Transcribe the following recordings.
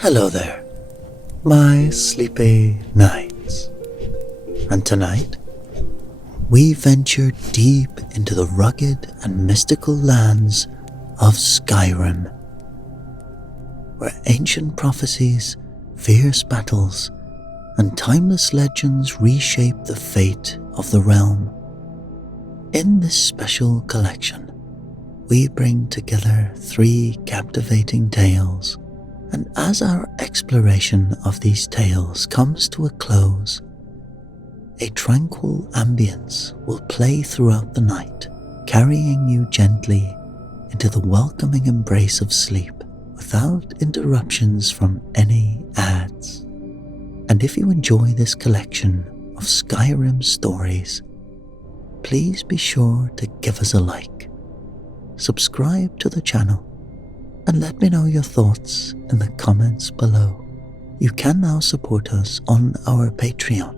Hello there, my sleepy nights. And tonight, we venture deep into the rugged and mystical lands of Skyrim, where ancient prophecies, fierce battles, and timeless legends reshape the fate of the realm. In this special collection, we bring together 3 captivating tales, and as our exploration of these tales comes to a close, a tranquil ambience will play throughout the night, carrying you gently into the welcoming embrace of sleep without interruptions from any ads. And if you enjoy this collection of Skyrim stories, please be sure to give us a like, subscribe to the channel, and let me know your thoughts in the comments below. You can now support us on our Patreon,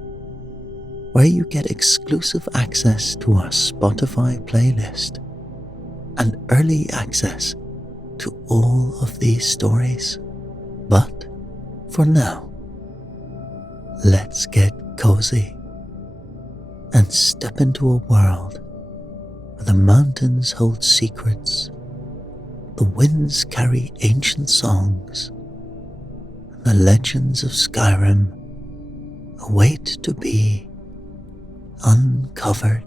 where you get exclusive access to our Spotify playlist and early access to all of these stories. But for now, let's get cozy and step into a world where the mountains hold secrets, the winds carry ancient songs, and the legends of Skyrim await to be uncovered.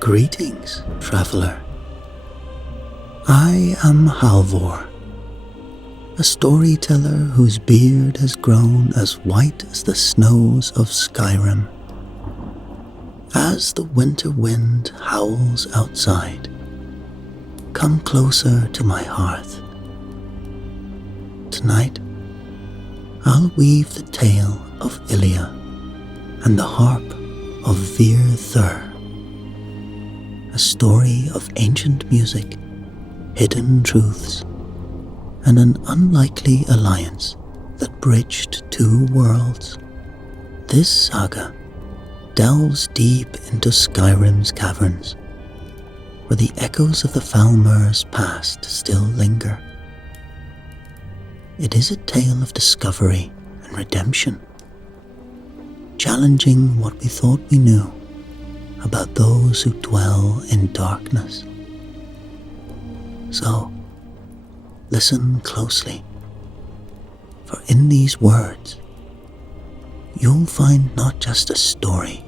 Greetings, traveler. I am Halvor, a storyteller whose beard has grown as white as the snows of Skyrim. As the winter wind howls outside, come closer to my hearth. Tonight, I'll weave the tale of Ilia and the harp of Vir-Thur, a story of ancient music, hidden truths, and an unlikely alliance that bridged 2 worlds. This saga delves deep into Skyrim's caverns, where the echoes of the Falmer's past still linger. It is a tale of discovery and redemption, challenging what we thought we knew about those who dwell in darkness. So, listen closely, for in these words, you'll find not just a story,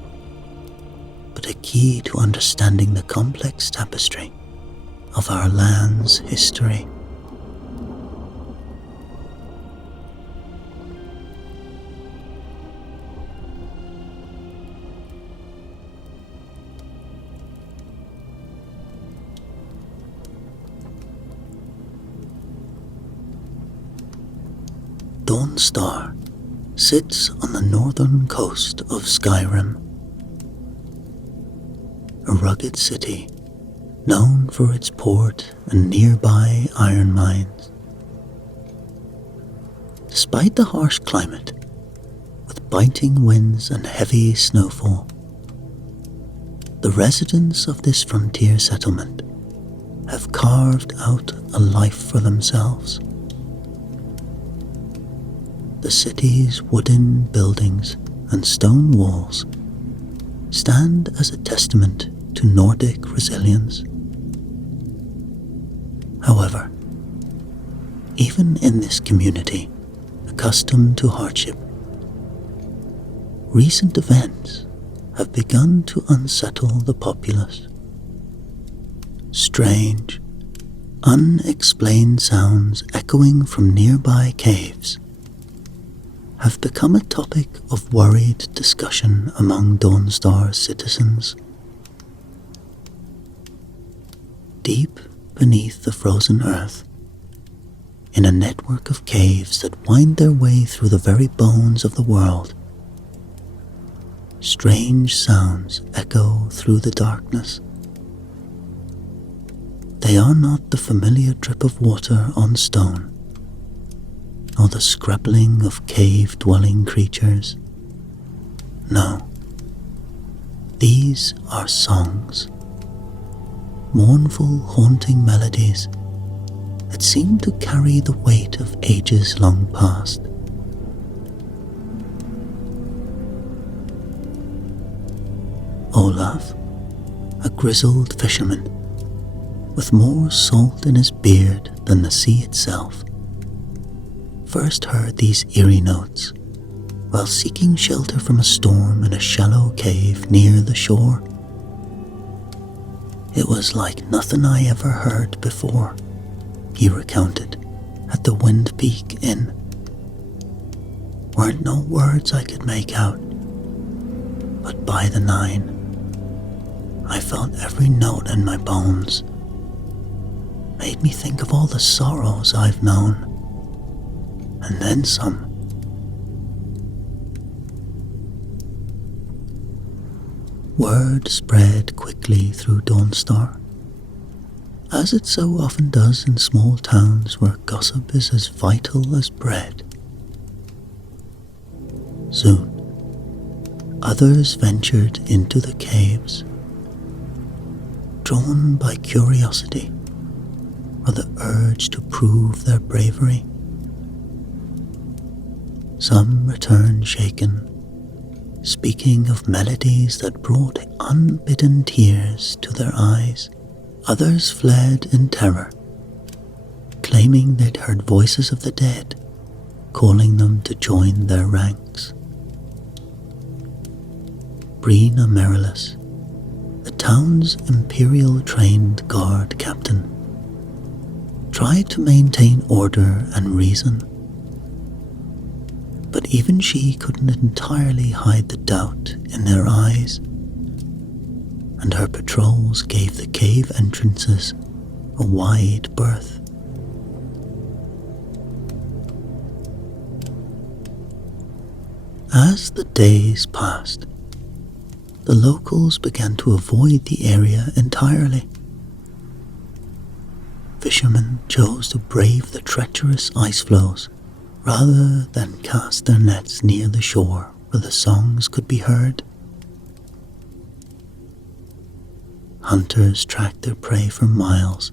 but a key to understanding the complex tapestry of our land's history. Dawnstar sits on the northern coast of Skyrim, a rugged city known for its port and nearby iron mines. Despite the harsh climate, with biting winds and heavy snowfall, the residents of this frontier settlement have carved out a life for themselves. The city's wooden buildings and stone walls stand as a testament to Nordic resilience. However, even in this community accustomed to hardship, recent events have begun to unsettle the populace. Strange, unexplained sounds echoing from nearby caves have become a topic of worried discussion among Dawnstar's citizens. Deep beneath the frozen earth, in a network of caves that wind their way through the very bones of the world, strange sounds echo through the darkness. They are not the familiar drip of water on stone, nor the scrabbling of cave-dwelling creatures. No, these are songs, mournful, haunting melodies that seem to carry the weight of ages long past. Olaf, a grizzled fisherman, with more salt in his beard than the sea itself, first heard these eerie notes while seeking shelter from a storm in a shallow cave near the shore. It was like nothing I ever heard before, he recounted, at the Wind Peak Inn. Weren't no words I could make out, but by the 9, I felt every note in my bones. Made me think of all the sorrows I've known, and then some. Word spread quickly through Dawnstar, as it so often does in small towns where gossip is as vital as bread. Soon, others ventured into the caves, drawn by curiosity or the urge to prove their bravery. Some returned shaken, speaking of melodies that brought unbidden tears to their eyes. Others fled in terror, claiming they'd heard voices of the dead calling them to join their ranks. Brina Merilis, the town's imperial-trained guard captain, tried to maintain order and reason, but even she couldn't entirely hide the doubt in their eyes, and her patrols gave the cave entrances a wide berth. As the days passed, the locals began to avoid the area entirely. Fishermen chose to brave the treacherous ice floes rather than cast their nets near the shore where the songs could be heard. Hunters tracked their prey for miles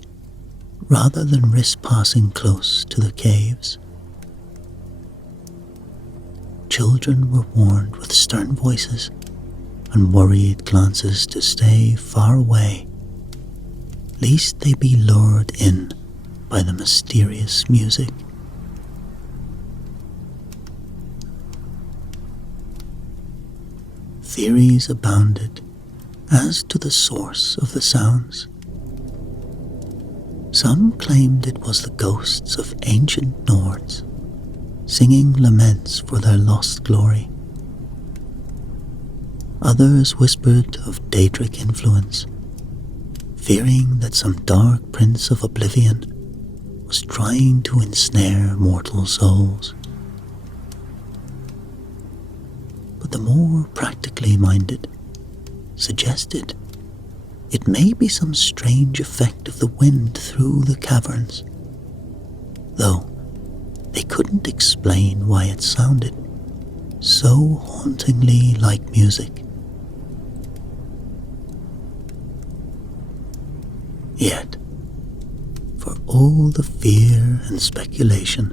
rather than risk passing close to the caves. Children were warned with stern voices and worried glances to stay far away, lest they be lured in by the mysterious music. Theories abounded as to the source of the sounds. Some claimed it was the ghosts of ancient Nords singing laments for their lost glory. Others whispered of Daedric influence, fearing that some dark prince of oblivion was trying to ensnare mortal souls. But the more practically minded suggested it may be some strange effect of the wind through the caverns, though they couldn't explain why it sounded so hauntingly like music. Yet, for all the fear and speculation,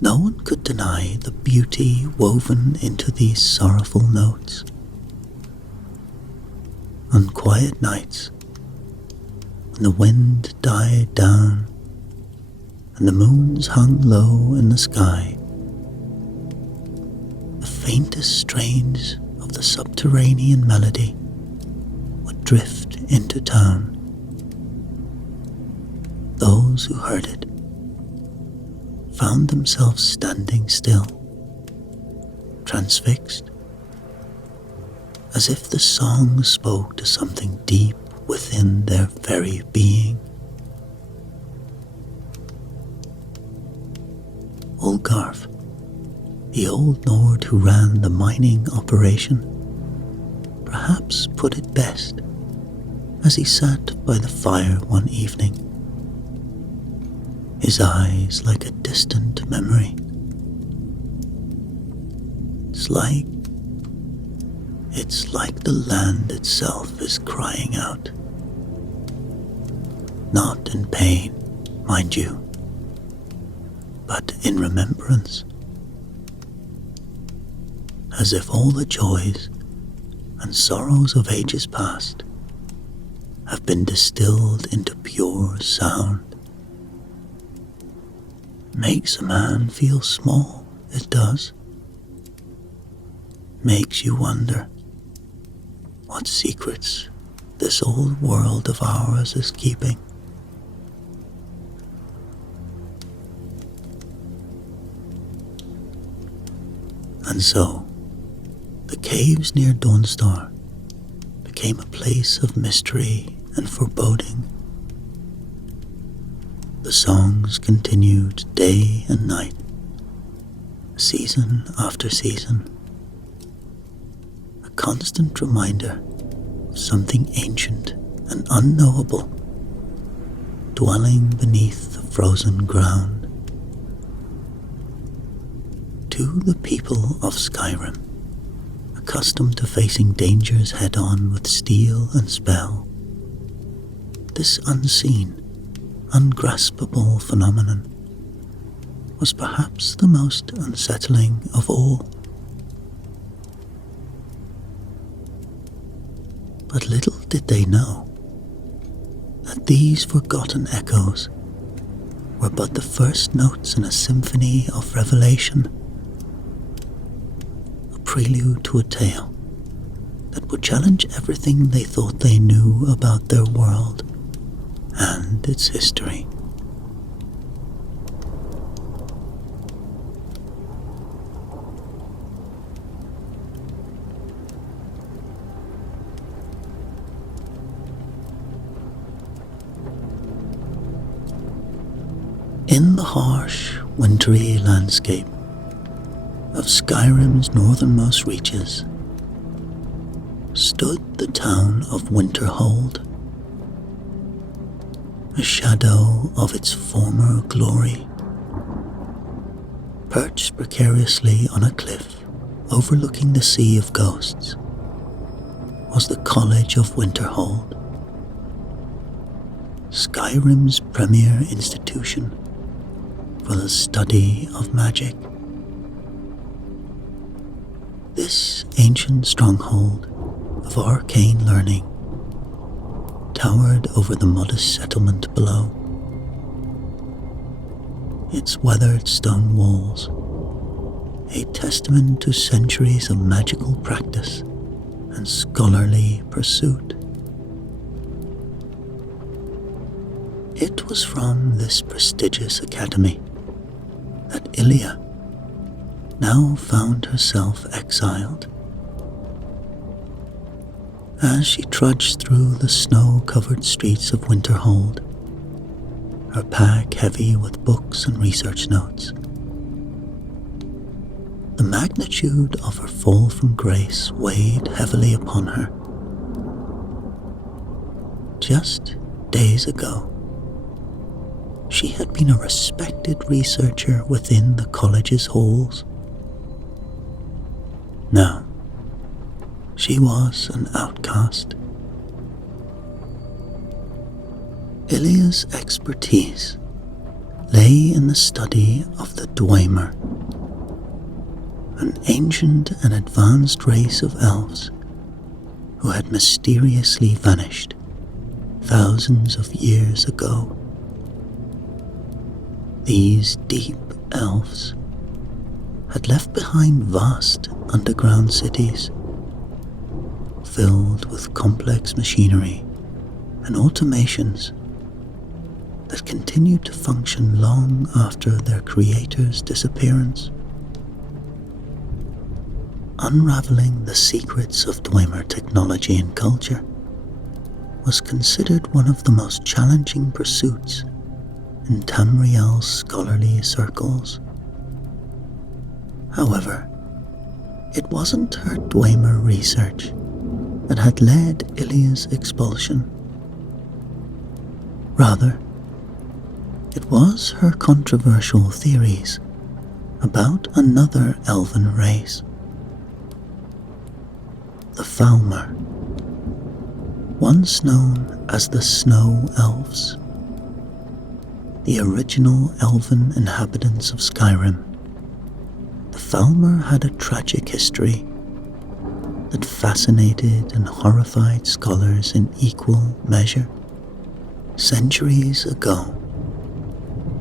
no one could deny the beauty woven into these sorrowful notes. On quiet nights, when the wind died down and the moons hung low in the sky, the faintest strains of the subterranean melody would drift into town. Those who heard it found themselves standing still, transfixed, as if the song spoke to something deep within their very being. Ulgarf, the old Nord who ran the mining operation, perhaps put it best as he sat by the fire one evening, his eyes like a distant memory. It's like the land itself is crying out. Not in pain, mind you, but in remembrance. As if all the joys and sorrows of ages past have been distilled into pure sound. Makes a man feel small, it does. Makes you wonder what secrets this old world of ours is keeping. And so, the caves near Dawnstar became a place of mystery and foreboding. The songs continued day and night, season after season, a constant reminder of something ancient and unknowable dwelling beneath the frozen ground. To the people of Skyrim, accustomed to facing dangers head-on with steel and spell, this unseen, ungraspable phenomenon was perhaps the most unsettling of all. But little did they know that these forgotten echoes were but the first notes in a symphony of revelation, a prelude to a tale that would challenge everything they thought they knew about their world and its history. In the harsh, wintry landscape of Skyrim's northernmost reaches stood the town of Winterhold, a shadow of its former glory. Perched precariously on a cliff overlooking the Sea of Ghosts was the College of Winterhold, Skyrim's premier institution for the study of magic. This ancient stronghold of arcane learning towered over the modest settlement below. Its weathered stone walls, a testament to centuries of magical practice and scholarly pursuit. It was from this prestigious academy that Ilia now found herself exiled. As she trudged through the snow-covered streets of Winterhold, her pack heavy with books and research notes, the magnitude of her fall from grace weighed heavily upon her. Just days ago, she had been a respected researcher within the college's halls. Now, she was an outcast. Ilia's expertise lay in the study of the Dwemer, an ancient and advanced race of elves who had mysteriously vanished thousands of years ago. These deep elves had left behind vast underground cities filled with complex machinery and automations that continued to function long after their creator's disappearance. Unraveling the secrets of Dwemer technology and culture was considered one of the most challenging pursuits in Tamriel's scholarly circles. However, it wasn't her Dwemer research that had led Ilia's expulsion. Rather, it was her controversial theories about another elven race, the Falmer, once known as the Snow Elves, the original elven inhabitants of Skyrim. The Falmer had a tragic history that fascinated and horrified scholars in equal measure. Centuries ago,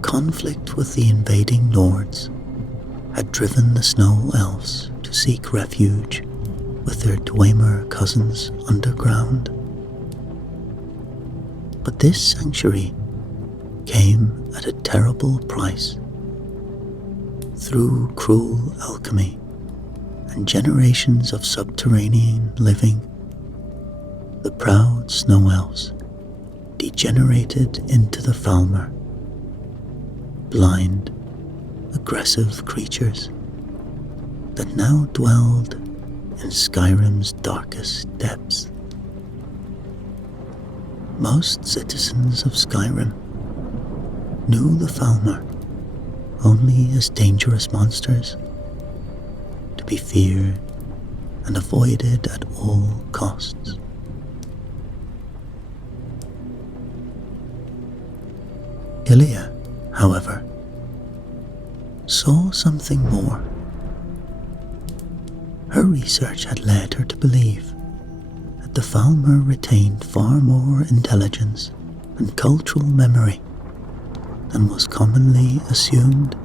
conflict with the invading lords had driven the Snow Elves to seek refuge with their Dwemer cousins underground. But this sanctuary came at a terrible price. Through cruel alchemy and generations of subterranean living, the proud Snow Elves degenerated into the Falmer, blind, aggressive creatures that now dwelled in Skyrim's darkest depths. Most citizens of Skyrim knew the Falmer only as dangerous monsters to be feared and avoided at all costs. Ilia, however, saw something more. Her research had led her to believe that the Falmer retained far more intelligence and cultural memory than was commonly assumed.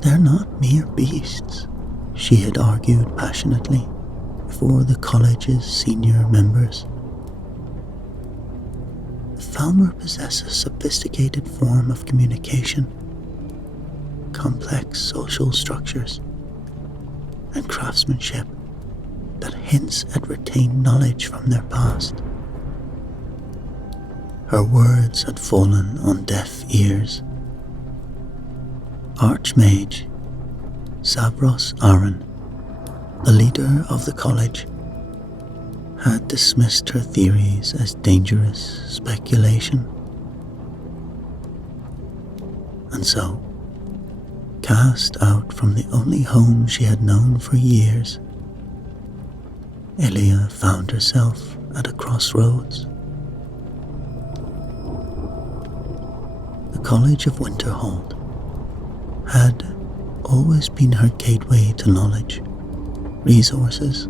They're not mere beasts, she had argued passionately before the college's senior members. The Falmer possess a sophisticated form of communication, complex social structures, and craftsmanship that hints at retained knowledge from their past. Her words had fallen on deaf ears. Archmage Savros Aran, the leader of the college, had dismissed her theories as dangerous speculation. And so, cast out from the only home she had known for years, Ilia found herself at a crossroads. The College of Winterhold had always been her gateway to knowledge, resources,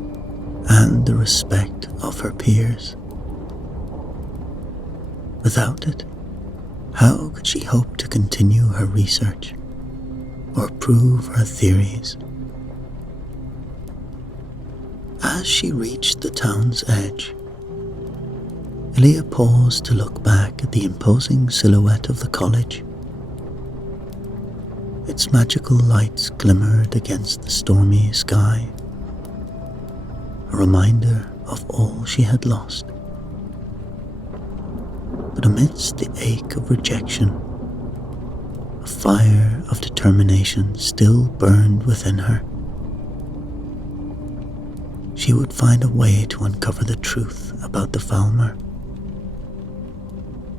and the respect of her peers. Without it, how could she hope to continue her research or prove her theories? As she reached the town's edge, Ilia paused to look back at the imposing silhouette of the college. Its magical lights glimmered against the stormy sky, a reminder of all she had lost. But amidst the ache of rejection, a fire of determination still burned within her. She would find a way to uncover the truth about the Falmer,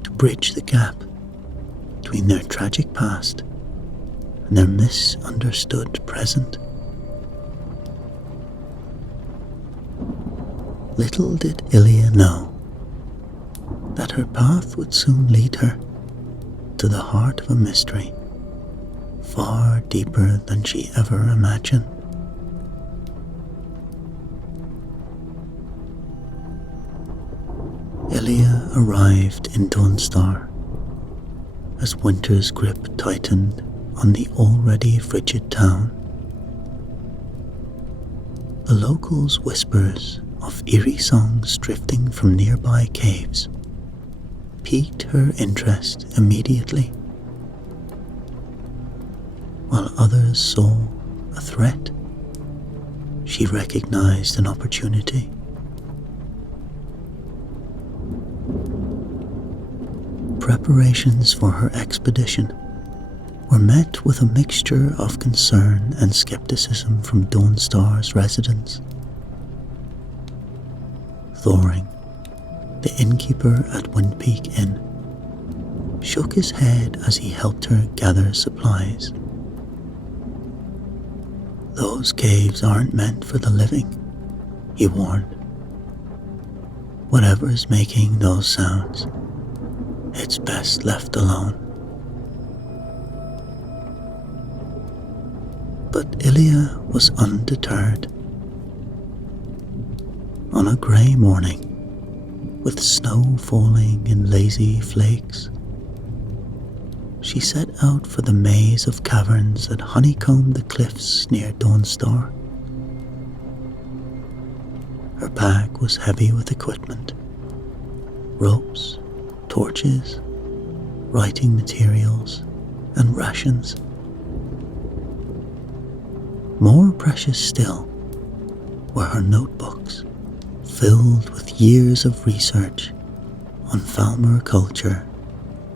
to bridge the gap between their tragic past and their misunderstood present. Little did Ilia know that her path would soon lead her to the heart of a mystery far deeper than she ever imagined. Ilia arrived in Dawnstar as winter's grip tightened on the already frigid town. The locals' whispers of eerie songs drifting from nearby caves piqued her interest immediately, while others saw a threat. She recognized an opportunity. Preparations for her expedition were met with a mixture of concern and skepticism from Dawnstar's residents. Thoring, the innkeeper at Windpeak Inn, shook his head as he helped her gather supplies. "Those caves aren't meant for the living," he warned. "Whatever's making those sounds, it's best left alone." But Ilya was undeterred. On a grey morning, with snow falling in lazy flakes, she set out for the maze of caverns that honeycombed the cliffs near Dawnstar. Her pack was heavy with equipment: ropes, torches, writing materials, and rations. More precious still were her notebooks, filled with years of research on Falmer culture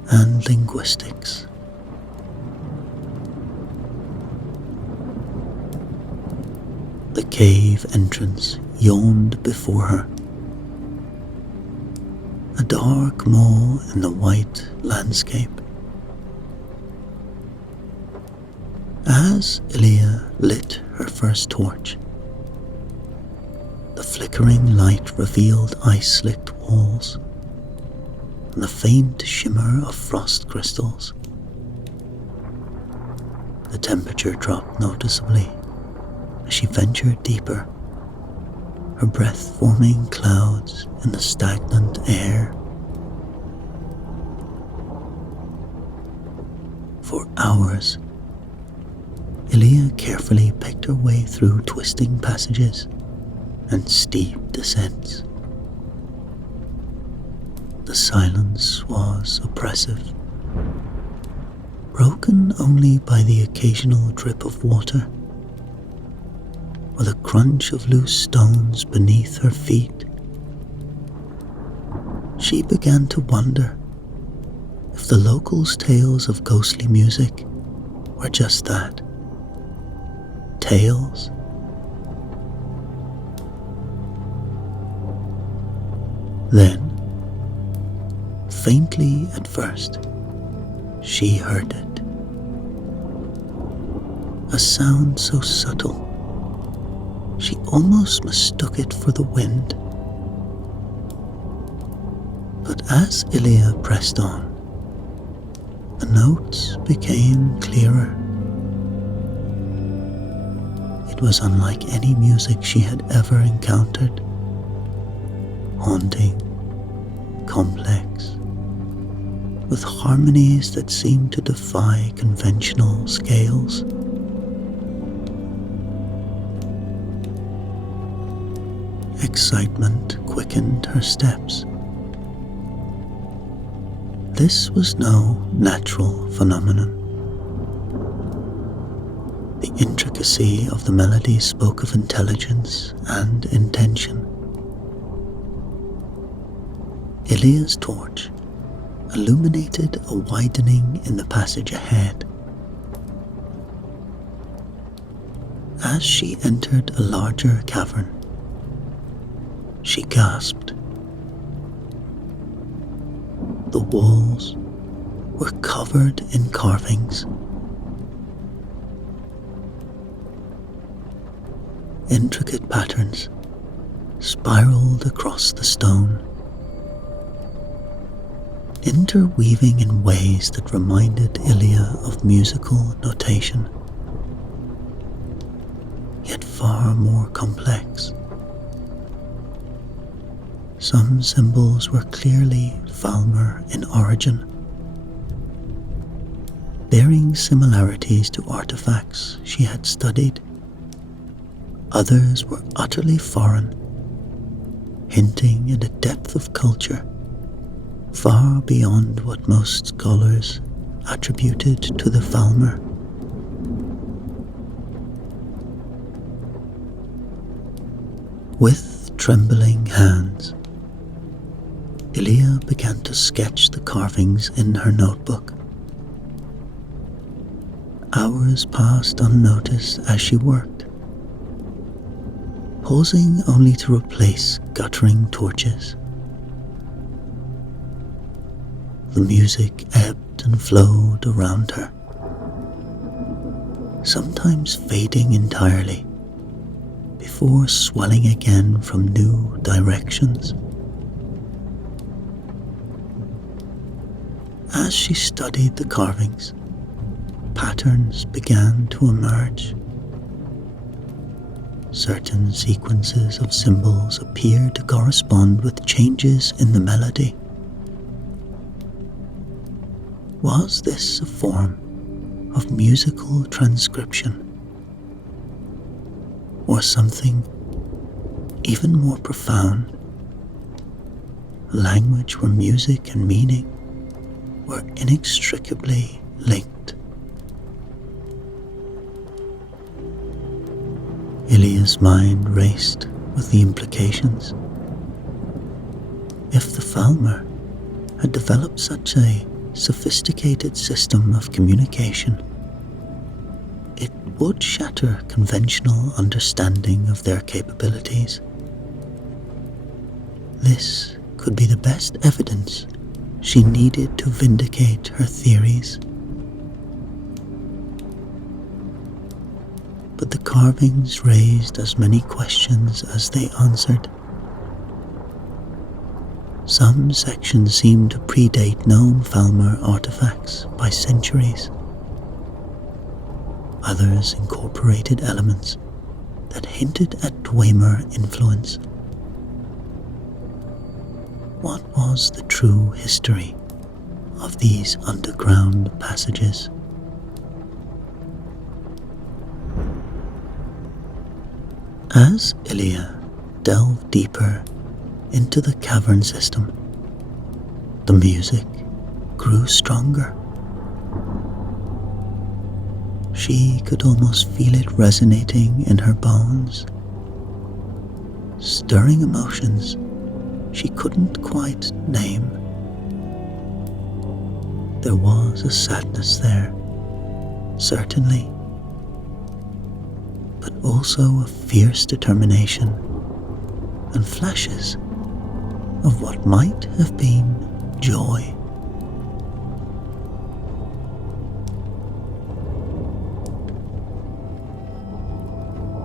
and linguistics. The cave entrance yawned before her, a dark maw in the white landscape. As Ilya lit her first torch, the flickering light revealed ice-slicked walls and the faint shimmer of frost crystals. The temperature dropped noticeably as she ventured deeper, her breath forming clouds in the stagnant air. For hours, Ilya carefully picked her way through twisting passages and steep descents. The silence was oppressive, broken only by the occasional drip of water or the crunch of loose stones beneath her feet. She began to wonder if the locals' tales of ghostly music were just that, tales. Then, faintly at first, she heard it. A sound so subtle, she almost mistook it for the wind. But as Ilya pressed on, the notes became clearer. It was unlike any music she had ever encountered. Haunting, complex, with harmonies that seemed to defy conventional scales. Excitement quickened her steps. This was no natural phenomenon. The intricacy of the melody spoke of intelligence and intention. Ilya's torch illuminated a widening in the passage ahead. As she entered a larger cavern, she gasped. The walls were covered in carvings. Intricate patterns spiraled across the stone, interweaving in ways that reminded Ilya of musical notation, yet far more complex. Some symbols were clearly Falmer in origin, bearing similarities to artifacts she had studied. Others were utterly foreign, hinting at a depth of culture far beyond what most scholars attributed to the Falmer. With trembling hands, Ilya began to sketch the carvings in her notebook. Hours passed unnoticed as she worked, pausing only to replace guttering torches, The music ebbed and flowed around her, sometimes fading entirely before swelling again from new directions. As she studied the carvings, patterns began to emerge. Certain sequences of symbols appeared to correspond with changes in the melody. Was this a form of musical transcription, or something even more profound, a language where music and meaning were inextricably linked? Ilia's mind raced with the implications. If the Falmer had developed such a sophisticated system of communication, it would shatter conventional understanding of their capabilities. This could be the best evidence she needed to vindicate her theories. But the carvings raised as many questions as they answered. Some sections seemed to predate known Falmer artifacts by centuries. Others incorporated elements that hinted at Dwemer influence. What was the true history of these underground passages? As Ilia delved deeper into the cavern system, the music grew stronger. She could almost feel it resonating in her bones, stirring emotions she couldn't quite name. There was a sadness there, certainly, but also a fierce determination and flashes of what might have been joy.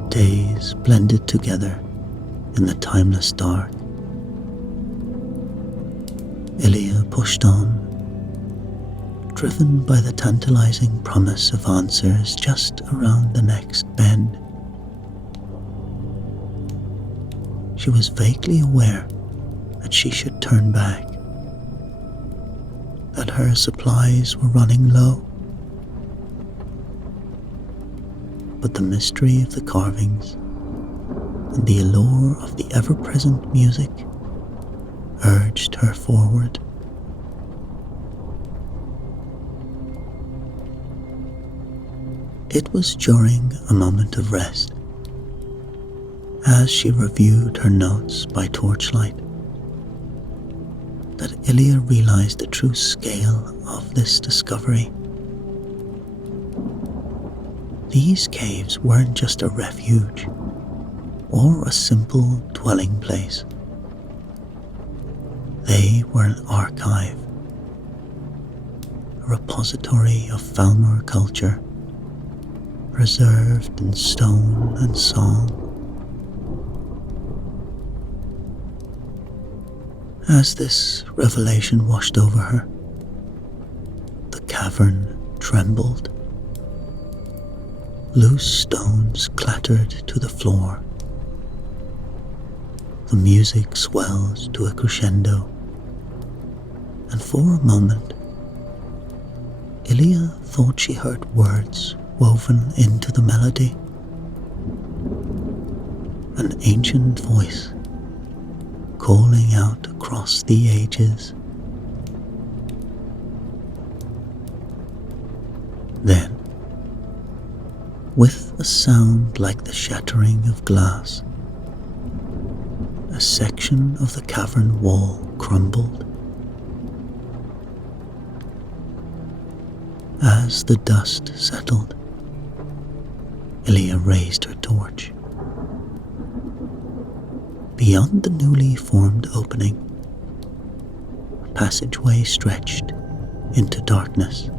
Days blended together in the timeless dark. Ilia pushed on, driven by the tantalizing promise of answers just around the next bend. She was vaguely aware that she should turn back, that her supplies were running low. But the mystery of the carvings and the allure of the ever-present music urged her forward. It was during a moment of rest, as she reviewed her notes by torchlight, that Ilia realized the true scale of this discovery. These caves weren't just a refuge or a simple dwelling place. They were an archive, a repository of Falmer culture, preserved in stone and song. As this revelation washed over her, the cavern trembled. Loose stones clattered to the floor. The music swelled to a crescendo, and for a moment, Ilia thought she heard words woven into the melody. An ancient voice calling out across the ages. Then, with a sound like the shattering of glass, a section of the cavern wall crumbled. As the dust settled, Ilia raised her torch. Beyond the newly formed opening, a passageway stretched into darkness,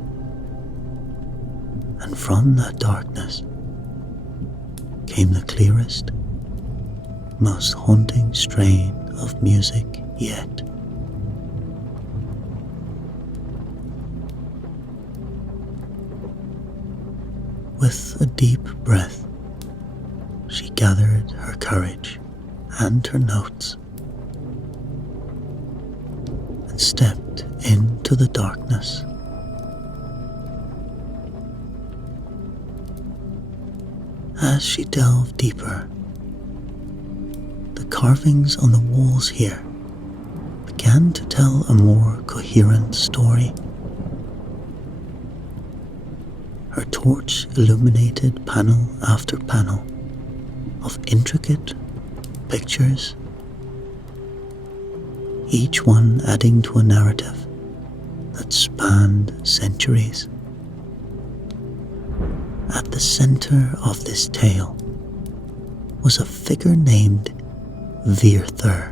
and from that darkness came the clearest, most haunting strain of music yet. With a deep breath, she gathered her courage and her notes and stepped into the darkness. As she delved deeper, the carvings on the walls here began to tell a more coherent story. Her torch illuminated panel after panel of intricate pictures, each one adding to a narrative that spanned centuries. At the center of this tale was a figure named Virthur,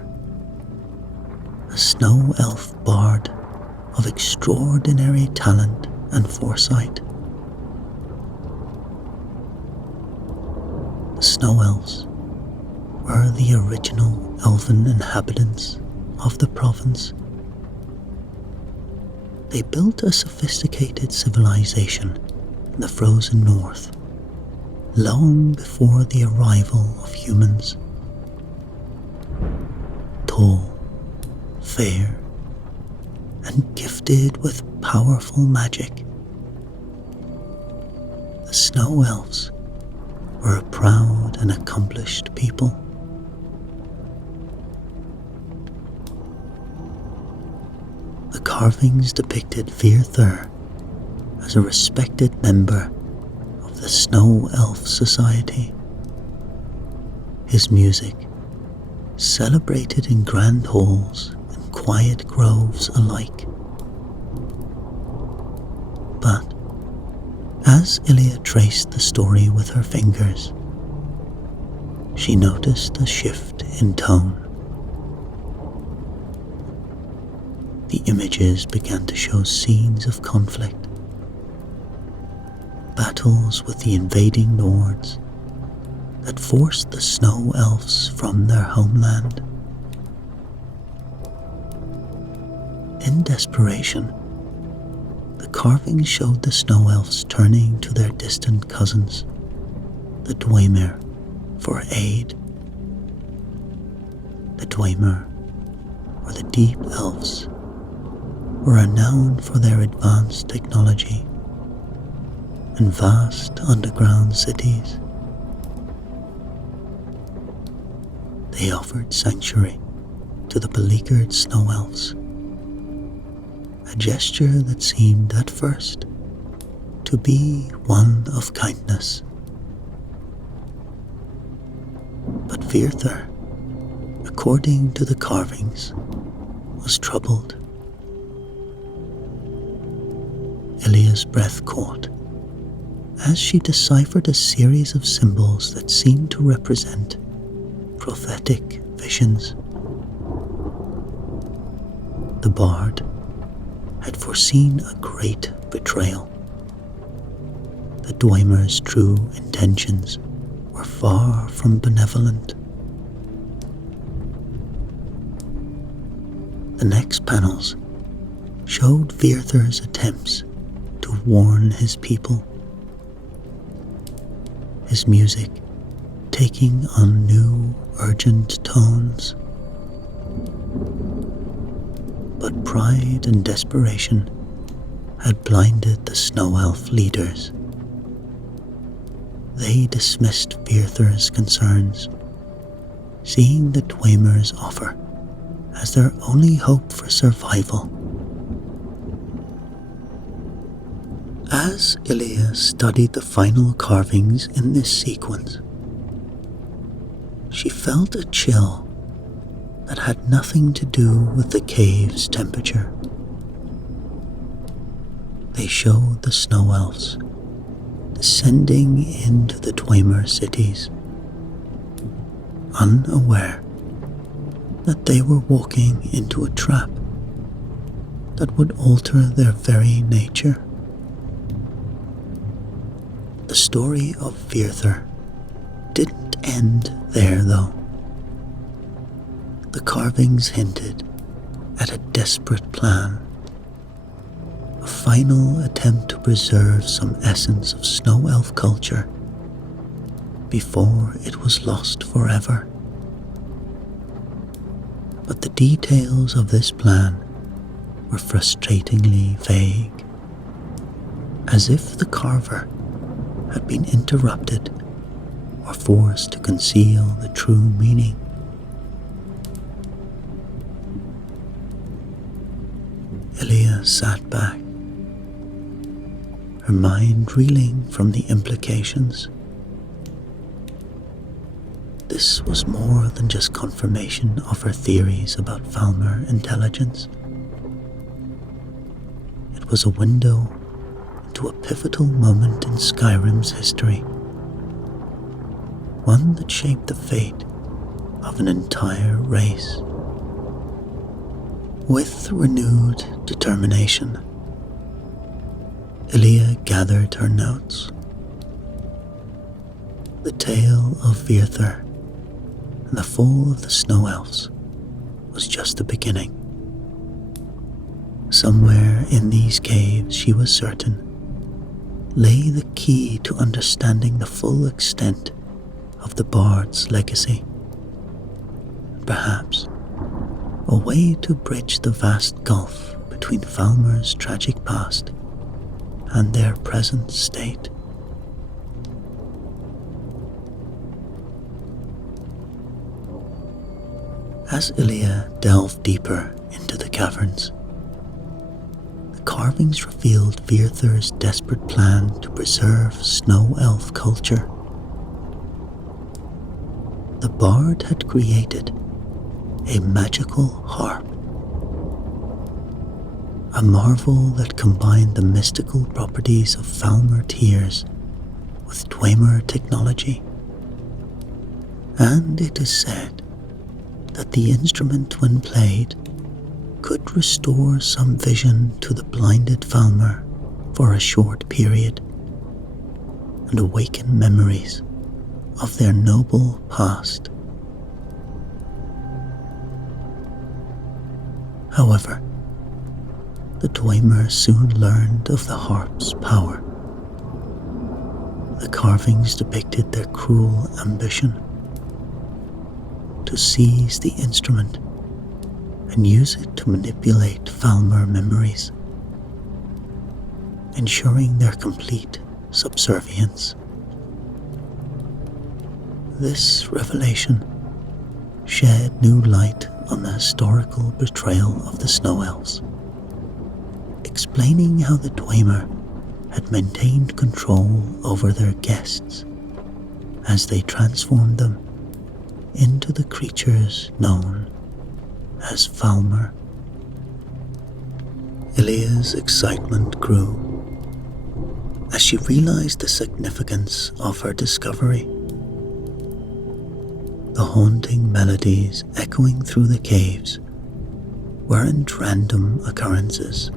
a snow elf bard of extraordinary talent and foresight. The snow elves were the original elven inhabitants of the province. They built a sophisticated civilization in the frozen north, long before the arrival of humans. Tall, fair, and gifted with powerful magic, the snow elves were a proud and accomplished people. The carvings depicted Virthur as a respected member of the Snow Elf Society. His music, celebrated in grand halls and quiet groves alike. But as Ilia traced the story with her fingers, she noticed a shift in tone. The images began to show scenes of conflict, battles with the invading Nords that forced the snow elves from their homeland. In desperation, the carvings showed the snow elves turning to their distant cousins, the Dwemer, for aid. The Dwemer, or the Deep Elves, were renowned for their advanced technology and vast underground cities. They offered sanctuary to the beleaguered snow elves, a gesture that seemed at first to be one of kindness. But Virthur, according to the carvings, was troubled. Ilia's breath caught as she deciphered a series of symbols that seemed to represent prophetic visions. The bard had foreseen a great betrayal. The Dwemer's true intentions were far from benevolent. The next panels showed Virthur's attempts to warn his people, his music taking on new, urgent tones. But pride and desperation had blinded the snow elf leaders. They dismissed Virthur's concerns, seeing the Dwemer's offer as their only hope for survival. As Ilia studied the final carvings in this sequence, she felt a chill that had nothing to do with the cave's temperature. They showed the snow elves descending into the Dwemer cities, unaware that they were walking into a trap that would alter their very nature. The story of Virthur didn't end there, though. The carvings hinted at a desperate plan, a final attempt to preserve some essence of snow elf culture before it was lost forever. But the details of this plan were frustratingly vague, as if the carver had been interrupted or forced to conceal the true meaning. Ilia sat back, her mind reeling from the implications. This was more than just confirmation of her theories about Falmer intelligence. It was a window into a pivotal moment in Skyrim's history, one that shaped the fate of an entire race. With renewed determination, Ilia gathered her notes. The tale of Virthur and the fall of the Snow Elves was just the beginning. Somewhere in these caves, she was certain, lay the key to understanding the full extent of the bard's legacy. Perhaps a way to bridge the vast gulf between Falmer's tragic past and their present state. As Ilia delved deeper into the caverns, the carvings revealed Virthur's desperate plan to preserve snow elf culture. The bard had created a magical harp, a marvel that combined the mystical properties of Falmer tears with Dwemer technology. And it is said that the instrument, when played, could restore some vision to the blinded Falmer for a short period and awaken memories of their noble past. However, the Dwemer soon learned of the harp's power. The carvings depicted their cruel ambition to seize the instrument and use it to manipulate Falmer memories, ensuring their complete subservience. This revelation shed new light on the historical betrayal of the Snow Elves, explaining how the Dwemer had maintained control over their guests as they transformed them into the creatures known as Falmer. Ilia's excitement grew as she realized the significance of her discovery. The haunting melodies echoing through the caves weren't random occurrences.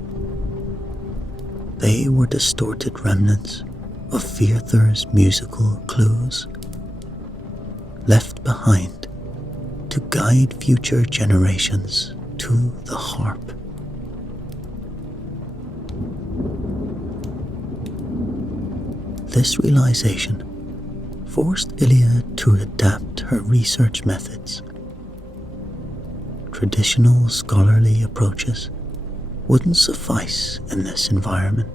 They were distorted remnants of Virthur's musical clues, left behind to guide future generations to the harp. This realization forced Ilia to adapt her research methods. Traditional scholarly approaches wouldn't suffice in this environment.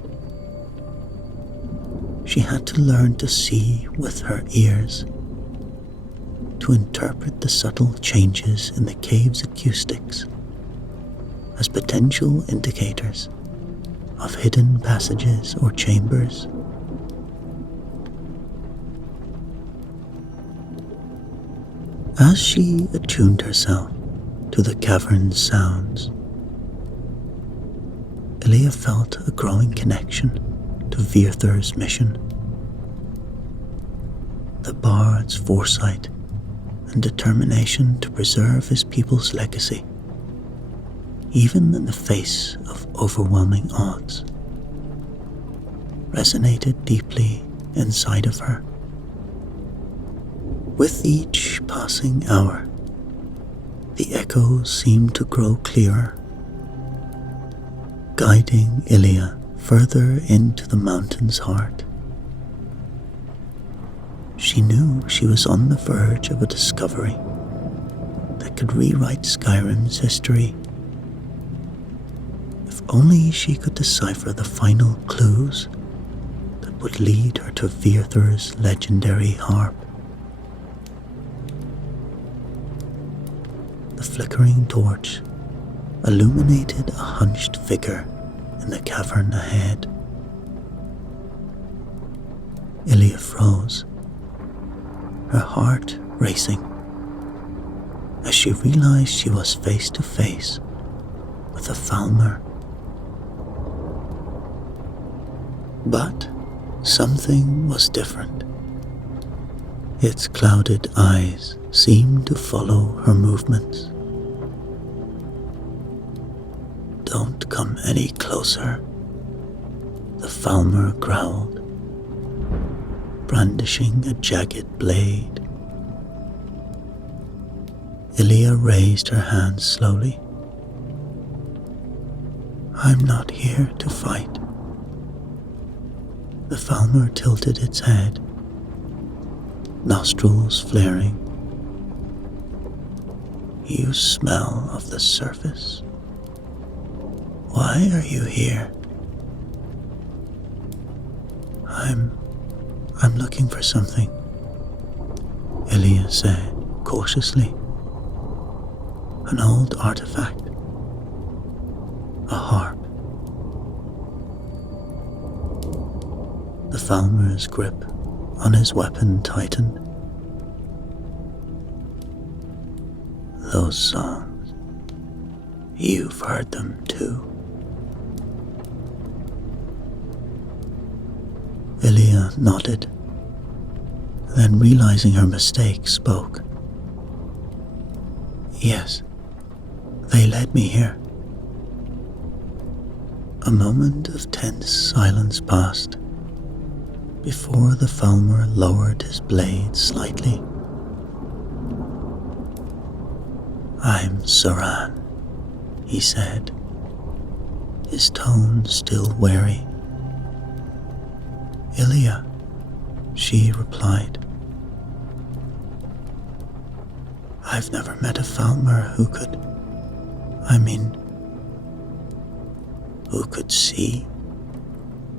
She had to learn to see with her ears, to interpret the subtle changes in the cave's acoustics as potential indicators of hidden passages or chambers. As she attuned herself to the cavern's sounds, Ilia felt a growing connection to Virthur's mission. The bard's foresight and determination to preserve his people's legacy even in the face of overwhelming odds, resonated deeply inside of her. With each passing hour, the echoes seemed to grow clearer, guiding Ilia further into the mountain's heart. She knew she was on the verge of a discovery that could rewrite Skyrim's history. If only she could decipher the final clues that would lead her to Vierthur's legendary harp. The flickering torch illuminated a hunched figure in the cavern ahead. Ilia froze, her heart racing, as she realized she was face to face with a Falmer. But something was different. Its clouded eyes seemed to follow her movements. "Don't come any closer," the Falmer growled, brandishing a jagged blade. Ilia raised her hands slowly. "I'm not here to fight." The Falmer tilted its head, nostrils flaring. "You smell of the surface. Why are you here?" I'm looking for something," Ilia said cautiously. "An old artifact. A harp." The Falmer's grip on his weapon tightened. "Those songs, you've heard them too." Ilia nodded, then realizing her mistake, spoke. "Yes, they led me here." A moment of tense silence passed before the Falmer lowered his blade slightly. "I'm Saran," he said, his tone still wary. "Ilia," she replied. "I've never met a Falmer who could see,"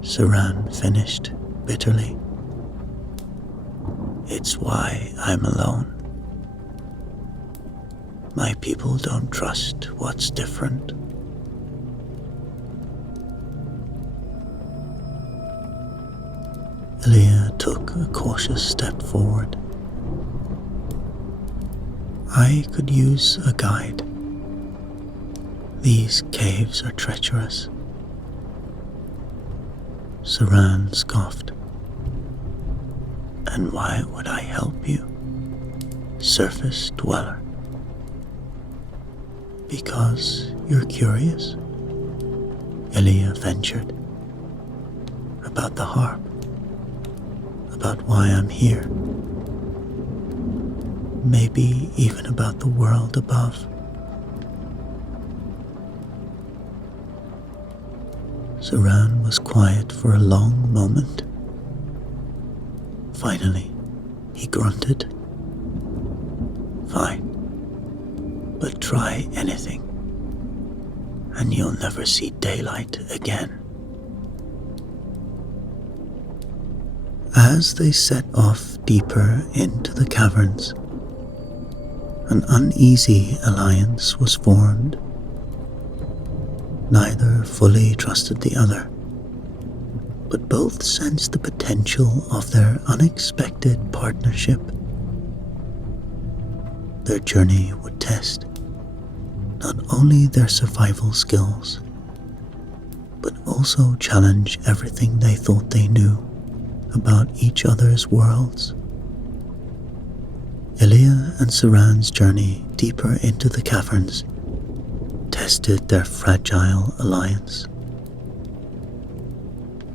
Saran finished bitterly. "It's why I'm alone. My people don't trust what's different." Ilia took a cautious step forward. "I could use a guide. These caves are treacherous." Saran scoffed. "And why would I help you, surface dweller?" "Because you're curious," Ilia ventured. "About the harp. About why I'm here. Maybe even about the world above." Saran was quiet for a long moment. Finally, he grunted. "Fine, but try anything, and you'll never see daylight again." As they set off deeper into the caverns, an uneasy alliance was formed. Neither fully trusted the other, but both sensed the potential of their unexpected partnership. Their journey would test not only their survival skills, but also challenge everything they thought they knew about each other's worlds. Ilia and Saran's journey deeper into the caverns tested their fragile alliance.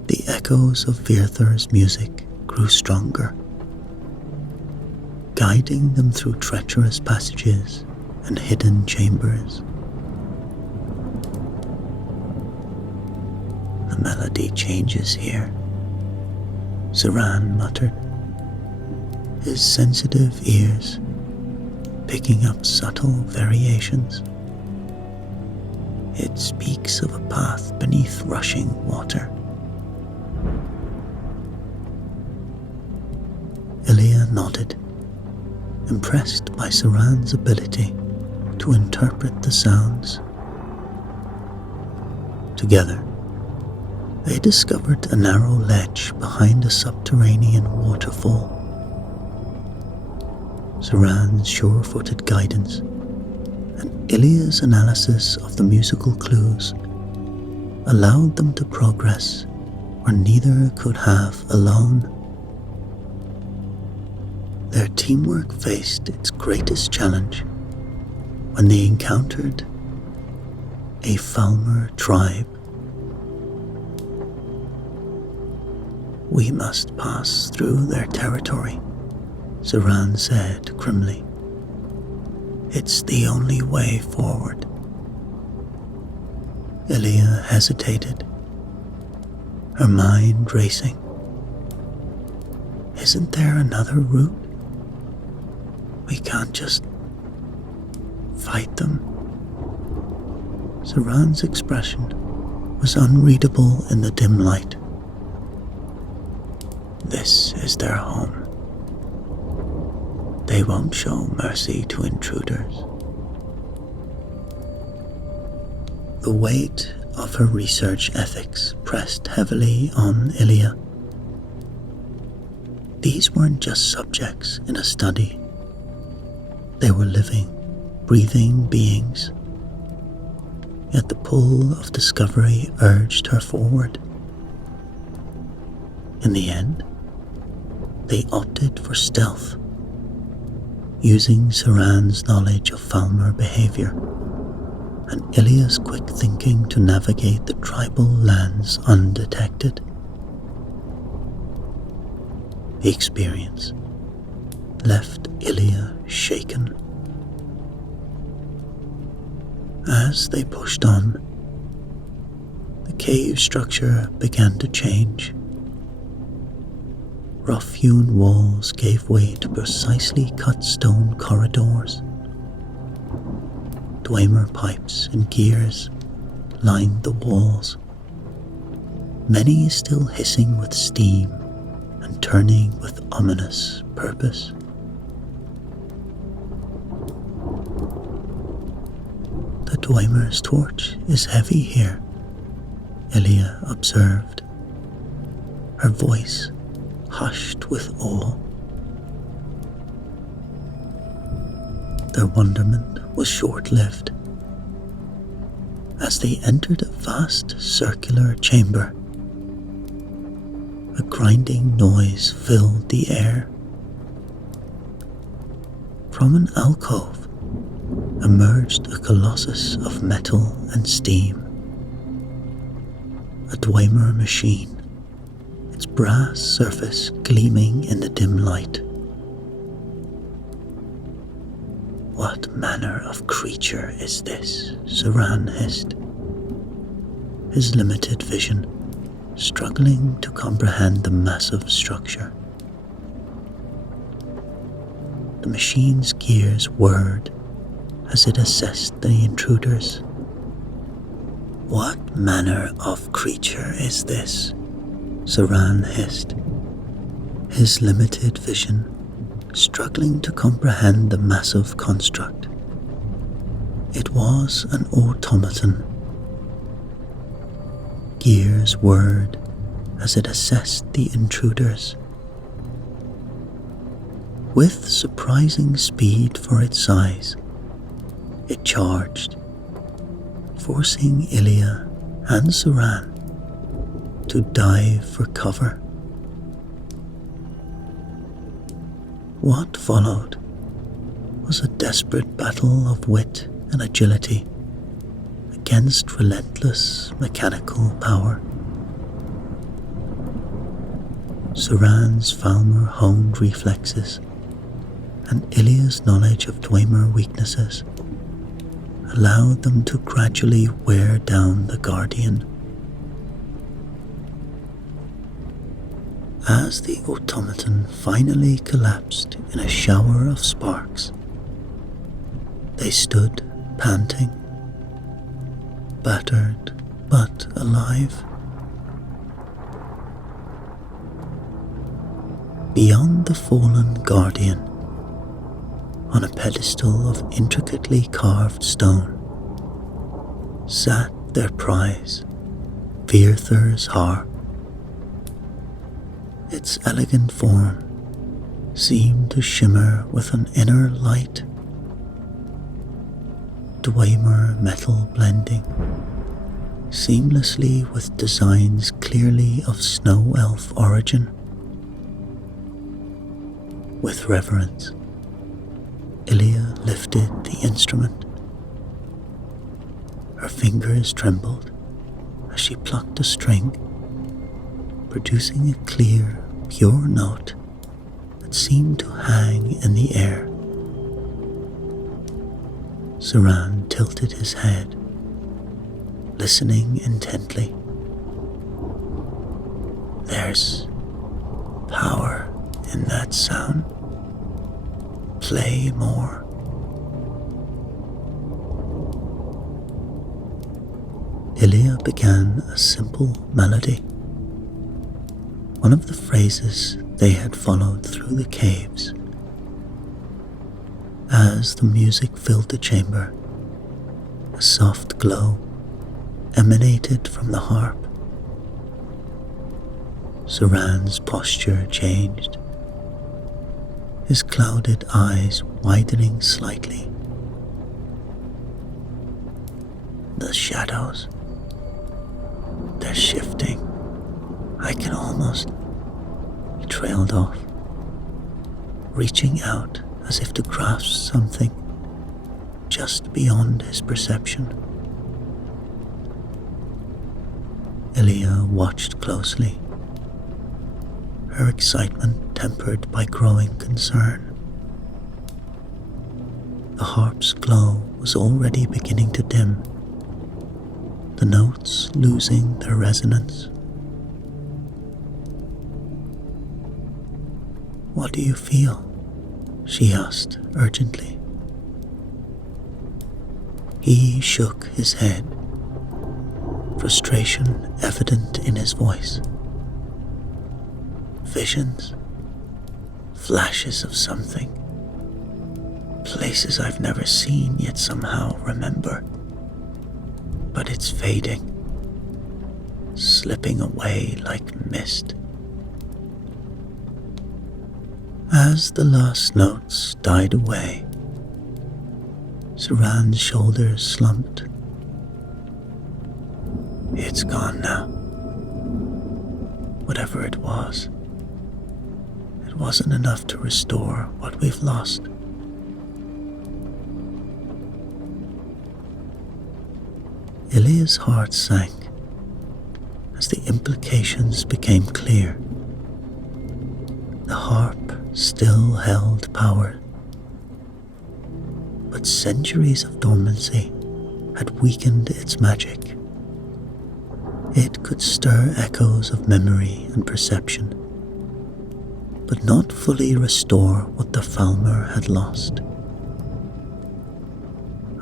The echoes of Virthur's music grew stronger, guiding them through treacherous passages and hidden chambers. The melody changes here, Saran muttered, his sensitive ears picking up subtle variations. It speaks of a path beneath rushing water. Ilia nodded, impressed by Saran's ability to interpret the sounds. Together, they discovered a narrow ledge behind a subterranean waterfall. Saran's sure-footed guidance and Ilia's analysis of the musical clues allowed them to progress where neither could have alone. Their teamwork faced its greatest challenge when they encountered a Falmer tribe. "We must pass through their territory," Saran said grimly. "It's the only way forward." Ilia hesitated, her mind racing. "Isn't there another route? We can't just fight them." Saran's expression was unreadable in the dim light. "This is their home. They won't show mercy to intruders." The weight of her research ethics pressed heavily on Ilia. These weren't just subjects in a study. They were living, breathing beings. Yet the pull of discovery urged her forward. In the end, they opted for stealth, using Saran's knowledge of Falmer behavior and Ilia's quick thinking to navigate the tribal lands undetected. The experience left Ilia shaken. As they pushed on, the cave structure began to change. Rough-hewn walls gave way to precisely cut stone corridors. Dwemer pipes and gears lined the walls, many still hissing with steam and turning with ominous purpose. "The Dwemer's torch is heavy here," Ilia observed, her voice hushed with awe. Their wonderment was short-lived. As they entered a vast circular chamber, a grinding noise filled the air. From an alcove emerged a colossus of metal and steam. A Dwemer machine, its brass surface gleaming in the dim light. "What manner of creature is this?" Saran hissed, his limited vision struggling to comprehend the massive structure. The machine's gears whirred as it assessed the intruders. "What manner of creature is this?" Saran hissed, his limited vision struggling to comprehend the massive construct. It was an automaton. Gears whirred as it assessed the intruders. With surprising speed for its size, it charged, forcing Ilia and Saran to dive for cover. What followed was a desperate battle of wit and agility against relentless mechanical power. Suran's Falmer honed reflexes and Ilia's knowledge of Dwemer weaknesses allowed them to gradually wear down the Guardian. As the automaton finally collapsed in a shower of sparks, they stood panting, battered but alive. Beyond the fallen Guardian, on a pedestal of intricately carved stone, sat their prize, Virthur's harp. Its elegant form seemed to shimmer with an inner light, Dwemer metal blending seamlessly with designs clearly of snow elf origin. With reverence, Ilia lifted the instrument. Her fingers trembled as she plucked a string, producing a clear, pure note that seemed to hang in the air. Suran tilted his head, listening intently. There's power in that sound. Play more. Ilia began a simple melody, one of the phrases they had followed through the caves. As the music filled the chamber, a soft glow emanated from the harp. Suran's posture changed, his clouded eyes widening slightly. The shadows, they're shifting. I can almost... He trailed off, reaching out as if to grasp something just beyond his perception. Ilia watched closely, her excitement tempered by growing concern. The harp's glow was already beginning to dim, the notes losing their resonance. "What do you feel?" she asked urgently. He shook his head, frustration evident in his voice. Visions, flashes of something, places I've never seen yet somehow remember. But it's fading, slipping away like mist. As the last notes died away, Suran's shoulders slumped. It's gone now. Whatever it wasn't enough to restore what we've lost. Ilia's heart sank as the implications became clear. The harp still held power, but centuries of dormancy had weakened its magic. It could stir echoes of memory and perception, but not fully restore what the Falmer had lost.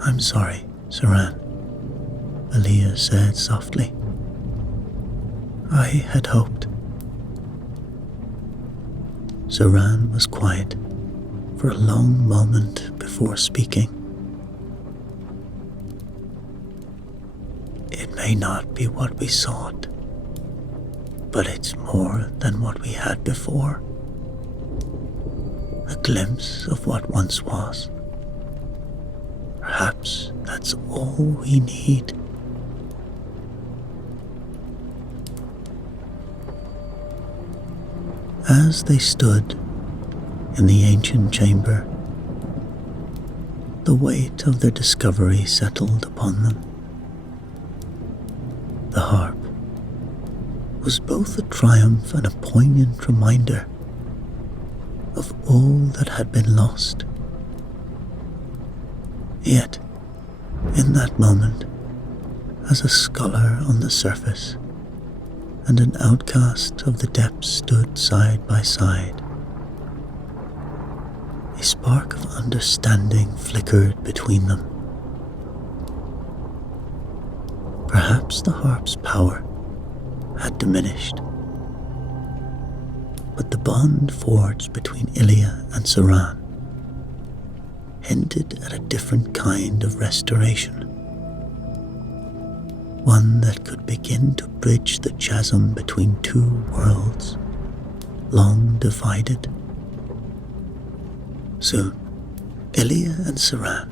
"I'm sorry, Suran," Ilia said softly. "I had hoped." Suran was quiet for a long moment before speaking. "It may not be what we sought, but it's more than what we had before. A glimpse of what once was. Perhaps that's all we need." As they stood in the ancient chamber, the weight of their discovery settled upon them. The harp was both a triumph and a poignant reminder of all that had been lost. Yet, in that moment, as a scholar on the surface and an outcast of the depths stood side by side, a spark of understanding flickered between them. Perhaps the harp's power had diminished, but the bond forged between Ilia and Saran hinted at a different kind of restoration, one that could begin to bridge the chasm between two worlds long divided. Soon, Ilia and Saran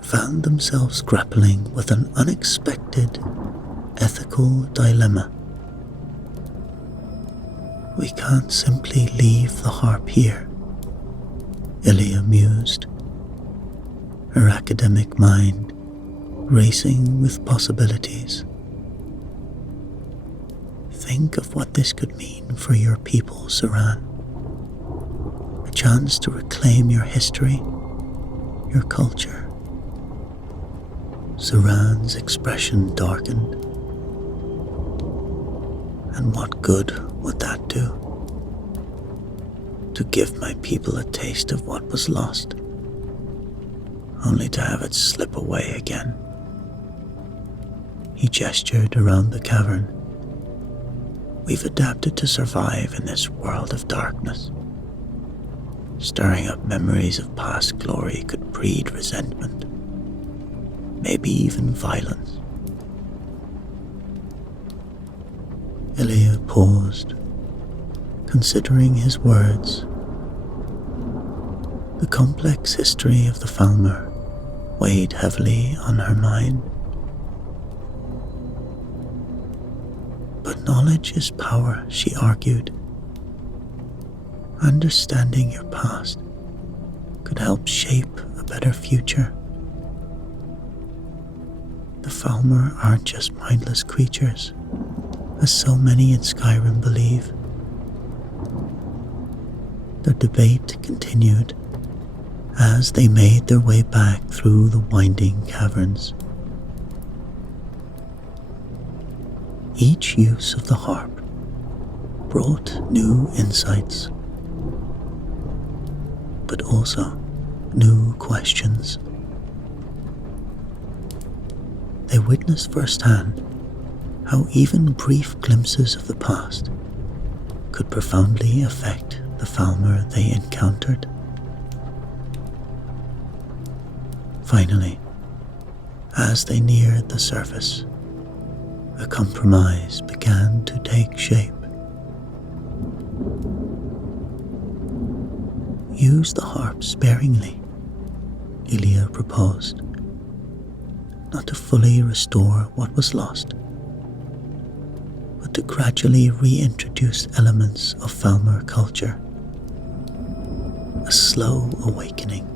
found themselves grappling with an unexpected ethical dilemma. We can't simply leave the harp here, Ilia mused, her academic mind racing with possibilities. Think of what this could mean for your people, Saran. A chance to reclaim your history, your culture. Saran's expression darkened. And what good would that do? To give my people a taste of what was lost, only to have it slip away again. He gestured around the cavern. We've adapted to survive in this world of darkness. Stirring up memories of past glory could breed resentment, maybe even violence. Ilia paused, considering his words. The complex history of the Falmer weighed heavily on her mind. But knowledge is power, she argued. Understanding your past could help shape a better future. The Falmer aren't just mindless creatures, as so many in Skyrim believe. The debate continued as they made their way back through the winding caverns. Each use of the harp brought new insights, but also new questions. They witnessed firsthand how even brief glimpses of the past could profoundly affect the Falmer they encountered. Finally, as they neared the surface, a compromise began to take shape. Use the harp sparingly, Ilia proposed, not to fully restore what was lost, but to gradually reintroduce elements of Falmer culture. A slow awakening,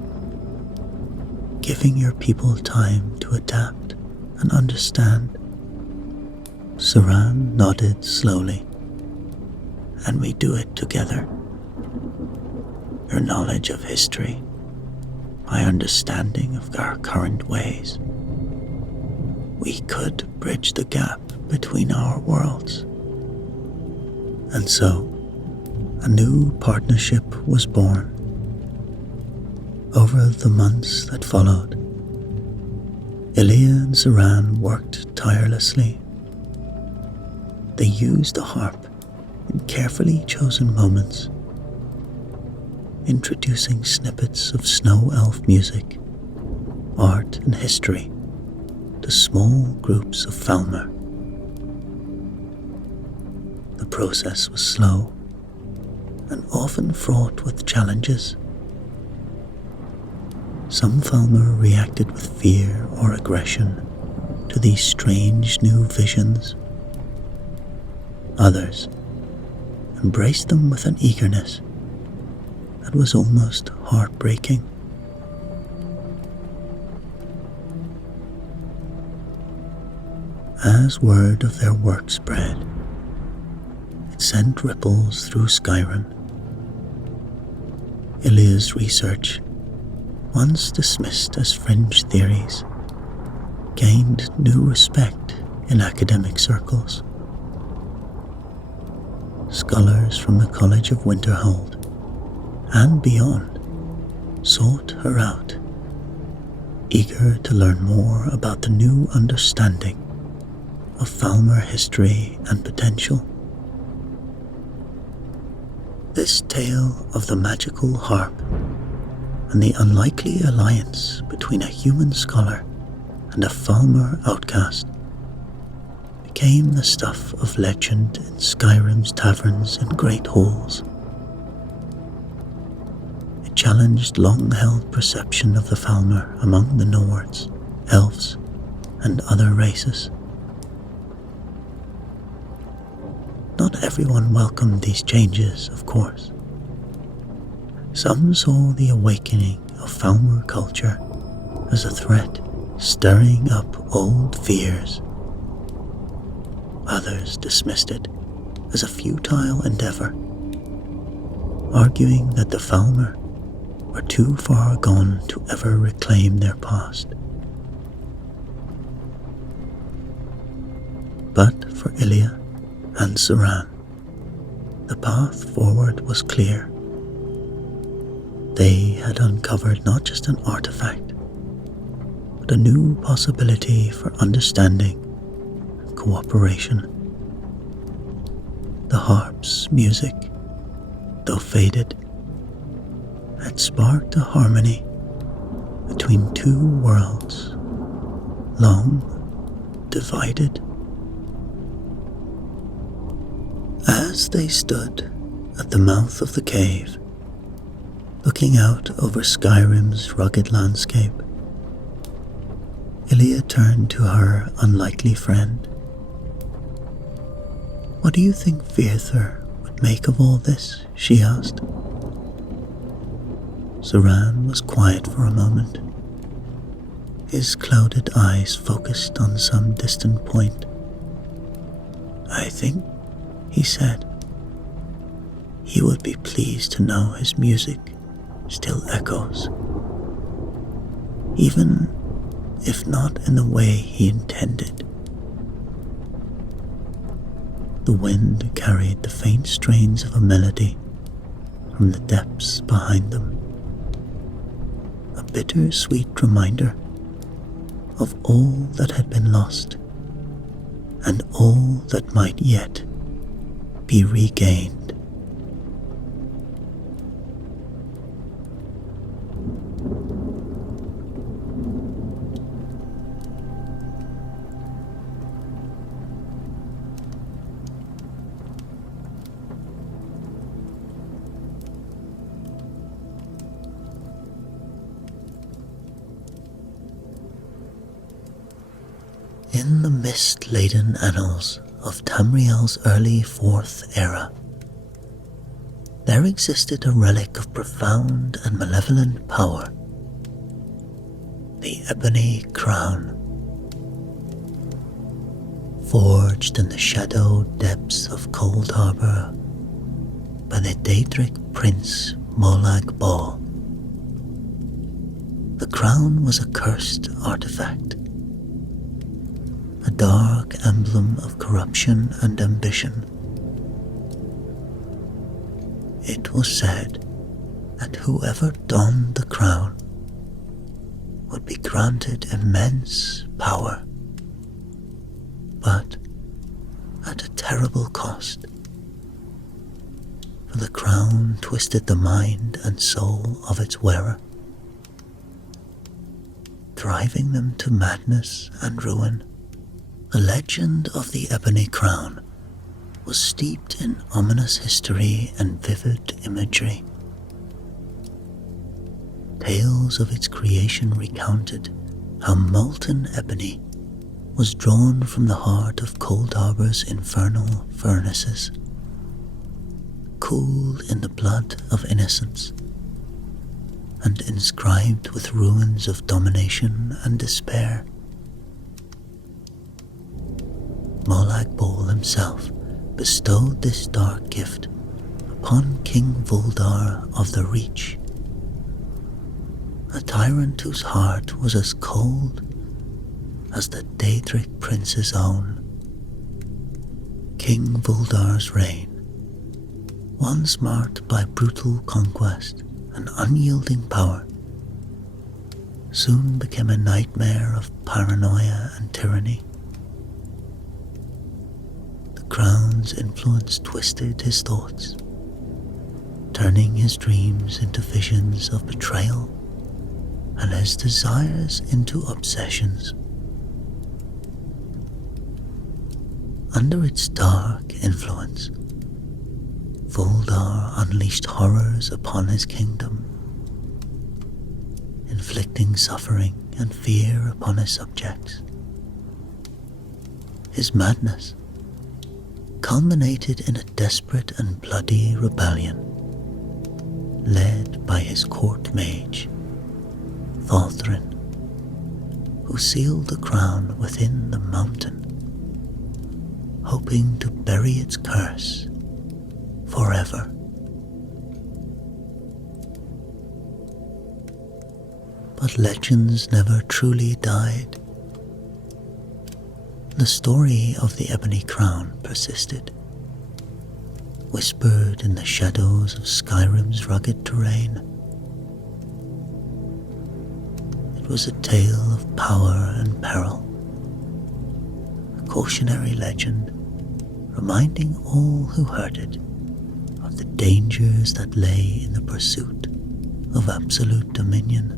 giving your people time to adapt and understand. Saran nodded slowly. And we do it together. Your knowledge of history, my understanding of our current ways. We could bridge the gap between our worlds. And so, a new partnership was born. Over the months that followed, Ilia and Saran worked tirelessly. They used the harp in carefully chosen moments, introducing snippets of snow elf music, art and history to small groups of Falmer. The process was slow and often fraught with challenges. Some Falmer reacted with fear or aggression to these strange new visions. Others embraced them with an eagerness that was almost heartbreaking. As word of their work spread, it sent ripples through Skyrim. Ilia's research, once dismissed as fringe theories, gained new respect in academic circles. Scholars from the College of Winterhold and beyond sought her out, eager to learn more about the new understanding of Falmer history and potential. This tale of the magical harp and the unlikely alliance between a human scholar and a Falmer outcast became the stuff of legend in Skyrim's taverns and great halls. It challenged long-held perception of the Falmer among the Nords, elves, and other races. Not everyone welcomed these changes, of course. Some saw the awakening of Falmer culture as a threat stirring up old fears. Others dismissed it as a futile endeavor, arguing that the Falmer were too far gone to ever reclaim their past. But for Ilia and Saran, the path forward was clear. They had uncovered not just an artifact, but a new possibility for understanding and cooperation. The harp's music, though faded, had sparked a harmony between two worlds, long divided. As they stood at the mouth of the cave, looking out over Skyrim's rugged landscape, Ilia turned to her unlikely friend. "What do you think Virthur would make of all this?" she asked. Saran was quiet for a moment, his clouded eyes focused on some distant point. "I think," he said, "he would be pleased to know his music still echoes, even if not in the way he intended." The wind carried the faint strains of a melody from the depths behind them, a bitter-sweet reminder of all that had been lost and all that might yet be regained. In the mist-laden annals of Tamriel's early Fourth Era, there existed a relic of profound and malevolent power, the Ebony Crown. Forged in the shadowed depths of Cold Harbor by the Daedric prince Molag Bal, the crown was a cursed artifact, a dark emblem of corruption and ambition. It was said that whoever donned the crown would be granted immense power, but at a terrible cost, for the crown twisted the mind and soul of its wearer, driving them to madness and ruin. The legend of the Ebony Crown was steeped in ominous history and vivid imagery. Tales of its creation recounted how molten ebony was drawn from the heart of Cold Harbor's infernal furnaces, cooled in the blood of innocents, and inscribed with runes of domination and despair. Molag Bol himself bestowed this dark gift upon King Vuldar of the Reach, a tyrant whose heart was as cold as the Daedric prince's own. King Vuldar's reign, once marked by brutal conquest and unyielding power, soon became a nightmare of paranoia and tyranny. The crown's influence twisted his thoughts, turning his dreams into visions of betrayal and his desires into obsessions. Under its dark influence, Vuldar unleashed horrors upon his kingdom, inflicting suffering and fear upon his subjects. His madness culminated in a desperate and bloody rebellion, led by his court mage, Thorthren, who sealed the crown within the mountain, hoping to bury its curse forever. But legends never truly died. The story of the Ebony Crown persisted, whispered in the shadows of Skyrim's rugged terrain. It was a tale of power and peril, a cautionary legend reminding all who heard it of the dangers that lay in the pursuit of absolute dominion.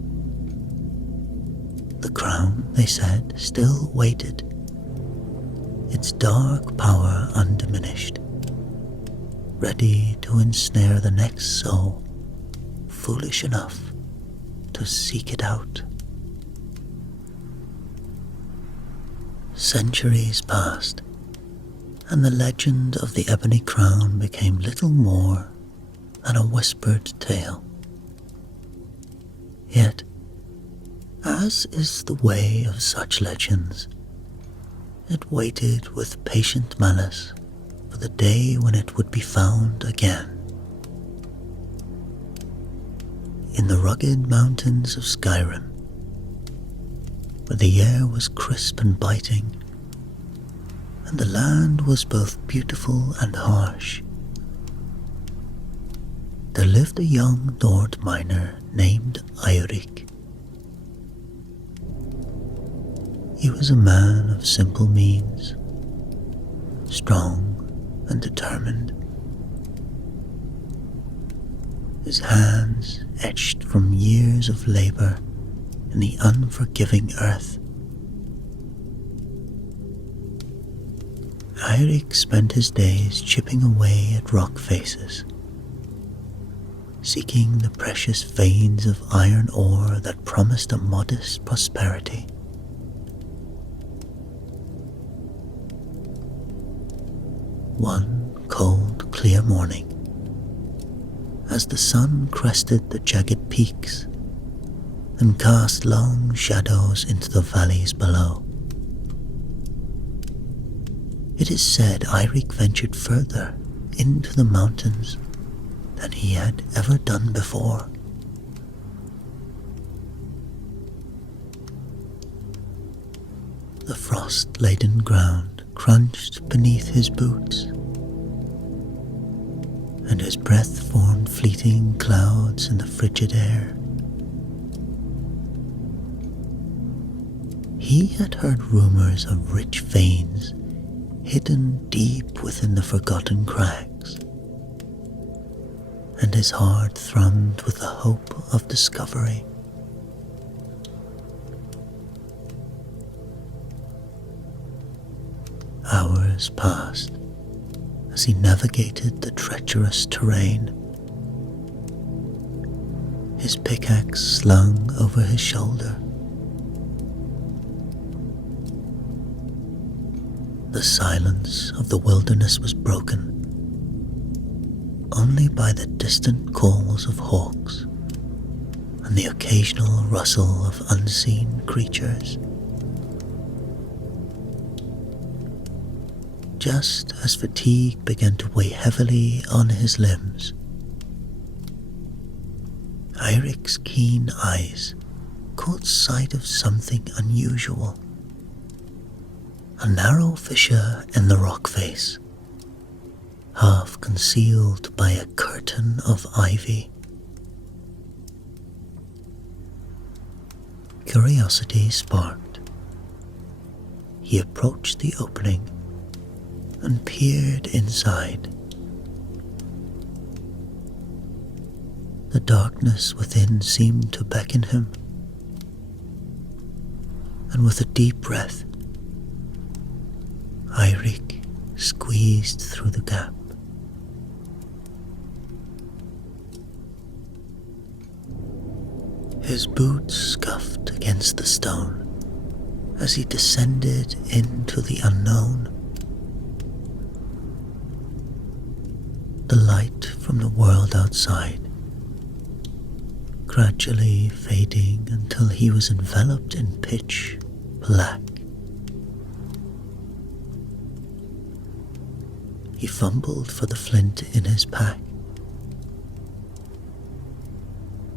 The crown, they said, still waited, its dark power undiminished, ready to ensnare the next soul foolish enough to seek it out. Centuries passed, and the legend of the Ebony Crown became little more than a whispered tale. Yet, as is the way of such legends, it waited with patient malice for the day when it would be found again. In the rugged mountains of Skyrim, where the air was crisp and biting, and the land was both beautiful and harsh, there lived a young Nord miner named Eirik. He was a man of simple means, strong and determined. His hands etched from years of labor in the unforgiving earth. Eirik spent his days chipping away at rock faces, seeking the precious veins of iron ore that promised a modest prosperity. One cold, clear morning, as the sun crested the jagged peaks and cast long shadows into the valleys below, it is said Eirik ventured further into the mountains than he had ever done before. The frost-laden ground crunched beneath his boots, and his breath formed fleeting clouds in the frigid air. He had heard rumors of rich veins hidden deep within the forgotten crags, and his heart thrummed with the hope of discovery. Hours passed as he navigated the treacherous terrain, his pickaxe slung over his shoulder. The silence of the wilderness was broken only by the distant calls of hawks and the occasional rustle of unseen creatures. just as fatigue began to weigh heavily on his limbs, Eirik's keen eyes caught sight of something unusual. A narrow fissure in the rock face, half concealed by a curtain of ivy. Curiosity sparked. He approached the opening and peered inside. The darkness within seemed to beckon him, and with a deep breath, Eirik squeezed through the gap. His boots scuffed against the stone as he descended into the unknown. The light from the world outside gradually fading until he was enveloped in pitch black. He fumbled for the flint in his pack,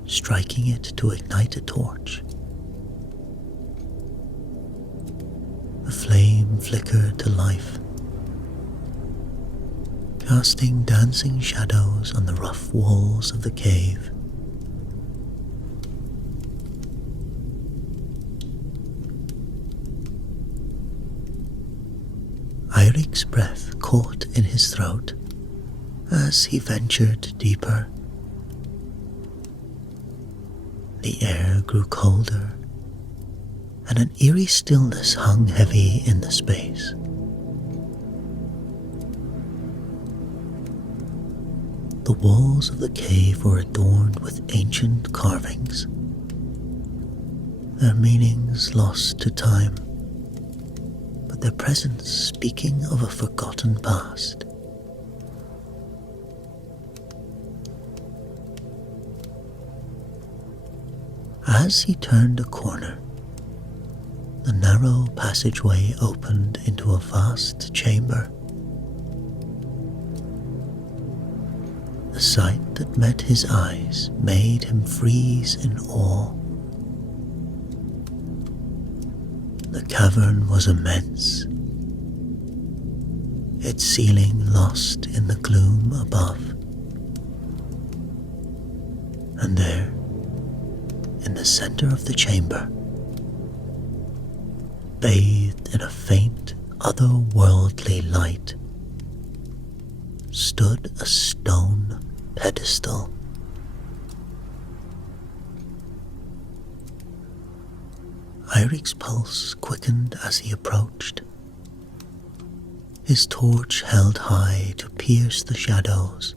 striking it to ignite a torch. The flame flickered to life, casting dancing shadows on the rough walls of the cave. Eirik's breath caught in his throat as he ventured deeper. The air grew colder, and an eerie stillness hung heavy in the space. The walls of the cave were adorned with ancient carvings, their meanings lost to time, but their presence speaking of a forgotten past. As he turned a corner, the narrow passageway opened into a vast chamber. The sight that met his eyes made him freeze in awe. The cavern was immense, its ceiling lost in the gloom above. And there, in the center of the chamber, bathed in a faint, otherworldly light, stood a stone pedestal. Eirik's pulse quickened as he approached, his torch held high to pierce the shadows.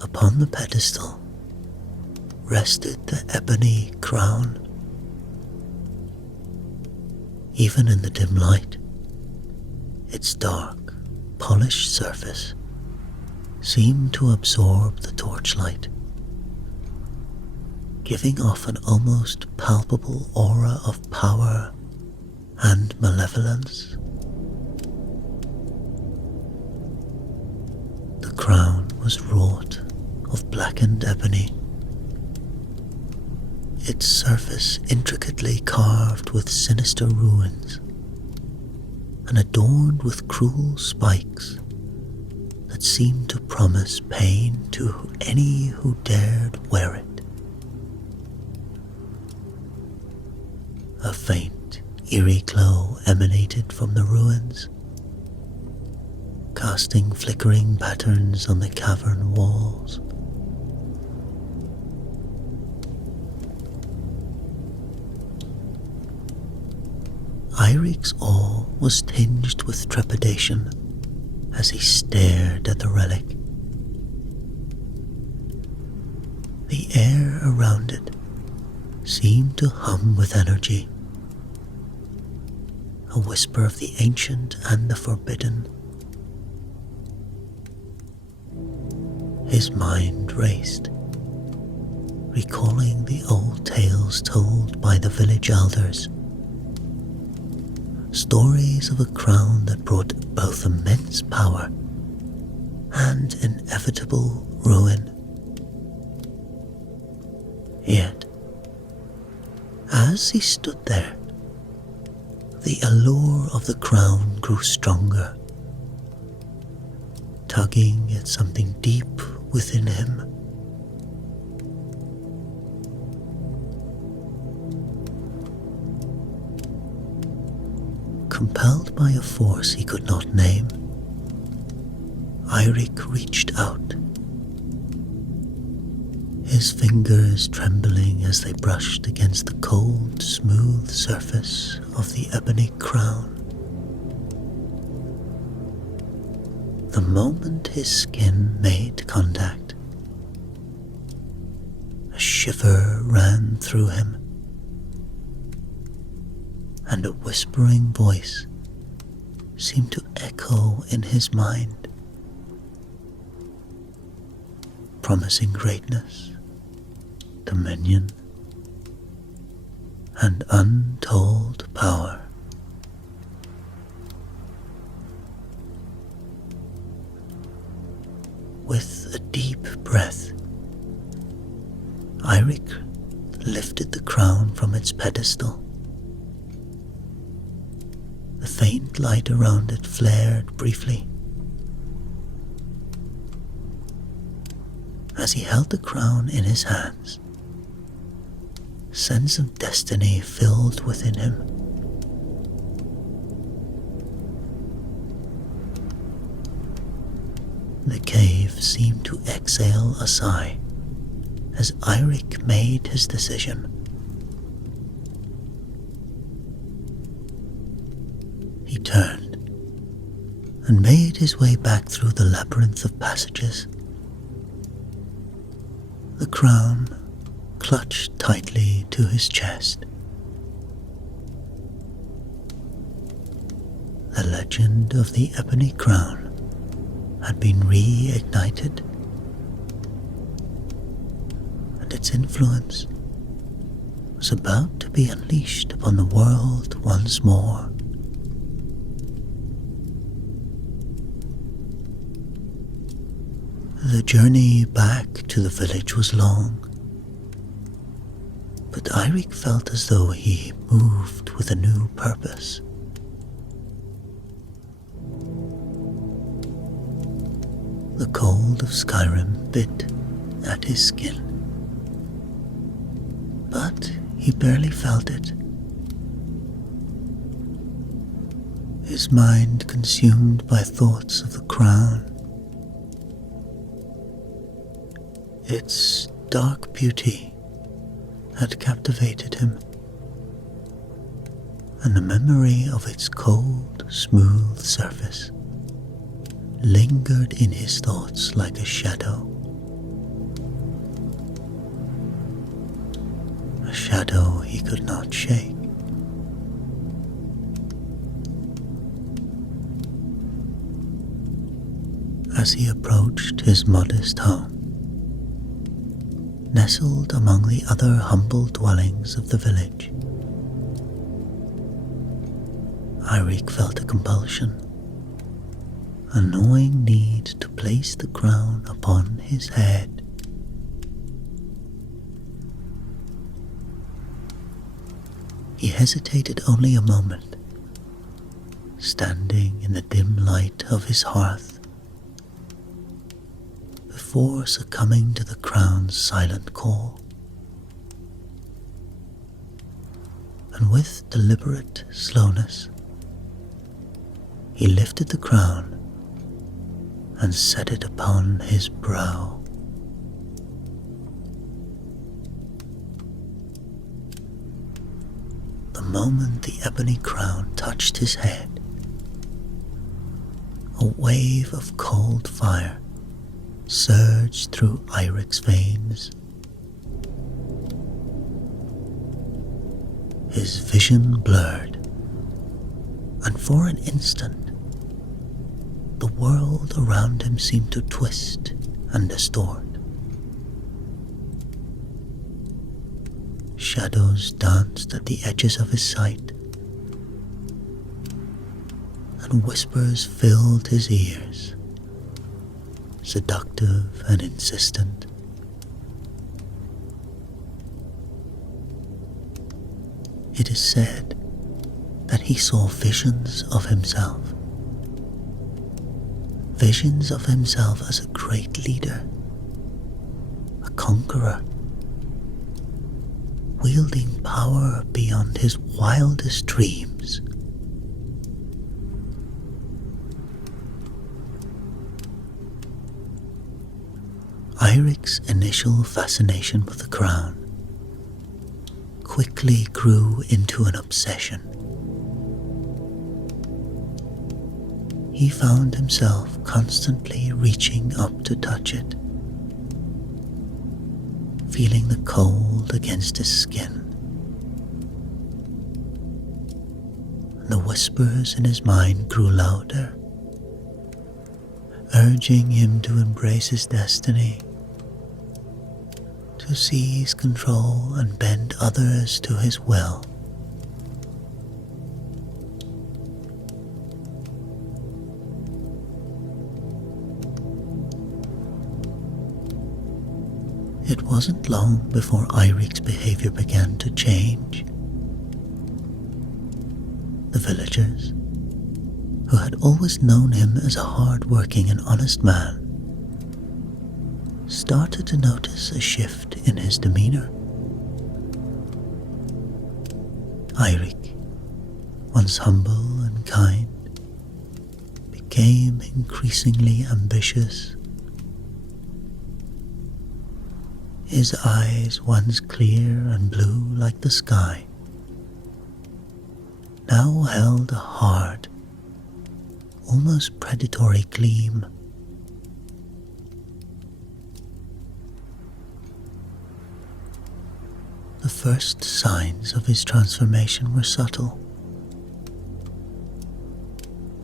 Upon the pedestal rested the ebony crown. Even in the dim light, its dark, polished surface seemed to absorb the torchlight, giving off an almost palpable aura of power and malevolence. The crown was wrought of blackened ebony, its surface intricately carved with sinister runes and adorned with cruel spikes that seemed to promise pain to any who dared wear it. A faint, eerie glow emanated from the ruins, casting flickering patterns on the cavern walls. Eirik's awe was tinged with trepidation as he stared at the relic. The air around it seemed to hum with energy, a whisper of the ancient and the forbidden. His mind raced, recalling the old tales told by the village elders. Stories of a crown that brought both immense power and inevitable ruin. Yet, as he stood there, the allure of the crown grew stronger, tugging at something deep within him. Compelled by a force he could not name, Eirik reached out, his fingers trembling as they brushed against the cold, smooth surface of the ebony crown. The moment his skin made contact, a shiver ran through him, and a whispering voice seemed to echo in his mind, promising greatness, dominion, and untold power. With a deep breath, Eirik lifted the crown from its pedestal. The faint light around it flared briefly. As he held the crown in his hands, a sense of destiny filled within him. The cave seemed to exhale a sigh as Eirik made his decision. He turned and made his way back through the labyrinth of passages, the crown clutched tightly to his chest. The legend of the ebony crown had been reignited, and its influence was about to be unleashed upon the world once more. The journey back to the village was long, but Eirik felt as though he moved with a new purpose. The cold of Skyrim bit at his skin, but he barely felt it. His mind consumed by thoughts of the crown, its dark beauty had captivated him, and the memory of its cold, smooth surface lingered in his thoughts like a shadow he could not shake. As he approached his modest home, nestled among the other humble dwellings of the village, Eirik felt a compulsion, a gnawing need to place the crown upon his head. He hesitated only a moment, standing in the dim light of his hearth, before succumbing to the crown's silent call. And with deliberate slowness, he lifted the crown and set it upon his brow. The moment the ebony crown touched his head, a wave of cold fire surged through Eirik's veins. His vision blurred, and for an instant, the world around him seemed to twist and distort. shadows danced at the edges of his sight, and whispers filled his ears, seductive and insistent. It is said that he saw visions of himself as a great leader, a conqueror, wielding power beyond his wildest dreams. Eirik's initial fascination with the crown quickly grew into an obsession. He found himself constantly reaching up to touch it, feeling the cold against his skin. And the whispers in his mind grew louder, urging him to embrace his destiny, to seize control and bend others to his will. It wasn't long before Eirik's behavior began to change. The villagers, who had always known him as a hard-working and honest man, started to notice a shift in his demeanor. Eirik, once humble and kind, became increasingly ambitious. His eyes, once clear and blue like the sky, now held a hard, almost predatory gleam. The first signs of his transformation were subtle.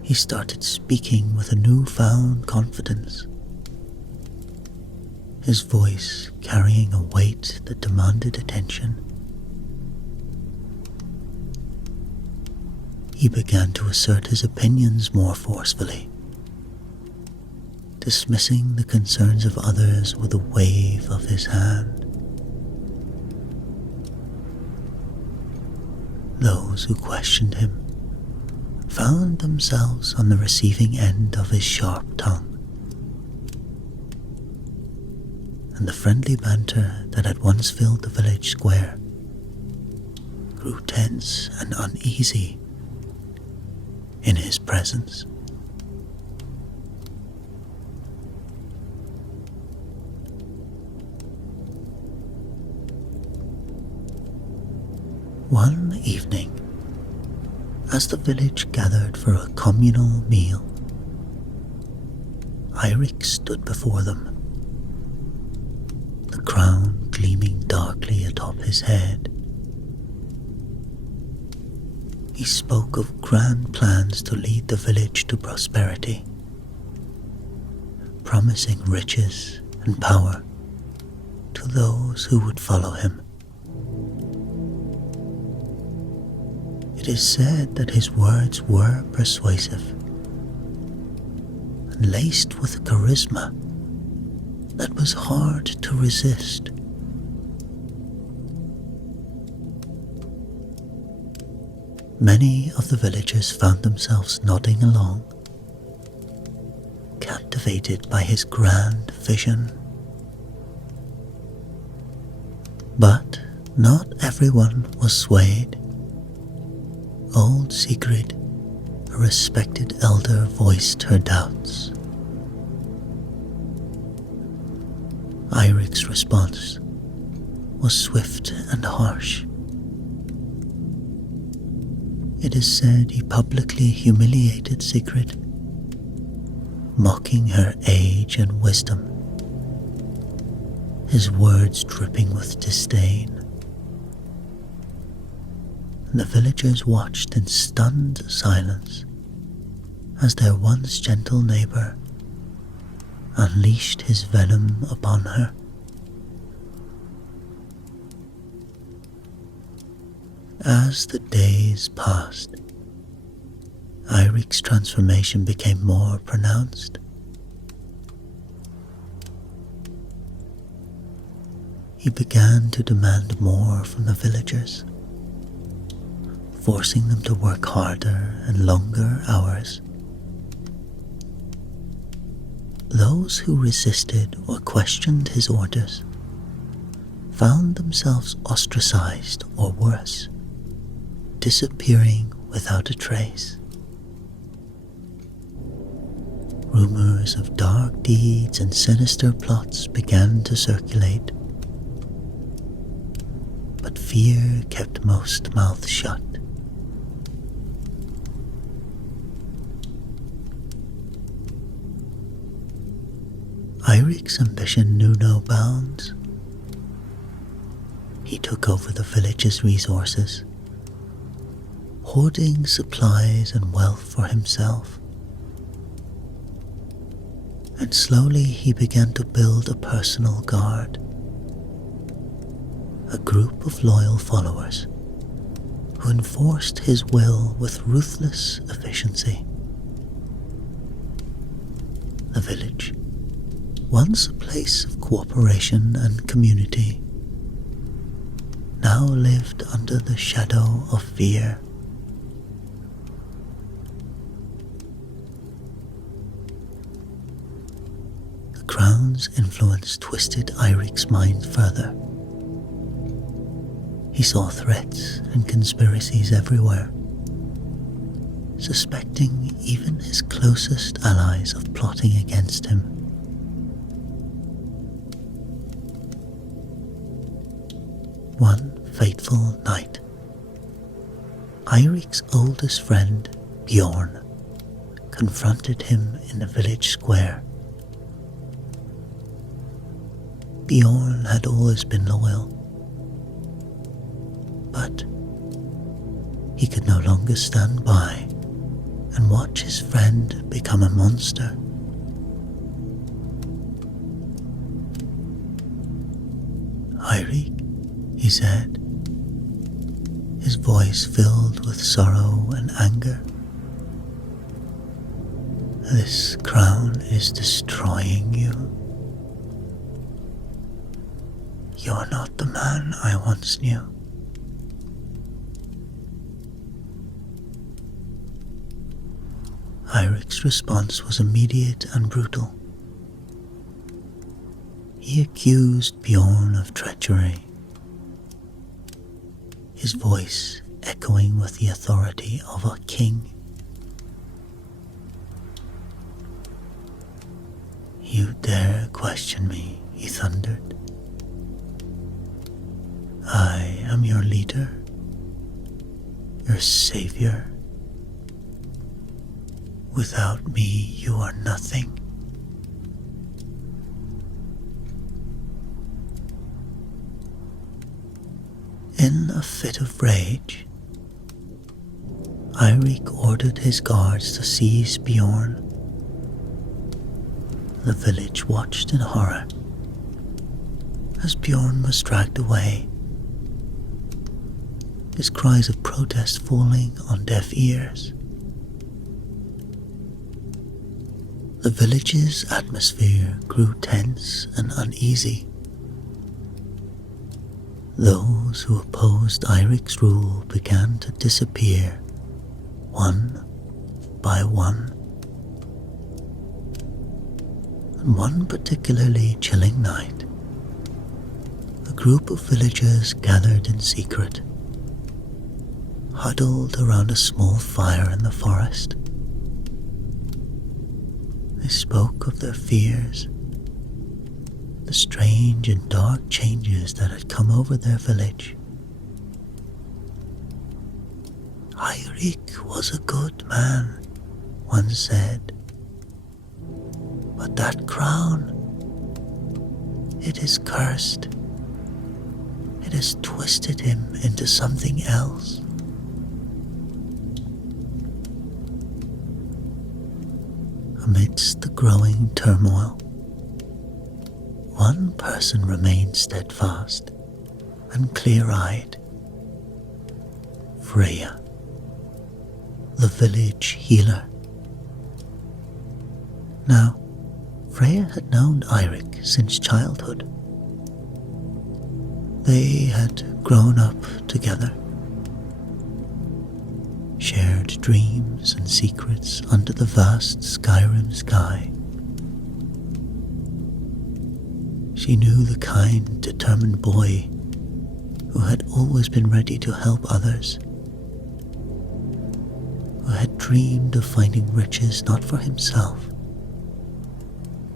He started speaking with a newfound confidence, his voice carrying a weight that demanded attention. He began to assert his opinions more forcefully, dismissing the concerns of others with a wave of his hand. Those who questioned him found themselves on the receiving end of his sharp tongue, and the friendly banter that had once filled the village square grew tense and uneasy in his presence. One evening, as the village gathered for a communal meal, Eirik stood before them, the crown gleaming darkly atop his head. He spoke of grand plans to lead the village to prosperity, promising riches and power to those who would follow him. It is said that his words were persuasive and laced with charisma that was hard to resist. Many of the villagers found themselves nodding along, captivated by his grand vision. But not everyone was swayed. Old Sigrid, a respected elder, voiced her doubts. Eirik's response was swift and harsh. It is said he publicly humiliated Sigrid, mocking her age and wisdom, his words dripping with disdain. The villagers watched in stunned silence as their once gentle neighbor unleashed his venom upon her. As the days passed, Eirik's transformation became more pronounced. He began to demand more from the villagers, forcing them to work harder and longer hours. Those who resisted or questioned his orders found themselves ostracized or worse, disappearing without a trace. Rumors of dark deeds and sinister plots began to circulate, but fear kept most mouths shut. Eirik's ambition knew no bounds. He took over the village's resources, hoarding supplies and wealth for himself. And slowly he began to build a personal guard, a group of loyal followers who enforced his will with ruthless efficiency. The village, once a place of cooperation and community, now lived under the shadow of fear. The crown's influence twisted Eirik's mind further. He saw threats and conspiracies everywhere, suspecting even his closest allies of plotting against him. One fateful night, Eirik's oldest friend, Bjorn, confronted him in the village square. Bjorn had always been loyal, but he could no longer stand by and watch his friend become a monster. "Eirik," he said, his voice filled with sorrow and anger, "this crown is destroying you. You're not the man I once knew." Eirik's response was immediate and brutal. He accused Bjorn of treachery, his voice echoing with the authority of a king. "You dare question me," he thundered. "I am your leader, your savior. Without me, you are nothing." In a fit of rage, Eirik ordered his guards to seize Bjorn. The village watched in horror as Bjorn was dragged away, his cries of protest falling on deaf ears. The village's atmosphere grew tense and uneasy. Those who opposed Eirik's rule began to disappear, one by one. On one particularly chilling night, a group of villagers gathered in secret, huddled around a small fire in the forest. They spoke of their fears, the strange and dark changes that had come over their village. "Eirik was a good man," one said, "but that crown, it is cursed. It has twisted him into something else." Amidst the growing turmoil, one person remained steadfast and clear-eyed. Freya, the village healer. Now, Freya had known Eirik since childhood. They had grown up together, shared dreams and secrets under the vast Skyrim sky. She knew the kind, determined boy who had always been ready to help others, who had dreamed of finding riches not for himself,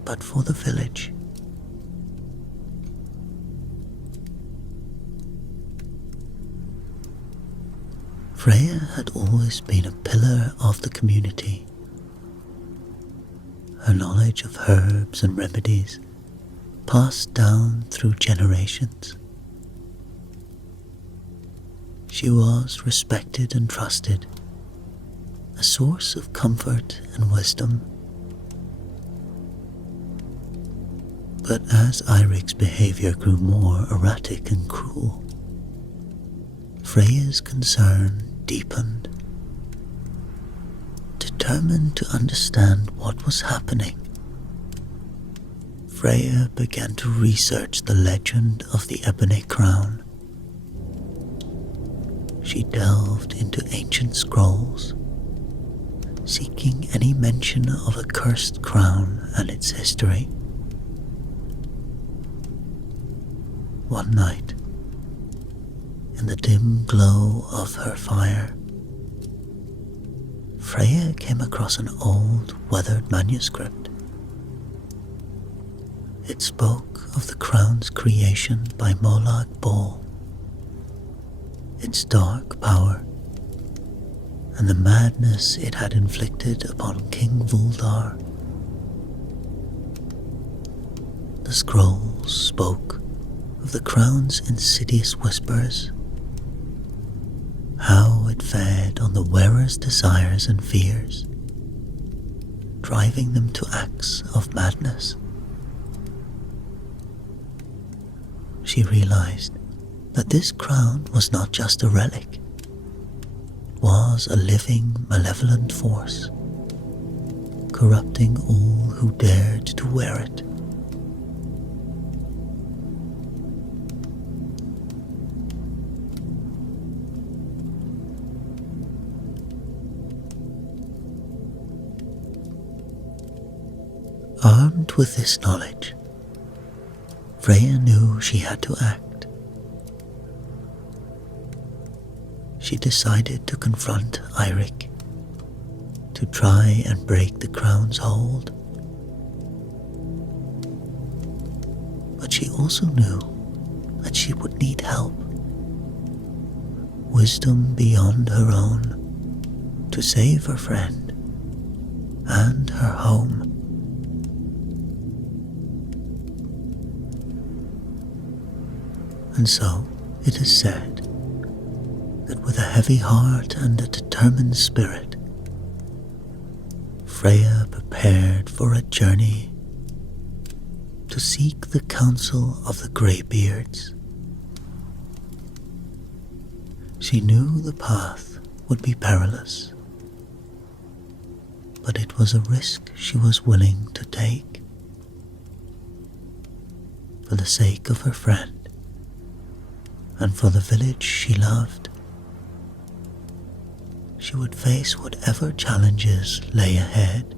but for the village. Freya had always been a pillar of the community. Her knowledge of herbs and remedies passed down through generations. She was respected and trusted, a source of comfort and wisdom. But as Eirik's behavior grew more erratic and cruel, Freya's concern deepened. Determined to understand what was happening, Freya began to research the legend of the Ebony Crown. She delved into ancient scrolls, seeking any mention of a cursed crown and its history. One night, in the dim glow of her fire, Freya came across an old, weathered manuscript. It spoke of the crown's creation by Molag Bal, its dark power, and the madness it had inflicted upon King Vuldar. The scrolls spoke of the crown's insidious whispers, how it fed on the wearer's desires and fears, driving them to acts of madness. She realized that this crown was not just a relic. It was a living, malevolent force, corrupting all who dared to wear it. Armed with this knowledge, Freya knew she had to act. She decided to confront Eirik, to try and break the crown's hold. But she also knew that she would need help, wisdom beyond her own, to save her friend and her home. And so it is said that with a heavy heart and a determined spirit, Freya prepared for a journey to seek the counsel of the Greybeards. She knew the path would be perilous, but it was a risk she was willing to take for the sake of her friend and for the village she loved. She would face whatever challenges lay ahead.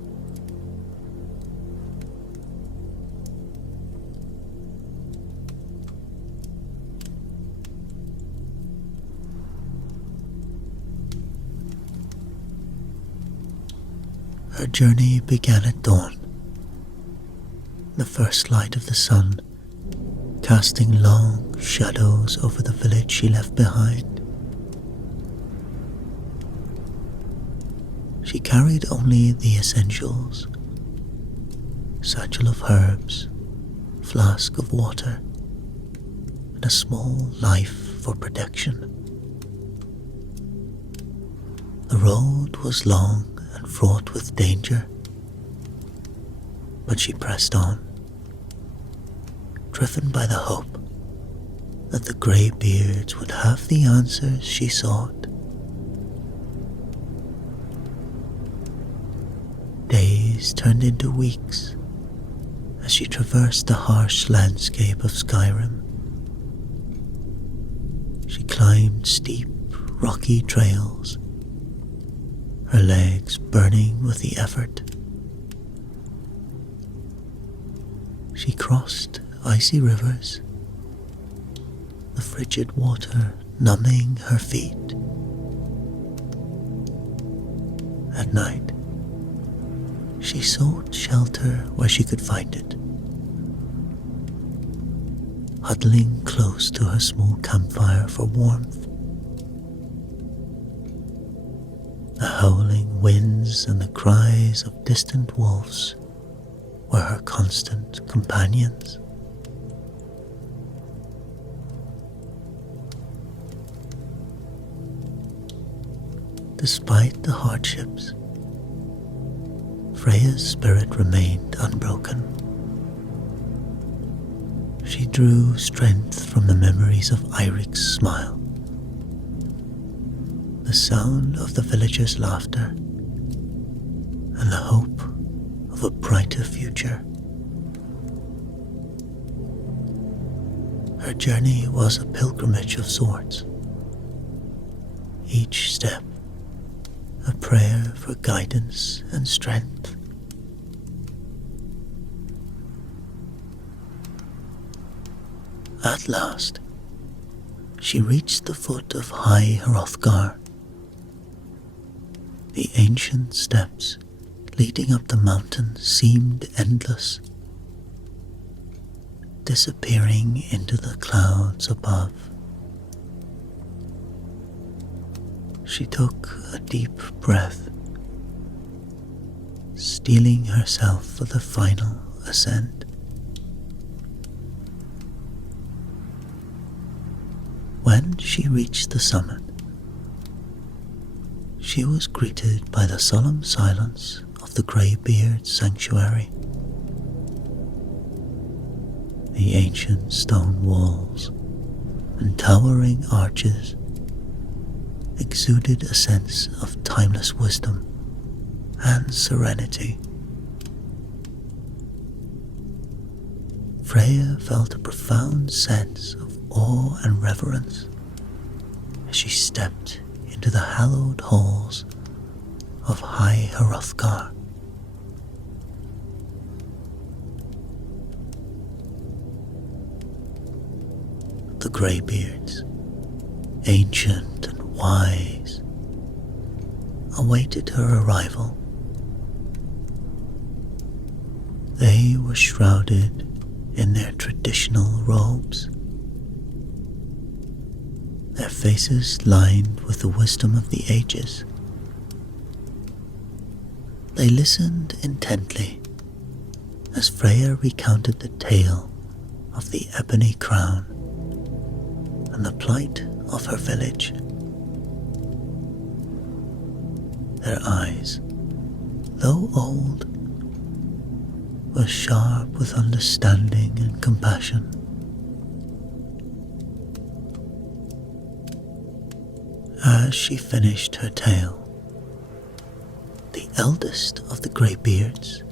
Her journey began at dawn, the first light of the sun casting long shadows over the village she left behind. She carried only the essentials: satchel of herbs, flask of water, and a small knife for protection. The road was long and fraught with danger, but she pressed on, driven by the hope that the Greybeards would have the answers she sought. days turned into weeks as she traversed the harsh landscape of Skyrim. She climbed steep, rocky trails, her legs burning with the effort. She crossed icy rivers, the frigid water numbing her feet. At night, she sought shelter where she could find it, huddling close to her small campfire for warmth. The howling winds and the cries of distant wolves were her constant companions. Despite the hardships, Freya's spirit remained unbroken. She drew strength from the memories of Eirik's smile, the sound of the villagers' laughter, and the hope of a brighter future. Her journey was a pilgrimage of sorts, each step a prayer for guidance and strength. At last, she reached the foot of High Hrothgar. The ancient steps leading up the mountain seemed endless, disappearing into the clouds above. She took a deep breath, steeling herself for the final ascent. When she reached the summit, she was greeted by the solemn silence of the Greybeard sanctuary. The ancient stone walls and towering arches exuded a sense of timeless wisdom and serenity. Freya felt a profound sense of awe and reverence as she stepped into the hallowed halls of High Hrothgar. The Greybeards, ancient and wise, awaited her arrival. They were shrouded in their traditional robes, their faces lined with the wisdom of the ages. They listened intently as Freya recounted the tale of the ebony crown and the plight of her village. Their eyes, though old, were sharp with understanding and compassion. As she finished her tale, the eldest of the Greybeards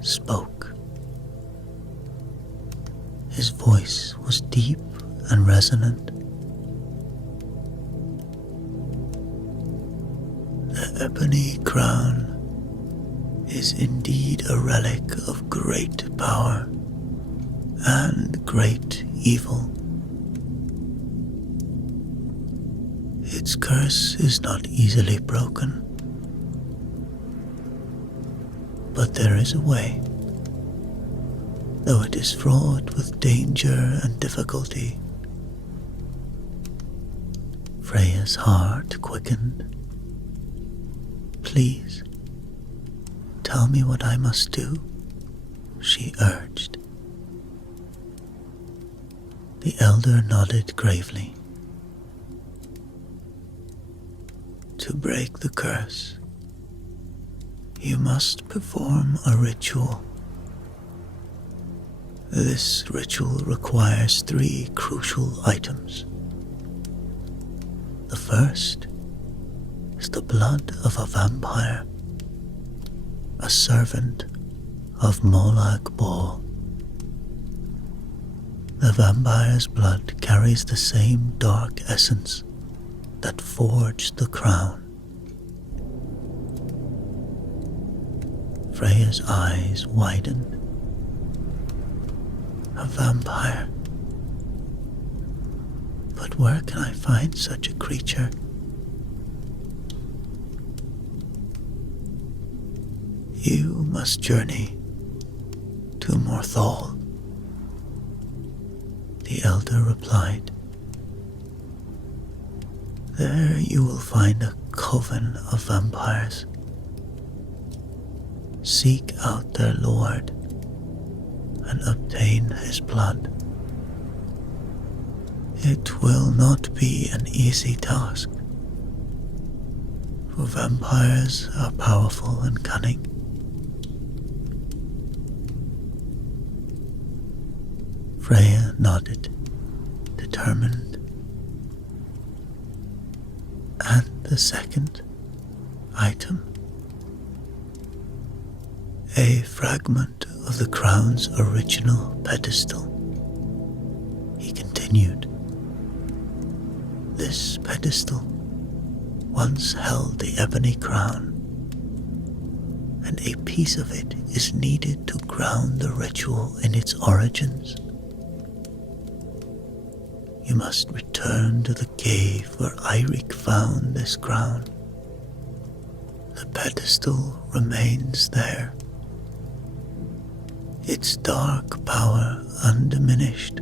spoke. His voice was deep and resonant. The ebony crown is indeed a relic of great power and great evil. Its curse is not easily broken, but there is a way, though it is fraught with danger and difficulty. Freya's heart quickened. Please, tell me what I must do, she urged. The elder nodded gravely. To break the curse, you must perform a ritual. This ritual requires 3 crucial items. The first is the blood of a vampire. a servant of Molag Bal. The vampire's blood carries the same dark essence that forged the crown. Freya's eyes widened. A vampire? But where can I find such a creature? You must journey to Morthal, the elder replied. There you will find a coven of vampires. Seek out their lord and obtain his blood. It will not be an easy task, for vampires are powerful and cunning. Freya nodded, determined. And the second item? A fragment of the crown's original pedestal. He continued. This pedestal once held the ebony crown, and a piece of it is needed to ground the ritual in its origins. You must return to the cave where Eirik found this crown. The pedestal remains there, its dark power undiminished.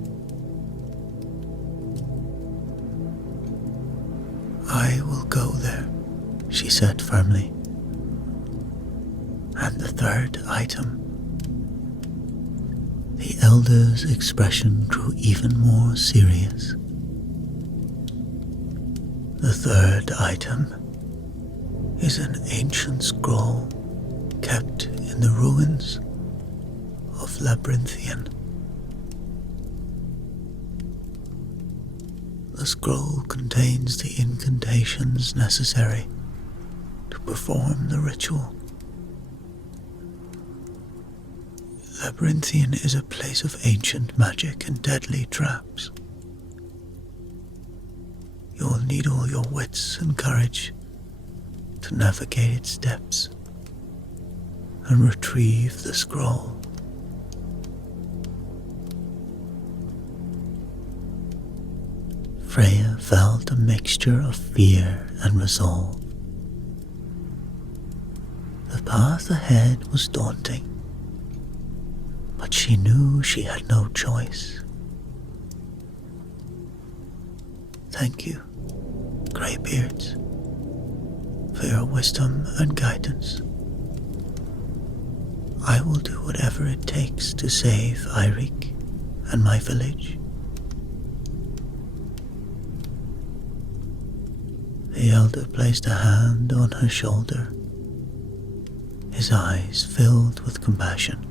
I will go there, she said firmly. And the third item. The elder's expression grew even more serious. The third item is an ancient scroll kept in the ruins of Labyrinthian. The scroll contains the incantations necessary to perform the ritual. Labyrinthian is a place of ancient magic and deadly traps. You'll need all your wits and courage to navigate its depths and retrieve the scroll. Freya felt a mixture of fear and resolve. The path ahead was daunting, but she knew she had no choice. Thank you, Greybeards, for your wisdom and guidance. I will do whatever it takes to save Eirik and my village. The elder placed a hand on her shoulder, his eyes filled with compassion.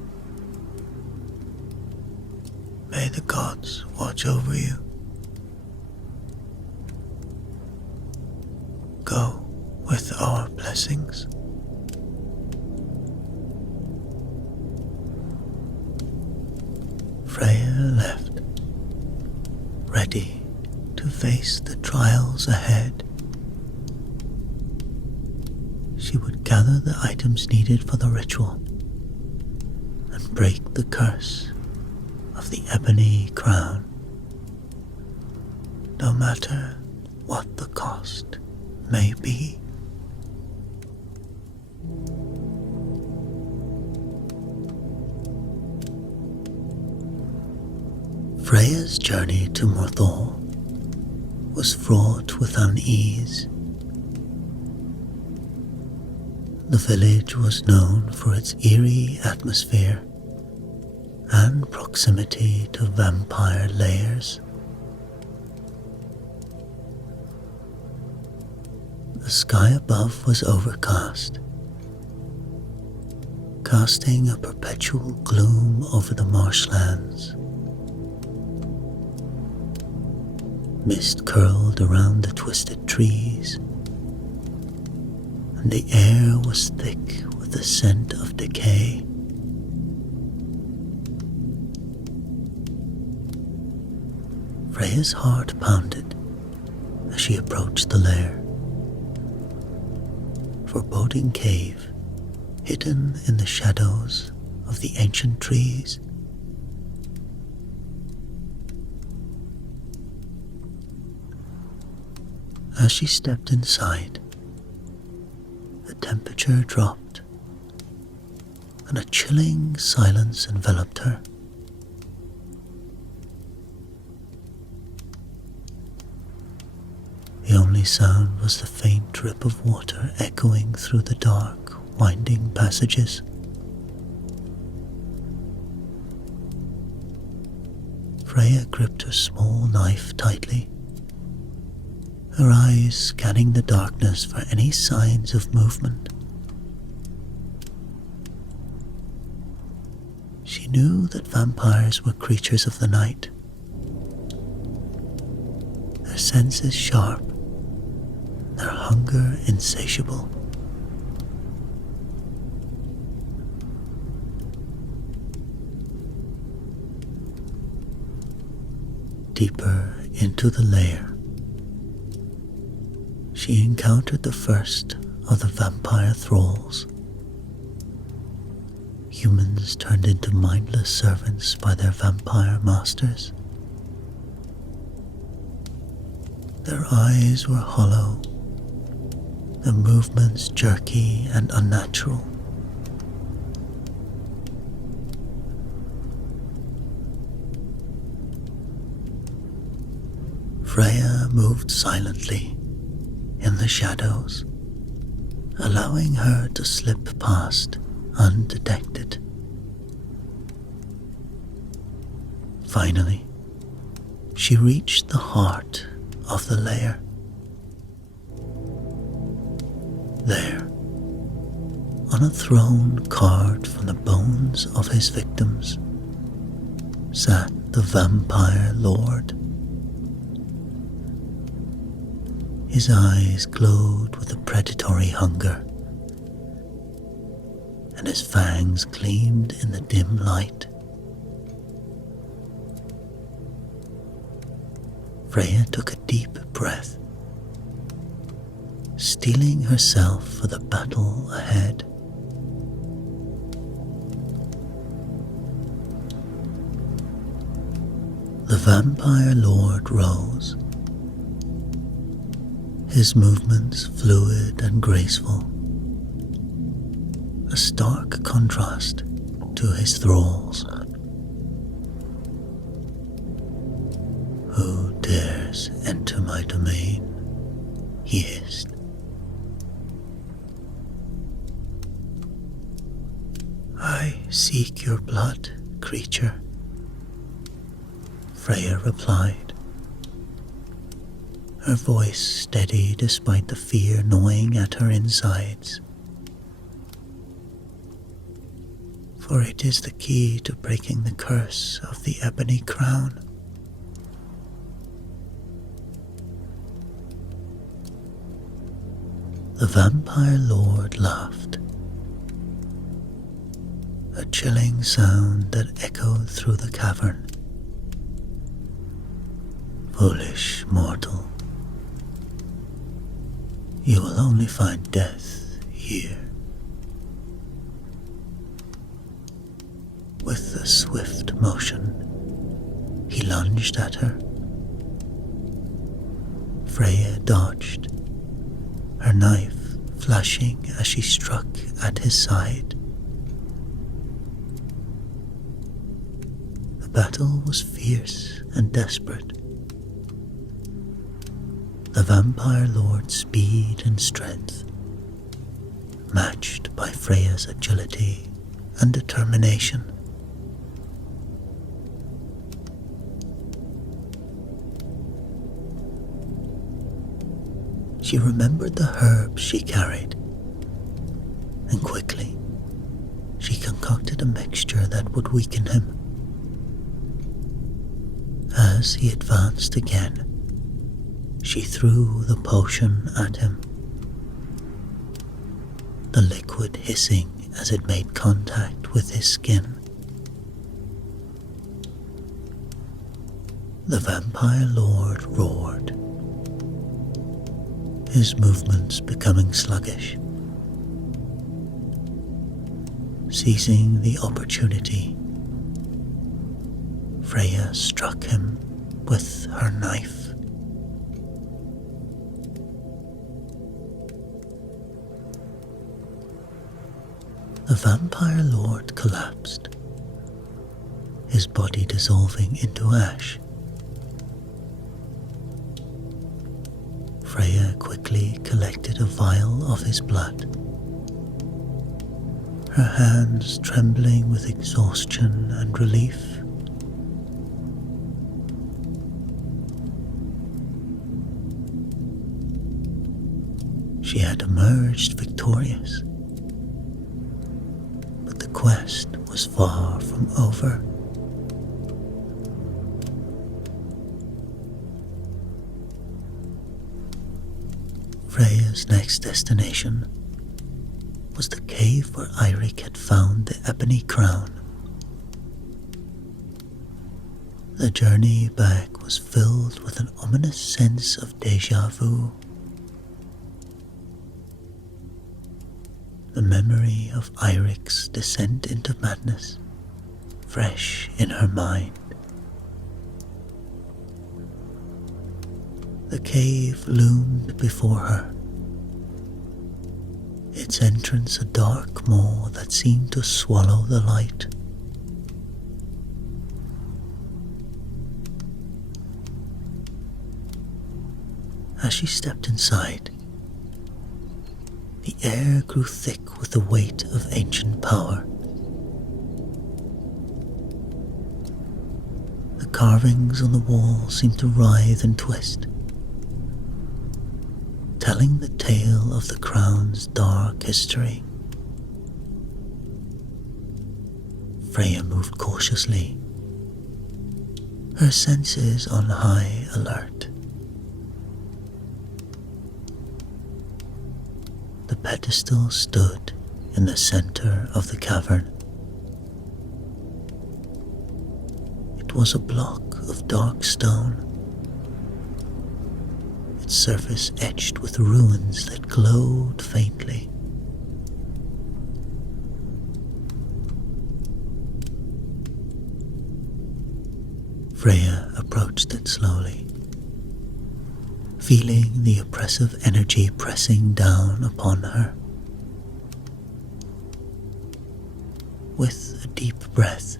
May the gods watch over you. Go with our blessings. Freya left, ready to face the trials ahead. She would gather the items needed for the ritual and break the curse of the ebony crown, no matter what the cost may be. Freya's journey to Morthal was fraught with unease. The village was known for its eerie atmosphere and proximity to vampire lairs. The sky above was overcast, casting a perpetual gloom over the marshlands. Mist curled around the twisted trees, and the air was thick with with the scent of decay. Freya's heart pounded as she approached the lair. Foreboding cave, hidden in the shadows of the ancient trees. As she stepped inside, the temperature dropped and a chilling silence enveloped her. The only sound was the faint drip of water echoing through the dark, winding passages. Freya gripped her small knife tightly, her eyes scanning the darkness for any signs of movement. She knew that vampires were creatures of the night, their senses sharp, their hunger insatiable. Deeper into the lair, she encountered the first of the vampire thralls. Humans turned into mindless servants by their vampire masters. Their eyes were hollow, their movements jerky and unnatural. Freya moved silently in the shadows, allowing her to slip past undetected. Finally, she reached the heart of the lair. There, on a throne carved from the bones of his victims, sat the vampire lord. His eyes glowed with a predatory hunger, and his fangs gleamed in the dim light. Freya took a deep breath, steeling herself for the battle ahead. The vampire lord rose, his movements fluid and graceful, a stark contrast to his thralls. "Who dares enter my domain?" he hissed. "I seek your blood, creature," Freya replied, her voice steady despite the fear gnawing at her insides. "For it is the key to breaking the curse of the ebony crown." The vampire lord laughed, a chilling sound that echoed through the cavern. "Foolish mortal, you will only find death here." With a swift motion, he lunged at her. Freya dodged, her knife flashing as she struck at his side. The battle was fierce and desperate. The vampire lord's speed and strength, matched by Freya's agility and determination. She remembered the herbs she carried, and quickly she concocted a mixture that would weaken him. As he advanced again, she threw the potion at him, the liquid hissing as it made contact with his skin. The vampire lord roared, his movements becoming sluggish. Seizing the opportunity, Freya struck him with her knife. The vampire lord collapsed, his body dissolving into ash. Freya quickly collected a vial of his blood, her hands trembling with exhaustion and relief. She had emerged victorious, but the quest was far from over. Freya's next destination was the cave where Eirik had found the ebony crown. The journey back was filled with an ominous sense of déjà vu. The memory of Eirik's descent into madness, fresh in her mind. The cave loomed before her, its entrance a dark maw that seemed to swallow the light. As she stepped inside, the air grew thick with the weight of ancient power. The carvings on the wall seemed to writhe and twist, telling the tale of the crown's dark history. Freya moved cautiously, her senses on high alert. The pedestal stood in the center of the cavern. It was a block of dark stone, its surface etched with runes that glowed faintly. Freya approached it slowly, feeling the oppressive energy pressing down upon her. With a deep breath,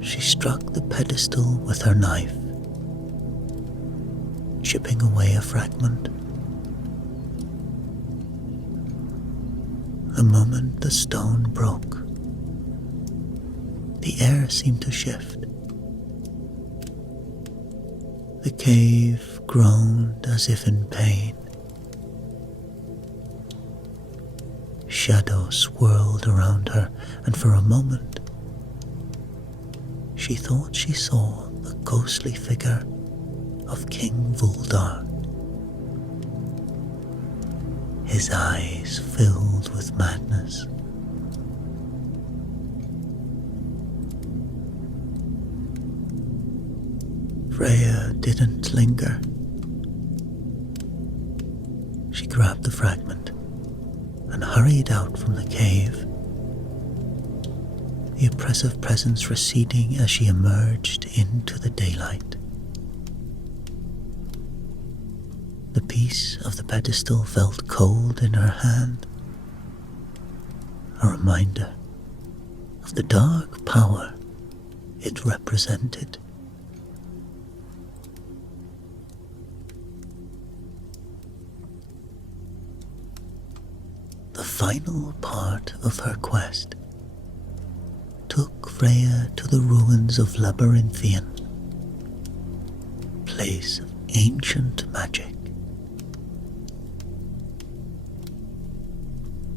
she struck the pedestal with her knife, chipping away a fragment. The moment the stone broke, the air seemed to shift. The cave groaned as if in pain. Shadows swirled around her, and for a moment, she thought she saw the ghostly figure of King Vuldar, his eyes filled with madness. Freya didn't linger. She grabbed the fragment and hurried out from the cave, the oppressive presence receding as she emerged into the daylight. The piece of the pedestal felt cold in her hand, a reminder of the dark power it represented. The final part of her quest took Freya to the ruins of Labyrinthian, place of ancient magic.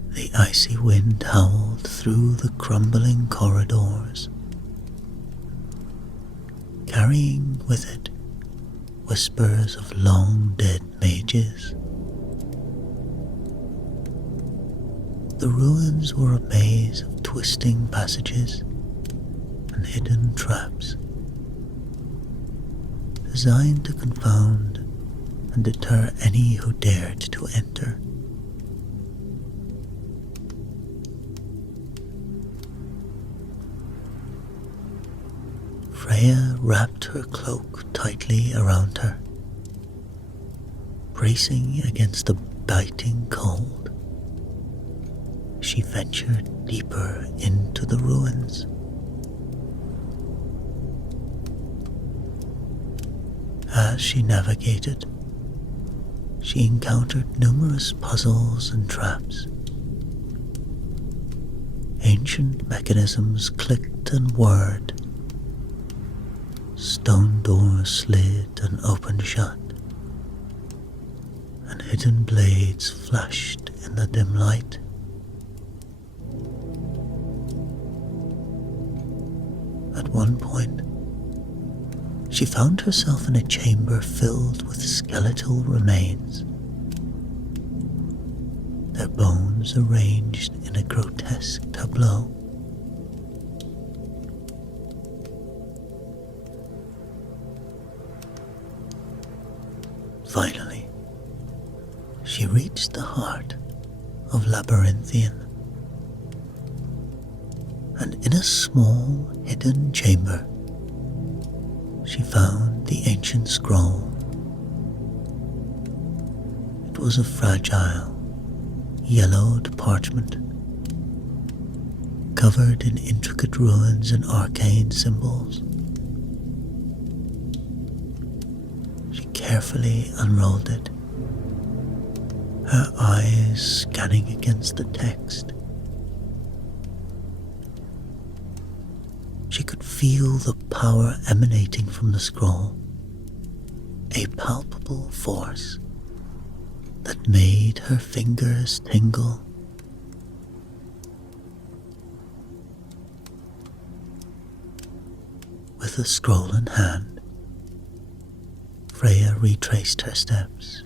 The icy wind howled through the crumbling corridors, carrying with it whispers of long-dead mages. The ruins were a maze of twisting passages and hidden traps, designed to confound and deter any who dared to enter. Freya wrapped her cloak tightly around her, bracing against the biting cold. She ventured deeper into the ruins. As she navigated, she encountered numerous puzzles and traps. Ancient mechanisms clicked and whirred. Stone doors slid and opened shut, and hidden blades flashed in the dim light. At one point, she found herself in a chamber filled with skeletal remains, their bones arranged in a grotesque tableau. Finally, she reached the heart of Labyrinthian, and in a small hidden chamber, she found the ancient scroll. It was a fragile, yellowed parchment, covered in intricate runes and arcane symbols. She carefully unrolled it, her eyes scanning against the text. She could feel the power emanating from the scroll, a palpable force that made her fingers tingle. With the scroll in hand, Freya retraced her steps,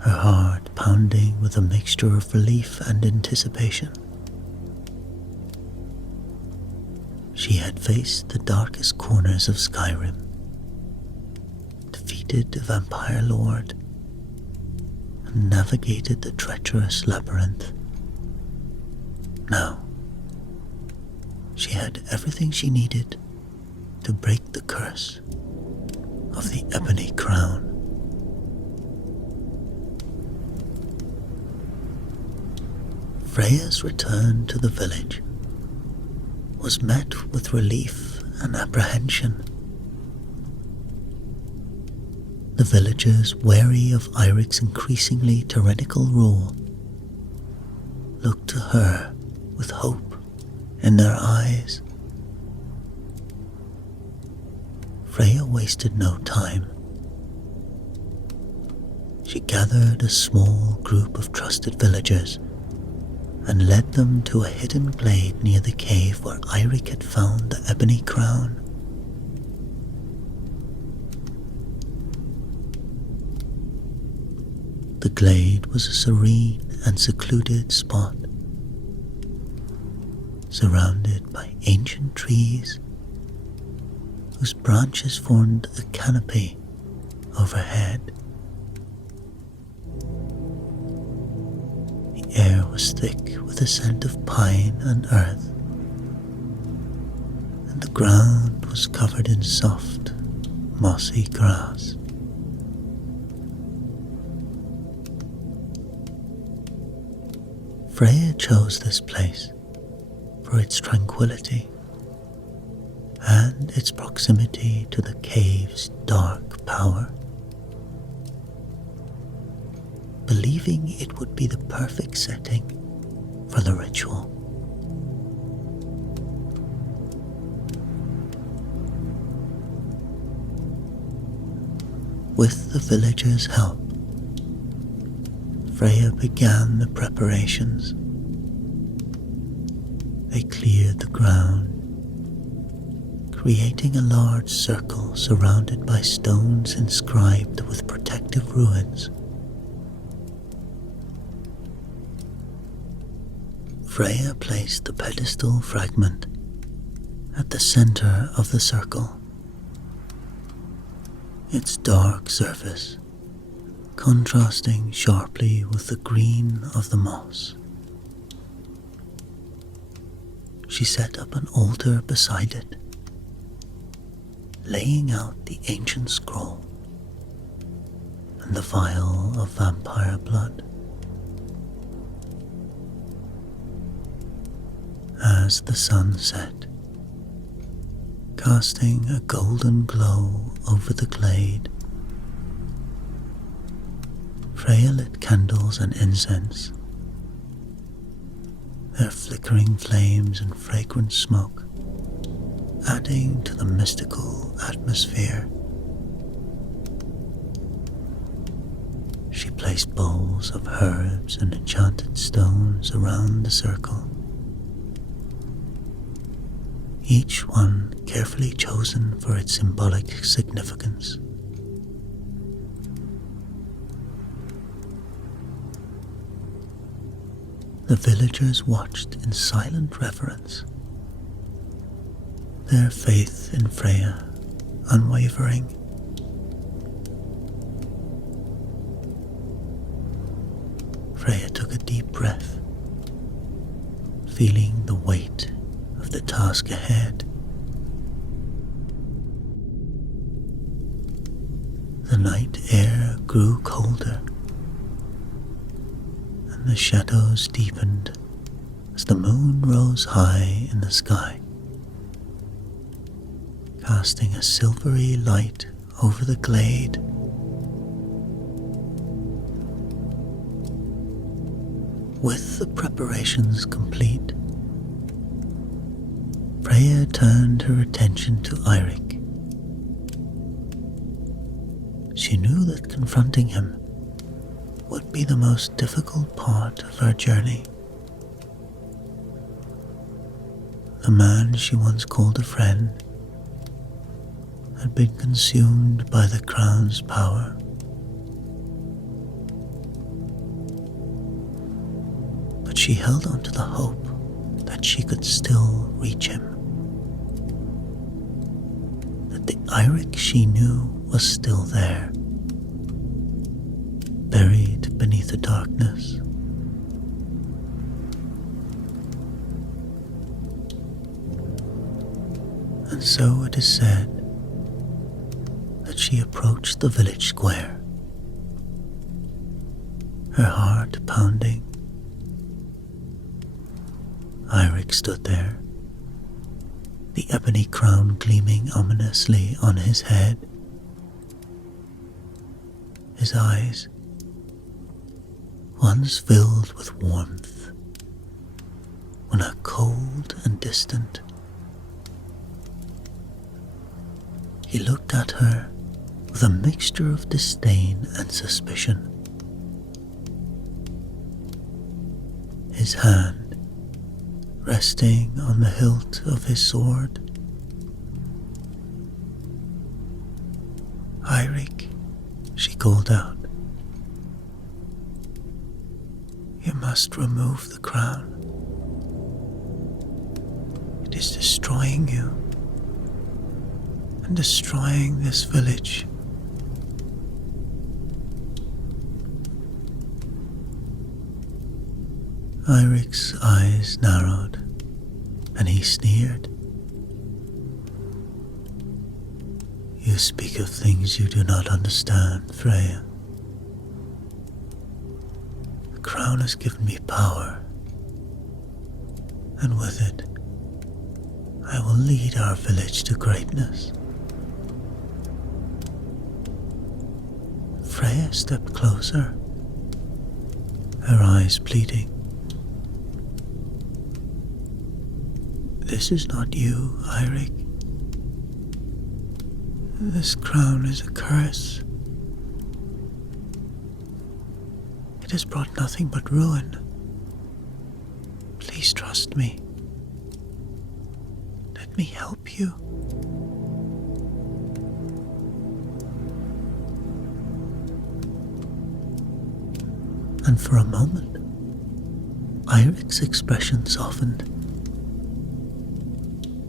her heart pounding with a mixture of relief and anticipation. She had faced the darkest corners of Skyrim, defeated a vampire lord, and navigated the treacherous labyrinth. Now, she had everything she needed to break the curse of the Ebony Crown. Freya's return to the village was met with relief and apprehension. The villagers, wary of Eirik's increasingly tyrannical rule, looked to her with hope in their eyes. Freya wasted no time. She gathered a small group of trusted villagers and led them to a hidden glade near the cave where Eirik had found the Ebony Crown. The glade was a serene and secluded spot, surrounded by ancient trees whose branches formed a canopy overhead. The air was thick with a scent of pine and earth, and the ground was covered in soft, mossy grass. Freya chose this place for its tranquility and its proximity to the cave's dark power, believing it would be the perfect setting for the ritual. With the villagers' help, Freya began the preparations. They cleared the ground, creating a large circle surrounded by stones inscribed with protective runes. Freya placed the pedestal fragment at the center of the circle, its dark surface contrasting sharply with the green of the moss. She set up an altar beside it, laying out the ancient scroll and the vial of vampire blood. As the sun set, casting a golden glow over the glade, Freya lit candles and incense, their flickering flames and fragrant smoke adding to the mystical atmosphere. She placed bowls of herbs and enchanted stones around the circle, each one carefully chosen for its symbolic significance. The villagers watched in silent reverence, their faith in Freya unwavering. Freya took a deep breath, feeling the weight of the task ahead. The night air grew colder, and the shadows deepened as the moon rose high in the sky, casting a silvery light over the glade. With the preparations complete, Freya turned her attention to Eirik. She knew that confronting him would be the most difficult part of her journey. The man she once called a friend had been consumed by the crown's power. But she held on to the hope that she could still reach him, that the Eirik she knew was still there, buried beneath the darkness. And so it is said that she approached the village square, her heart pounding. Eirik stood there, the ebony crown gleaming ominously on his head. His eyes, once filled with warmth, were now cold and distant. He looked at her with a mixture of disdain and suspicion. His hand resting on the hilt of his sword. "Eirik," she called out, "you must remove the crown. It is destroying you and destroying this village." Eirik's eyes narrowed, and he sneered. "You speak of things you do not understand, Freya. The crown has given me power, and with it, I will lead our village to greatness." Freya stepped closer, her eyes pleading. "This is not you, Eirik. This crown is a curse. It has brought nothing but ruin. Please trust me. Let me help you." And for a moment, Eirik's expression softened,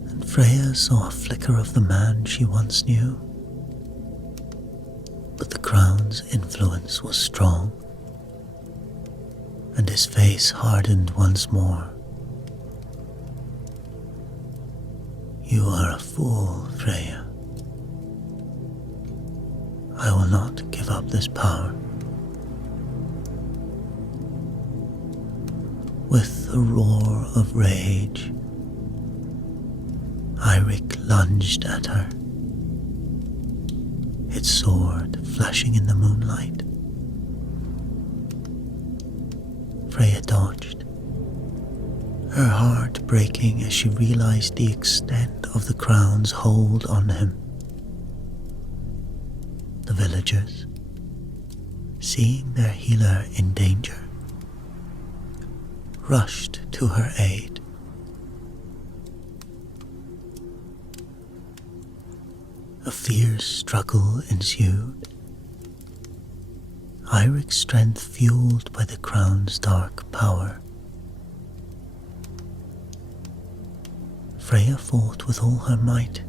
and Freya saw a flicker of the man she once knew. But the crown's influence was strong, and his face hardened once more. You are a fool, Freya. I will not give up this power. With a roar of rage, Eirik lunged at her, its sword flashing in the moonlight. Freya dodged, her heart breaking as she realized the extent of the crown's hold on him. The villagers, seeing their healer in danger, rushed to her aid. A fierce struggle ensued, Eirik's strength fueled by the crown's dark power. Freya fought with all her might,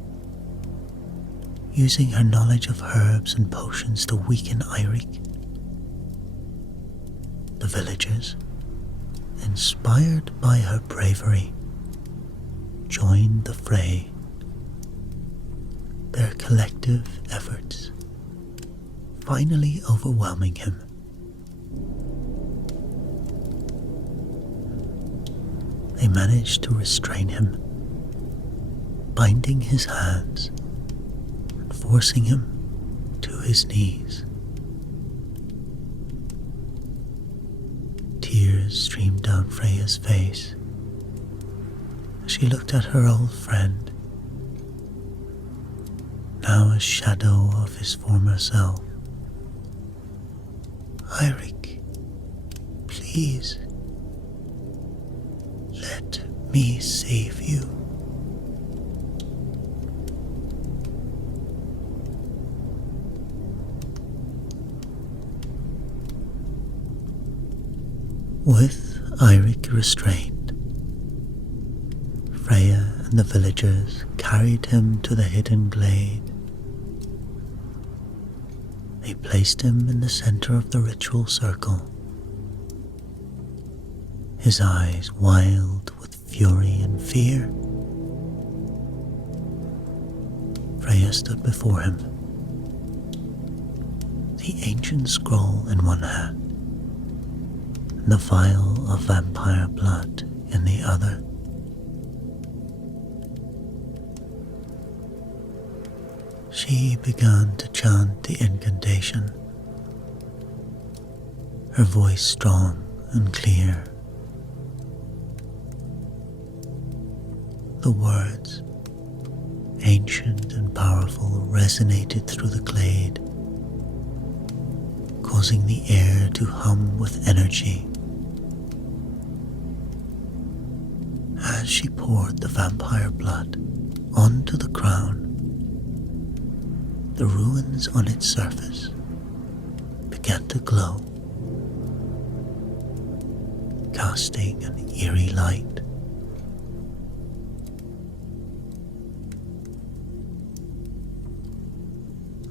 using her knowledge of herbs and potions to weaken Eirik. The villagers, inspired by her bravery, joined the fray, their collective efforts finally overwhelming him. They managed to restrain him, binding his hands and forcing him to his knees. Tears streamed down Freya's face as she looked at her old friend, now a shadow of his former self. Eirik, please, let me save you. With Eirik restrained, Freya and the villagers carried him to the hidden glade. They placed him in the center of the ritual circle, his eyes wild with fury and fear. Freya stood before him, the ancient scroll in one hand, and the vial of vampire blood in the other. She began to chant the incantation, her voice strong and clear. The words, ancient and powerful, resonated through the glade, causing the air to hum with energy. As she poured the vampire blood onto the crown, the ruins on its surface began to glow, casting an eerie light.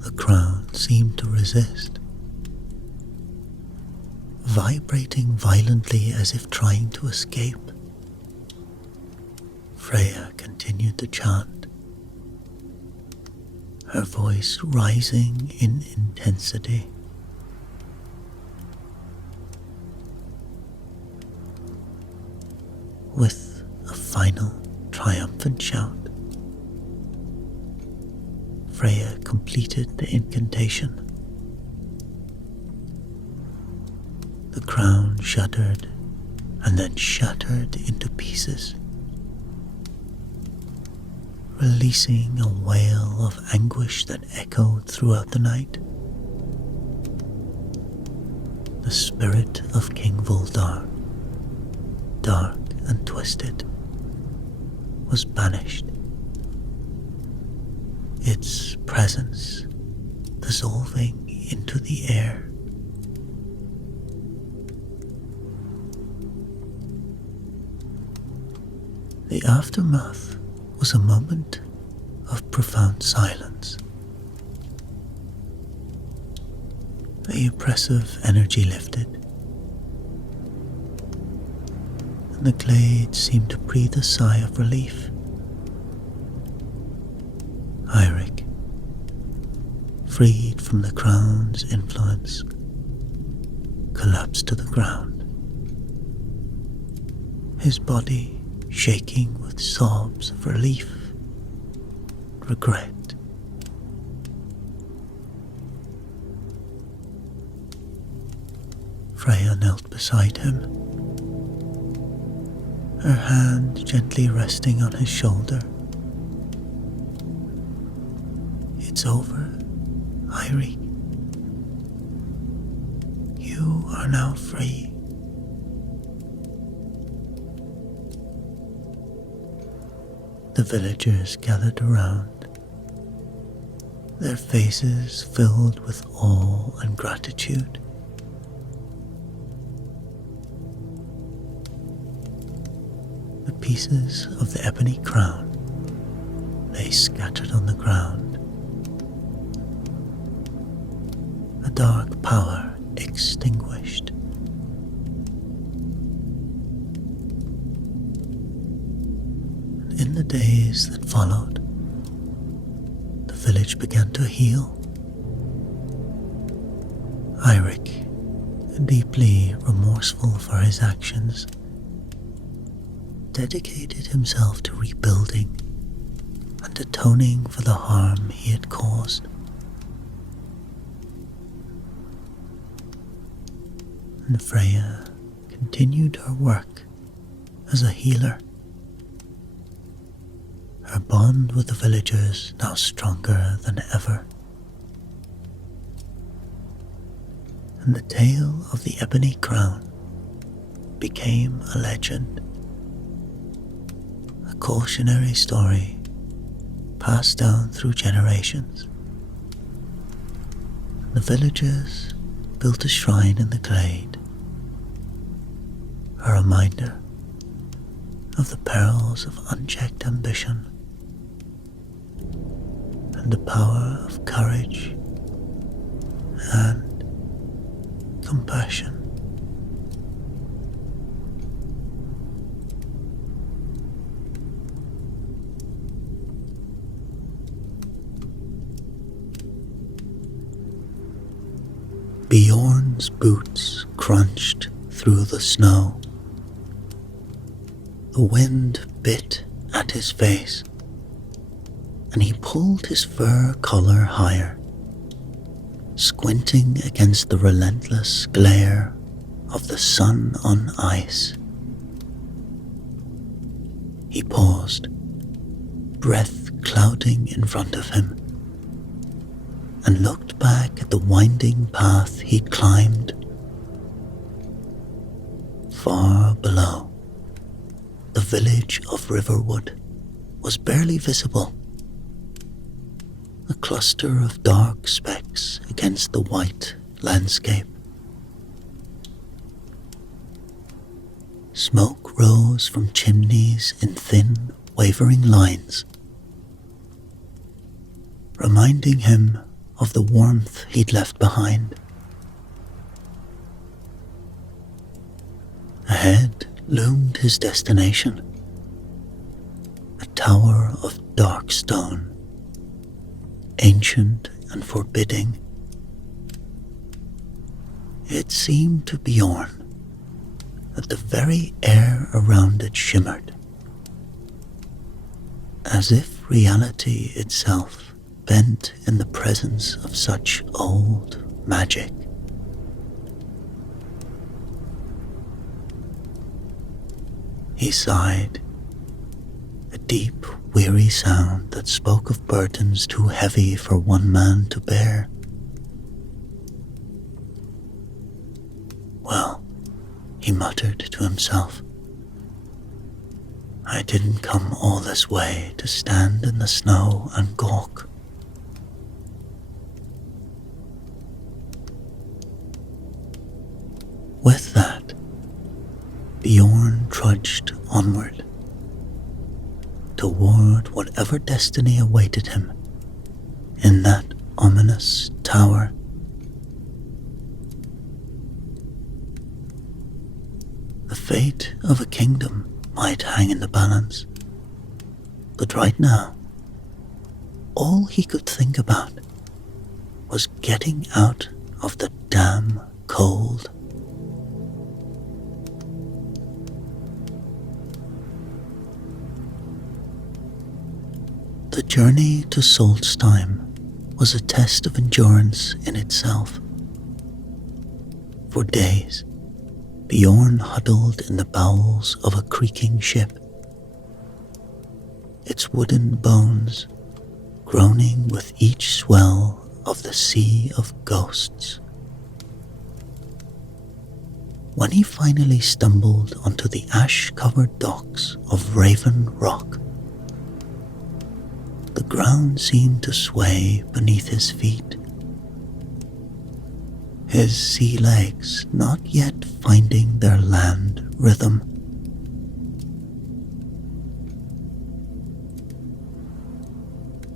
The crown seemed to resist, vibrating violently as if trying to escape. Freya continued to chant, her voice rising in intensity. With a final triumphant shout, Freya completed the incantation. The crown shuddered and then shattered into pieces, releasing a wail of anguish that echoed throughout the night. The spirit of King Vuldar, dark and twisted, was banished, its presence dissolving into the air. The aftermath was a moment of profound silence. The oppressive energy lifted, and the glade seemed to breathe a sigh of relief. Eirik, freed from the crown's influence, collapsed to the ground, his body shaking with sobs of relief and regret. Freya knelt beside him, her hand gently resting on his shoulder. It's over, Eirik. You are now free. The villagers gathered around, their faces filled with awe and gratitude. The pieces of the ebony crown lay scattered on the ground. A dark power extinguished. In the days that followed, the village began to heal. Eirik, deeply remorseful for his actions, dedicated himself to rebuilding and atoning for the harm he had caused. And Freya continued her work as a healer, her bond with the villagers now stronger than ever. And the tale of the ebony crown became a legend, a cautionary story passed down through generations. The villagers built a shrine in the glade, a reminder of the perils of unchecked ambition and the power of courage and compassion. Bjorn's boots crunched through the snow. The wind bit at his face, and he pulled his fur collar higher, squinting against the relentless glare of the sun on ice. He paused, breath clouding in front of him, and looked back at the winding path he'd climbed. Far below, the village of Riverwood was barely visible, a cluster of dark specks against the white landscape. Smoke rose from chimneys in thin, wavering lines, reminding him of the warmth he'd left behind. Ahead loomed his destination, a tower of dark stone, ancient and forbidding. It seemed to Bjorn that the very air around it shimmered, as if reality itself bent in the presence of such old magic. He sighed, a deep, weary sound that spoke of burdens too heavy for one man to bear. Well, he muttered to himself, I didn't come all this way to stand in the snow and gawk. With that, Bjorn trudged onward, toward whatever destiny awaited him in that ominous tower. The fate of a kingdom might hang in the balance, but right now, all he could think about was getting out of the damn cold. The journey to Solstheim was a test of endurance in itself. For days, Bjorn huddled in the bowels of a creaking ship, its wooden bones groaning with each swell of the sea of ghosts. When he finally stumbled onto the ash-covered docks of Raven Rock, the ground seemed to sway beneath his feet, his sea legs not yet finding their land rhythm.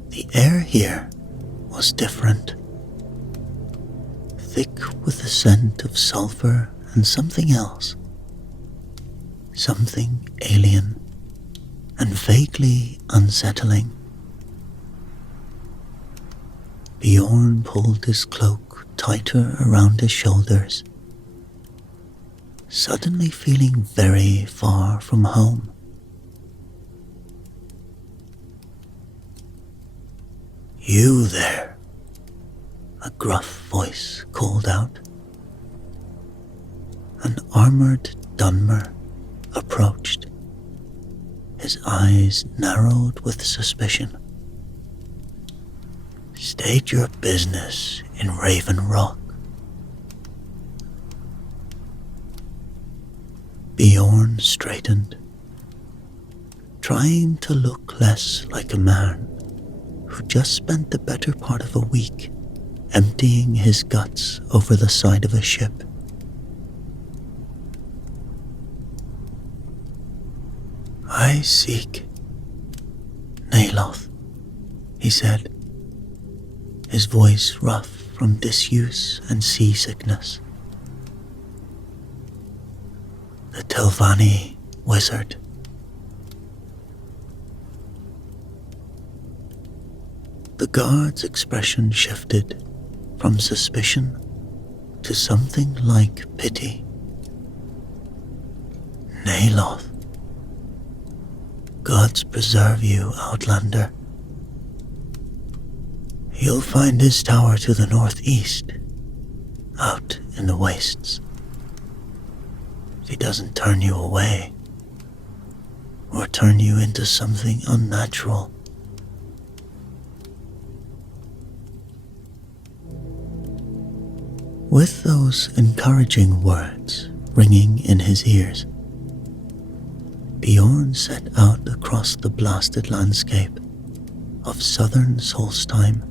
The air here was different, thick with the scent of sulfur and something else, something alien and vaguely unsettling. Bjorn pulled his cloak tighter around his shoulders, suddenly feeling very far from home. "You there," a gruff voice called out. An armored Dunmer approached, his eyes narrowed with suspicion. "State your business in Raven Rock." Bjorn straightened, trying to look less like a man who just spent the better part of a week emptying his guts over the side of a ship. "I seek Naloth," he said, his voice rough from disuse and seasickness. "The Telvanni wizard." The guard's expression shifted from suspicion to something like pity. "Naloth. Gods preserve you, Outlander. You'll find his tower to the northeast, out in the wastes. If he doesn't turn you away, or turn you into something unnatural." With those encouraging words ringing in his ears, Bjorn set out across the blasted landscape of southern Solstheim.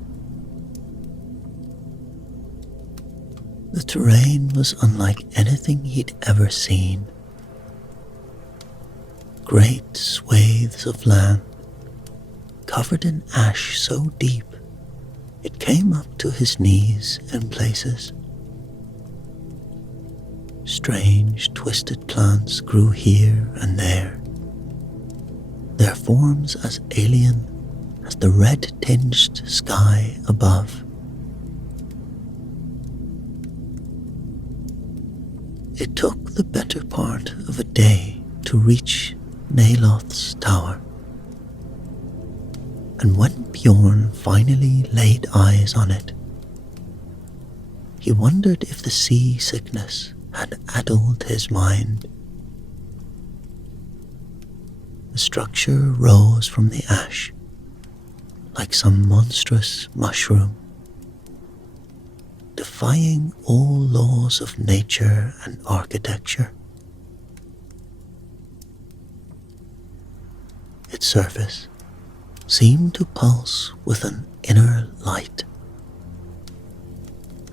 The terrain was unlike anything he'd ever seen. Great swathes of land, covered in ash so deep it came up to his knees in places. Strange, twisted plants grew here and there, their forms as alien as the red-tinged sky above. It took the better part of a day to reach Naloth's tower, and when Bjorn finally laid eyes on it, he wondered if the seasickness had addled his mind. The structure rose from the ash like some monstrous mushroom, defying all laws of nature and architecture. Its surface seemed to pulse with an inner light,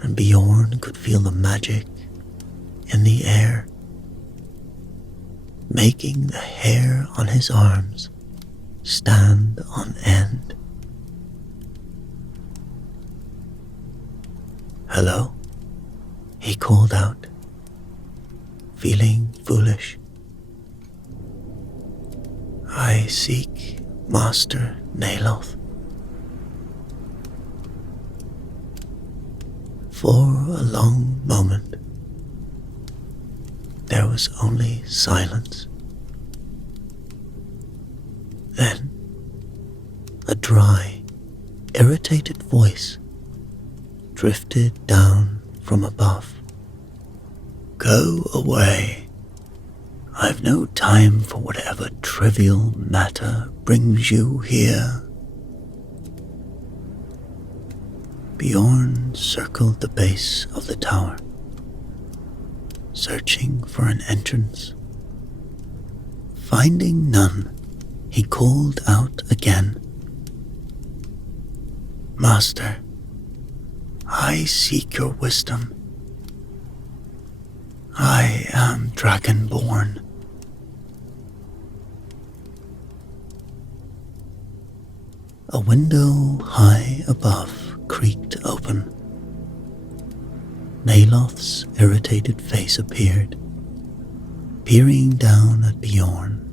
and Bjorn could feel the magic in the air, making the hair on his arms stand on end. "Hello?" he called out, feeling foolish. "I seek Master Naloth." For a long moment, there was only silence. Then, a dry, irritated voice drifted down from above. "Go away. I've no time for whatever trivial matter brings you here." Bjorn circled the base of the tower, searching for an entrance. Finding none, he called out again. "Master, I seek your wisdom. I am Dragonborn." A window high above creaked open. Naloth's irritated face appeared, peering down at Bjorn.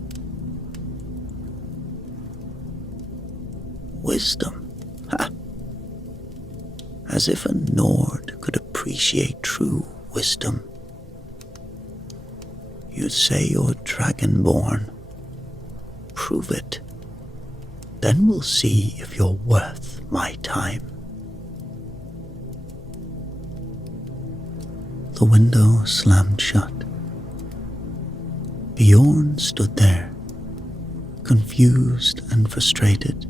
"Wisdom? Ha! As if a Nord could appreciate true wisdom. You say you're Dragonborn. Prove it. Then we'll see if you're worth my time." The window slammed shut. Bjorn stood there, confused and frustrated.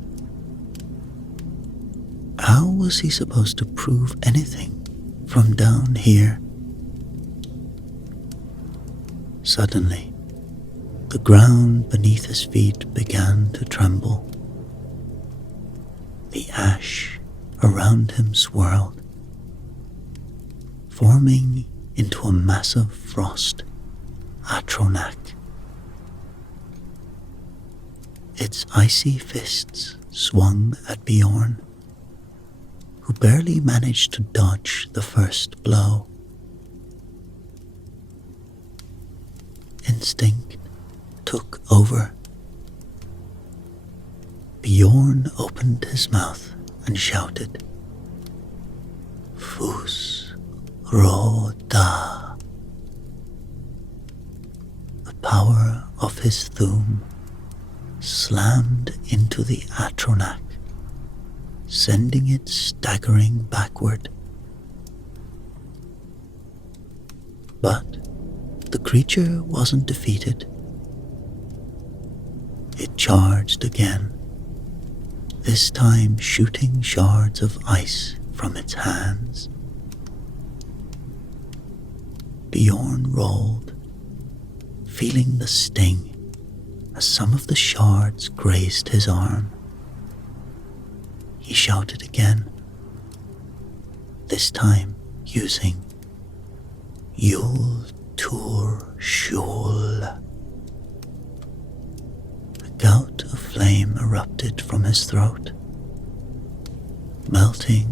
How was he supposed to prove anything from down here? Suddenly, the ground beneath his feet began to tremble. The ash around him swirled, forming into a massive frost atronach. Its icy fists swung at Bjorn, who barely managed to dodge the first blow. Instinct took over. Bjorn opened his mouth and shouted, "Fus Roda." The power of his Thum slammed into the atronach, sending it staggering backward. But the creature wasn't defeated. It charged again, this time shooting shards of ice from its hands. Bjorn rolled, feeling the sting as some of the shards grazed his arm. He shouted again, this time using Yul Tur Shul. A gout of flame erupted from his throat, melting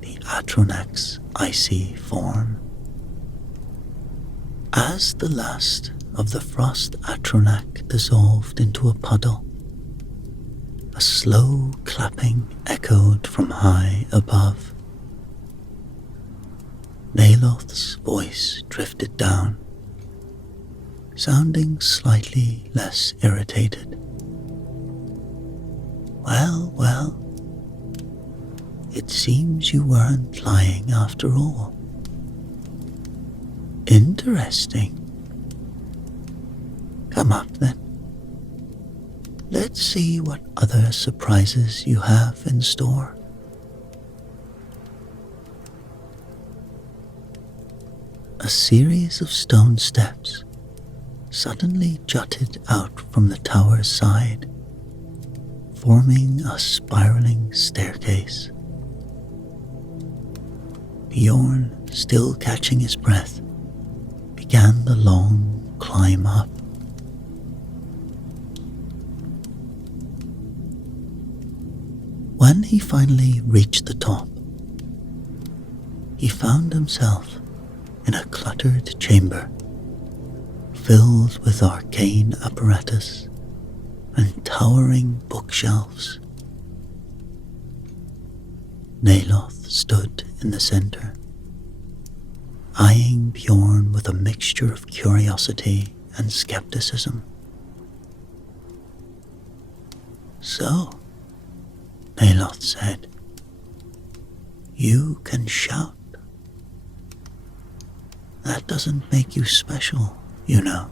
the atronach's icy form. As the last of the frost atronach dissolved into a puddle, a slow clapping echoed from high above. Naloth's voice drifted down, sounding slightly less irritated. Well, well, it seems you weren't lying after all. Interesting. Come up then. Let's see what other surprises you have in store. A series of stone steps suddenly jutted out from the tower's side, forming a spiraling staircase. Bjorn, still catching his breath, began the long climb up. When he finally reached the top, he found himself in a cluttered chamber filled with arcane apparatus and towering bookshelves. Naloth stood in the center, eyeing Bjorn with a mixture of curiosity and skepticism. "So," Naloth said, "you can shout. That doesn't make you special, you know.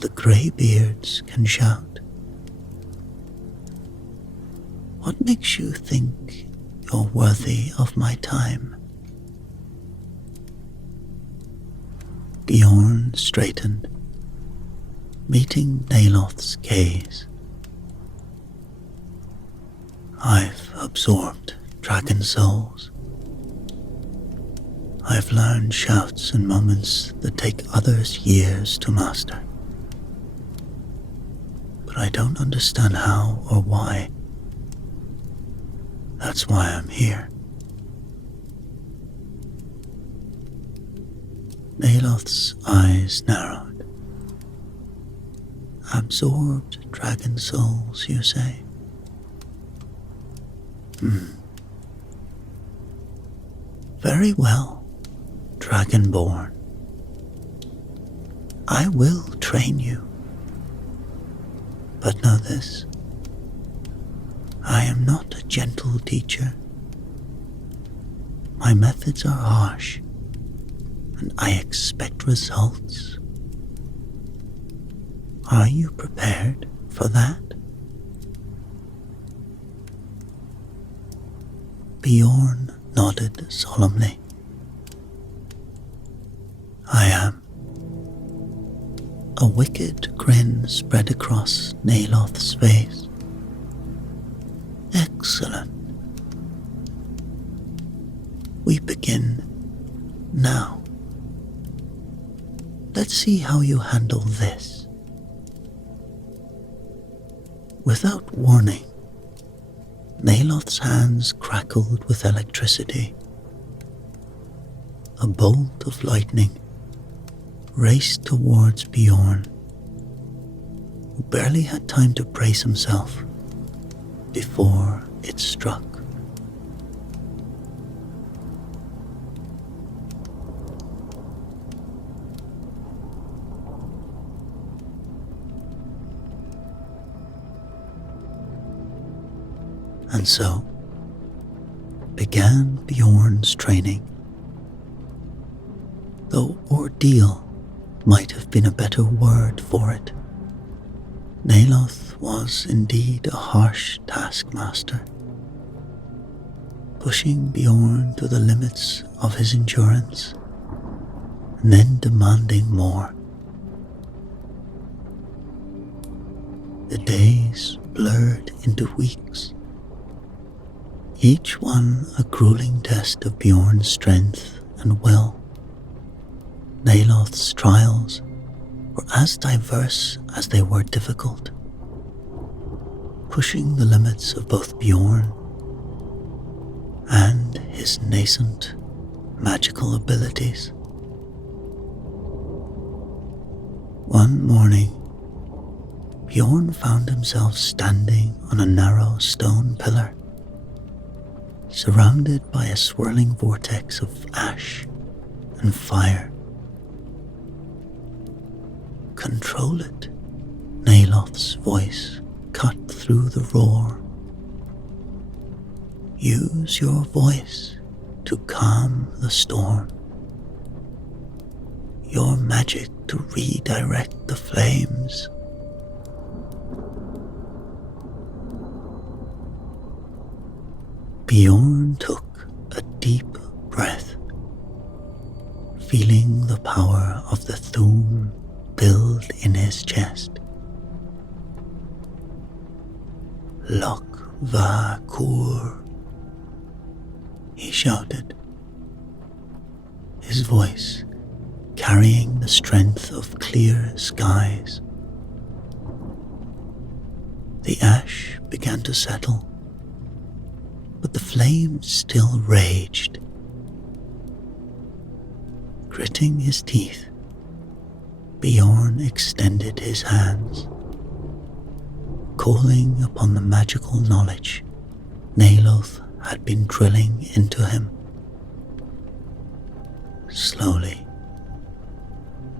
The greybeards can shout. What makes you think you're worthy of my time?" Bjorn straightened, meeting Naloth's gaze. "I've absorbed dragon souls. I've learned shouts and moments that take others years to master. But I don't understand how or why. That's why I'm here." Naloth's eyes narrowed. "Absorbed dragon souls, you say?" "Very well, Dragonborn. I will train you. But know this, I am not a gentle teacher. My methods are harsh, and I expect results. Are you prepared for that?" Bjorn nodded solemnly. "I am." A wicked grin spread across Naloth's face. "Excellent. We begin now. Let's see how you handle this." Without warning, Naloth's hands crackled with electricity. A bolt of lightning raced towards Bjorn, who barely had time to brace himself before it struck. And so began Bjorn's training. Though ordeal might have been a better word for it, Naloth was indeed a harsh taskmaster, pushing Bjorn to the limits of his endurance, and then demanding more. The days blurred into weeks, each one a grueling test of Bjorn's strength and will. Naloth's trials were as diverse as they were difficult, pushing the limits of both Bjorn and his nascent magical abilities. One morning, Bjorn found himself standing on a narrow stone pillar, surrounded by a swirling vortex of ash and fire. "Control it," Naloth's voice cut through the roar. "Use your voice to calm the storm. Your magic to redirect the flames." Bjorn took a deep breath, feeling the power of the Thum build in his chest. "Lok va kur," he shouted, his voice carrying the strength of clear skies. The ash began to settle, but the flame still raged. Gritting his teeth, Bjorn extended his hands, calling upon the magical knowledge Neloth had been drilling into him. Slowly,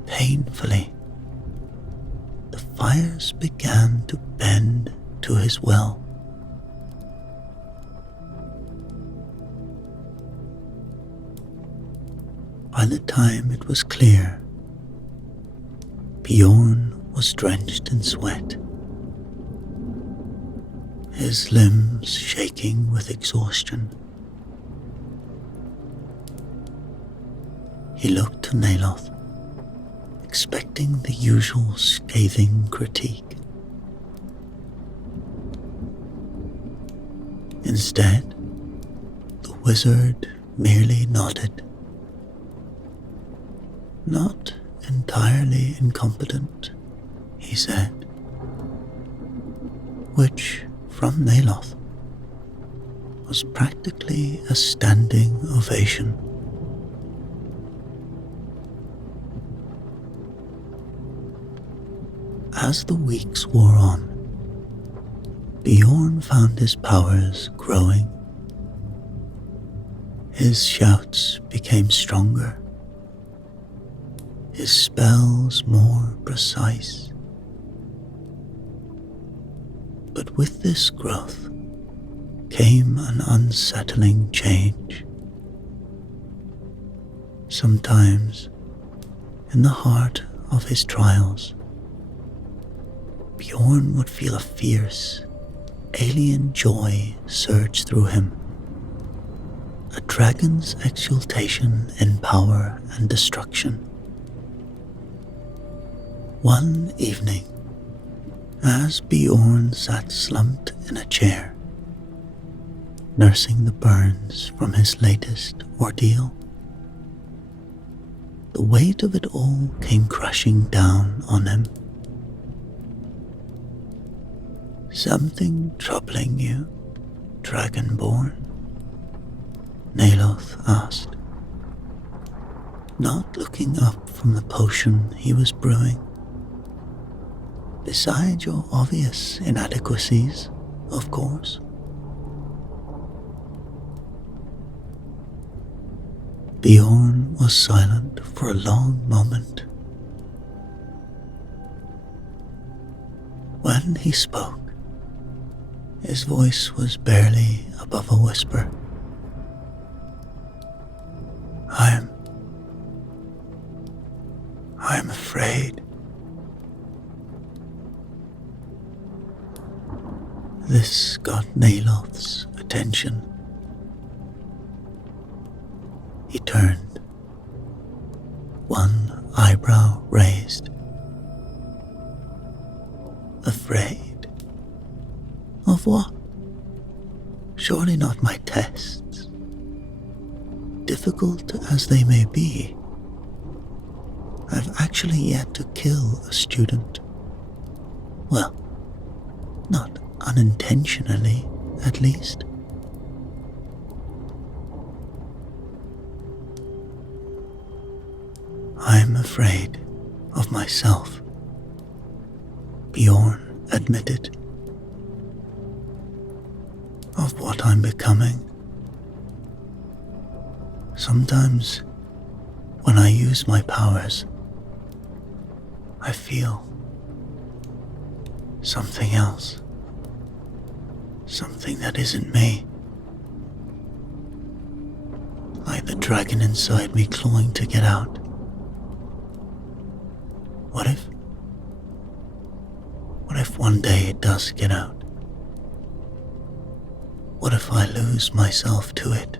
painfully, the fires began to bend to his will. By the time it was clear, Bjorn was drenched in sweat, his limbs shaking with exhaustion. He looked to Neloth, expecting the usual scathing critique. Instead, the wizard merely nodded. Not entirely incompetent, he said, which, from Neloth, was practically a standing ovation. As the weeks wore on, Bjorn found his powers growing. His shouts became stronger, his spells more precise. But with this growth came an unsettling change. Sometimes, in the heart of his trials, Bjorn would feel a fierce, alien joy surge through him, a dragon's exultation in power and destruction. One evening, as Bjorn sat slumped in a chair, nursing the burns from his latest ordeal, the weight of it all came crashing down on him. "Something troubling you, Dragonborn?" Neloth asked, not looking up from the potion he was brewing. "Besides your obvious inadequacies, of course." Bjorn was silent for a long moment. When he spoke, his voice was barely above a whisper. I'm afraid." This got Neloth's attention. He turned, one eyebrow raised. "Afraid? Of what? Surely not my tests. Difficult as they may be, I've actually yet to kill a student. Well, not unintentionally, at least." "I'm afraid of myself," Bjorn admitted. "Of what I'm becoming. Sometimes, when I use my powers, I feel something else. Something that isn't me. Like the dragon inside me clawing to get out. What if one day it does get out? What if I lose myself to it?"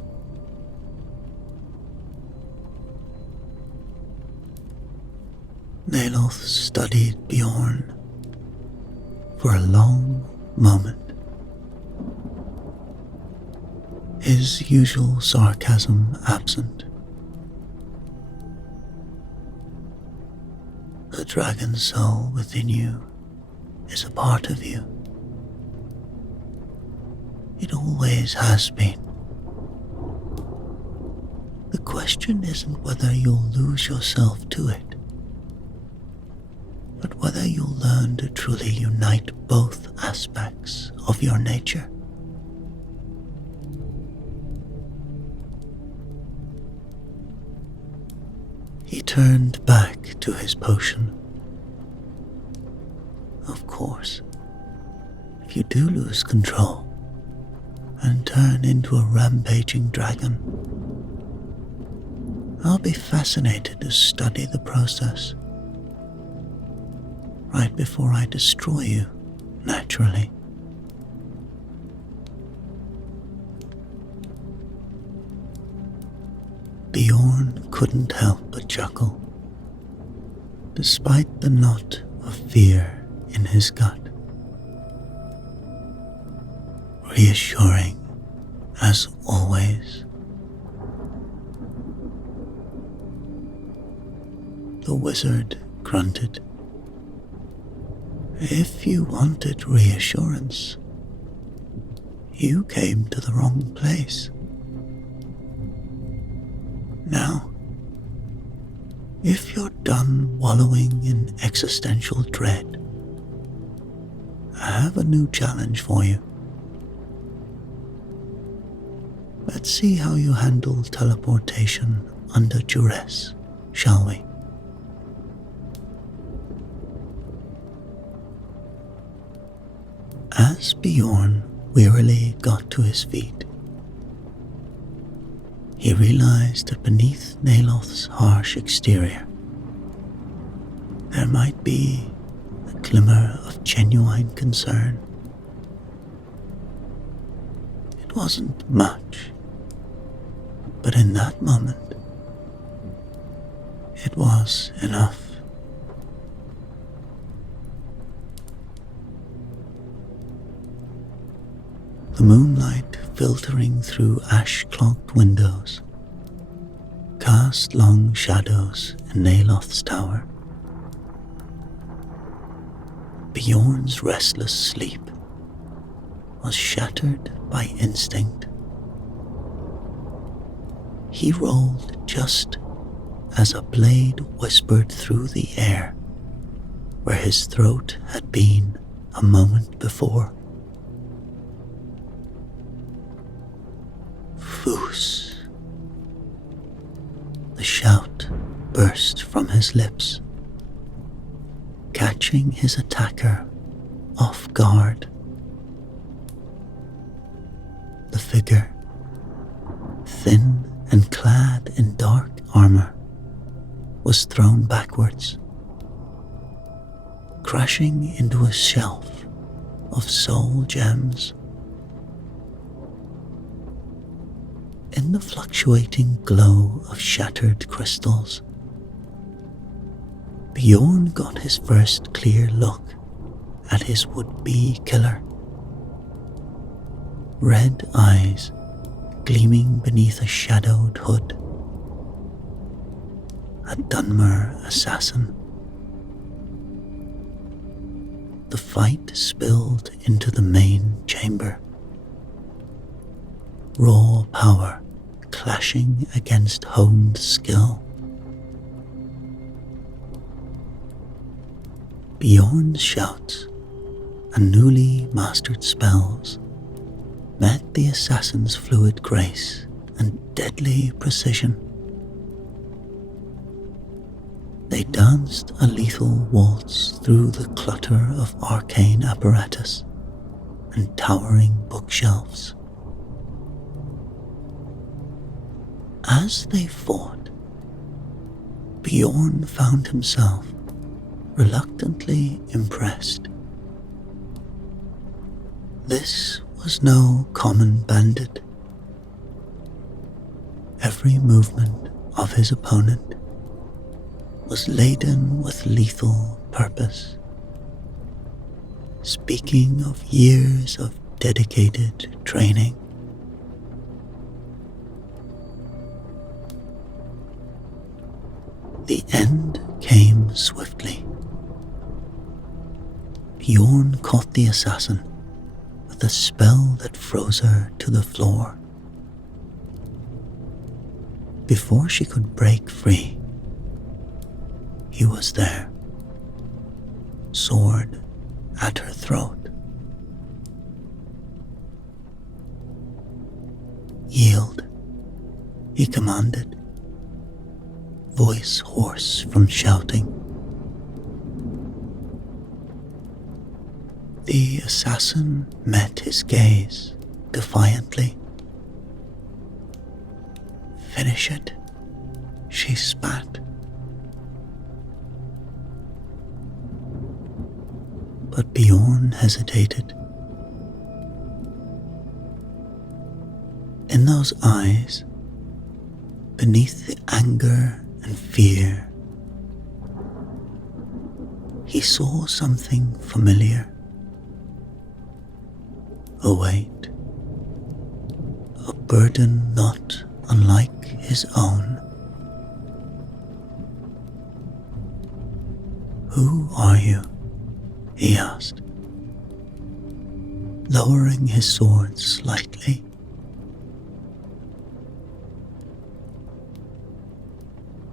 Neloth studied Bjorn for a long moment. His usual sarcasm absent. "The dragon soul within you is a part of you. It always has been. The question isn't whether you'll lose yourself to it, but whether you'll learn to truly unite both aspects of your nature. He turned back to his potion. Of course, if you do lose control and turn into a rampaging dragon, I'll be fascinated to study the process. Right before I destroy you, naturally. Bjorn couldn't help but chuckle, despite the knot of fear in his gut. Reassuring, as always. The wizard grunted. If you wanted reassurance, you came to the wrong place. Now, if you're done wallowing in existential dread, I have a new challenge for you. Let's see how you handle teleportation under duress, shall we? As Bjorn wearily got to his feet, he realized that beneath Naloth's harsh exterior, there might be a glimmer of genuine concern. It wasn't much, but in that moment, it was enough. The moonlight filtering through ash-clogged windows cast long shadows in Naloth's tower. Bjorn's restless sleep was shattered by instinct. He rolled just as a blade whispered through the air where his throat had been a moment before. Foos. The shout burst from his lips, catching his attacker off guard. The figure, thin and clad in dark armor, was thrown backwards, crashing into a shelf of soul gems. In the fluctuating glow of shattered crystals, Bjorn got his first clear look at his would-be killer. Red eyes gleaming beneath a shadowed hood. A Dunmer assassin. The fight spilled into the main chamber. Raw power clashing against honed skill. Bjorn's shouts and newly mastered spells met the assassin's fluid grace and deadly precision. They danced a lethal waltz through the clutter of arcane apparatus and towering bookshelves. As they fought, Bjorn found himself reluctantly impressed. This was no common bandit. Every movement of his opponent was laden with lethal purpose, speaking of years of dedicated training. The end came swiftly. Bjorn caught the assassin with of the spell that froze her to the floor. Before she could break free, he was there, sword at her throat. "Yield," he commanded, voice hoarse from shouting. The assassin met his gaze defiantly. "Finish it," she spat. But Bjorn hesitated. In those eyes, beneath the anger and fear, he saw something familiar. A weight, a burden not unlike his own. "Who are you?" he asked, lowering his sword slightly.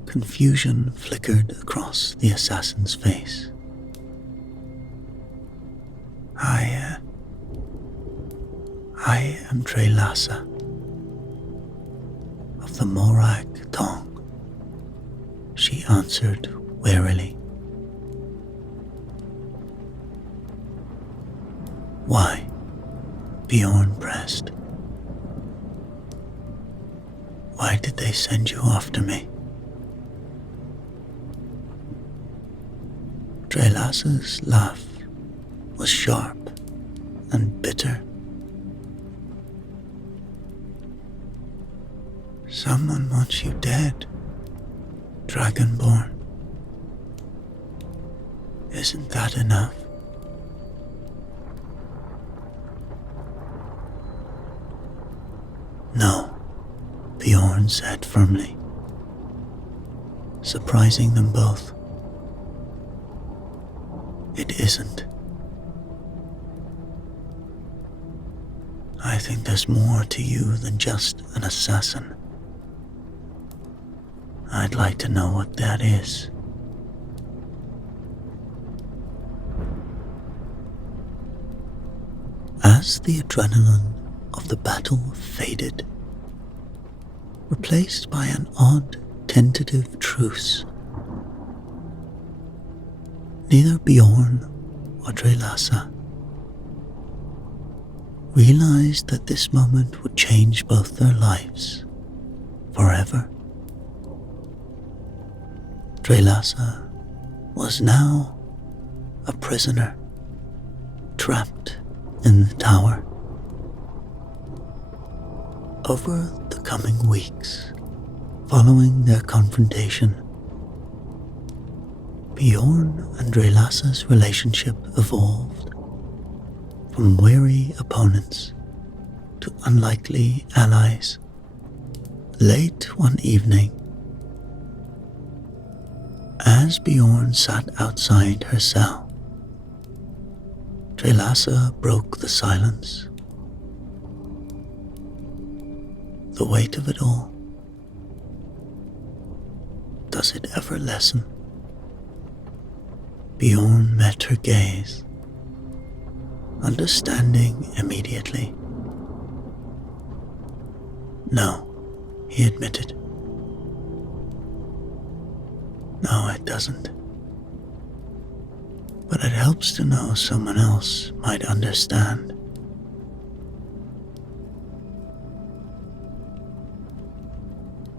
Confusion flickered across the assassin's face. I am Trelasa of the Morag Tong," she answered warily. "Why?" Bjorn pressed. "Why did they send you after me?" Trelasa's laugh was sharp and bitter. "Someone wants you dead, Dragonborn. Isn't that enough?" "No," Bjorn said firmly, surprising them both. "It isn't. I think there's more to you than just an assassin. I'd like to know what that is." As the adrenaline of the battle faded, replaced by an odd, tentative truce, neither Bjorn or Trelasa realized that this moment would change both their lives forever. Trelasa was now a prisoner, trapped in the tower. Over the coming weeks, following their confrontation, Bjorn and Trelasa's relationship evolved from wary opponents to unlikely allies. Late one evening, as Bjorn sat outside her cell, Trelasa broke the silence. The weight of it all. Does it ever lessen? Bjorn met her gaze, understanding immediately. "No," he admitted. "No, it doesn't. But it helps to know someone else might understand."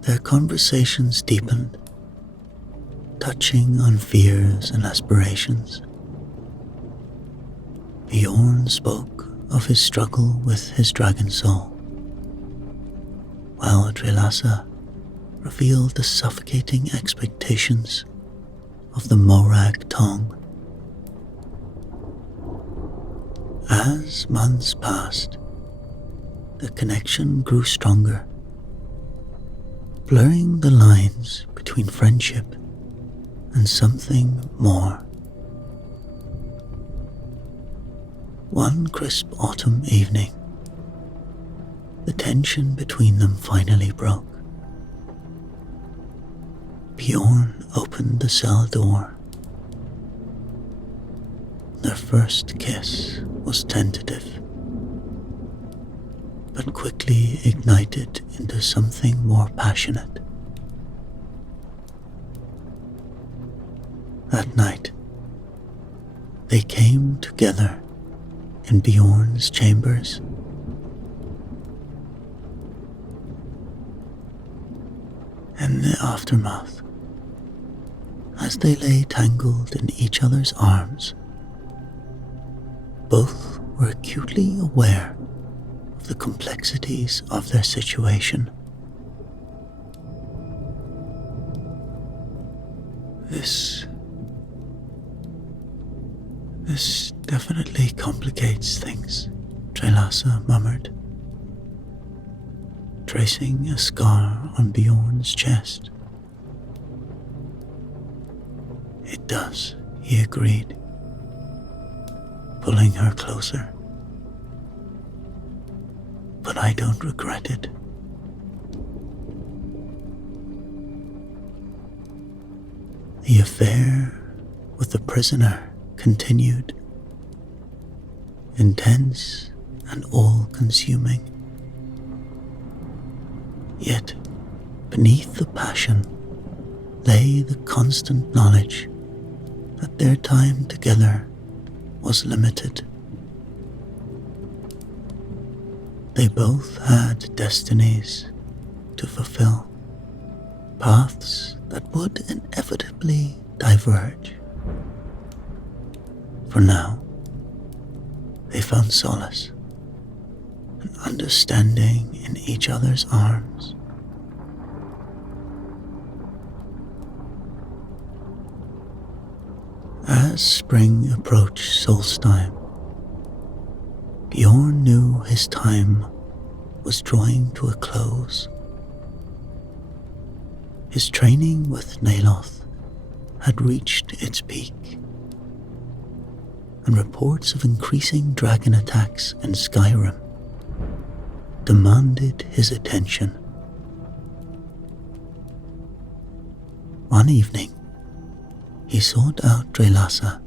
Their conversations deepened, touching on fears and aspirations. Bjorn spoke of his struggle with his dragon soul, while Trelasa revealed the suffocating expectations of the Morag Tong. As months passed, the connection grew stronger, blurring the lines between friendship and something more. One crisp autumn evening, the tension between them finally broke. Bjorn opened the cell door. Their first kiss was tentative, but quickly ignited into something more passionate. That night, they came together in Bjorn's chambers. In the aftermath, as they lay tangled in each other's arms, both were acutely aware of the complexities of their situation. This definitely complicates things, Trelasa murmured, tracing a scar on Bjorn's chest. It does, he agreed, pulling her closer. But I don't regret it. The affair with the prisoner continued, intense and all-consuming. Yet, beneath the passion lay the constant knowledge that their time together was limited. They both had destinies to fulfill, paths that would inevitably diverge. For now, they found solace and understanding in each other's arms. As spring approached Solstheim, Bjorn knew his time was drawing to a close. His training with Naloth had reached its peak, and reports of increasing dragon attacks in Skyrim demanded his attention. One evening, he sought out Trelasa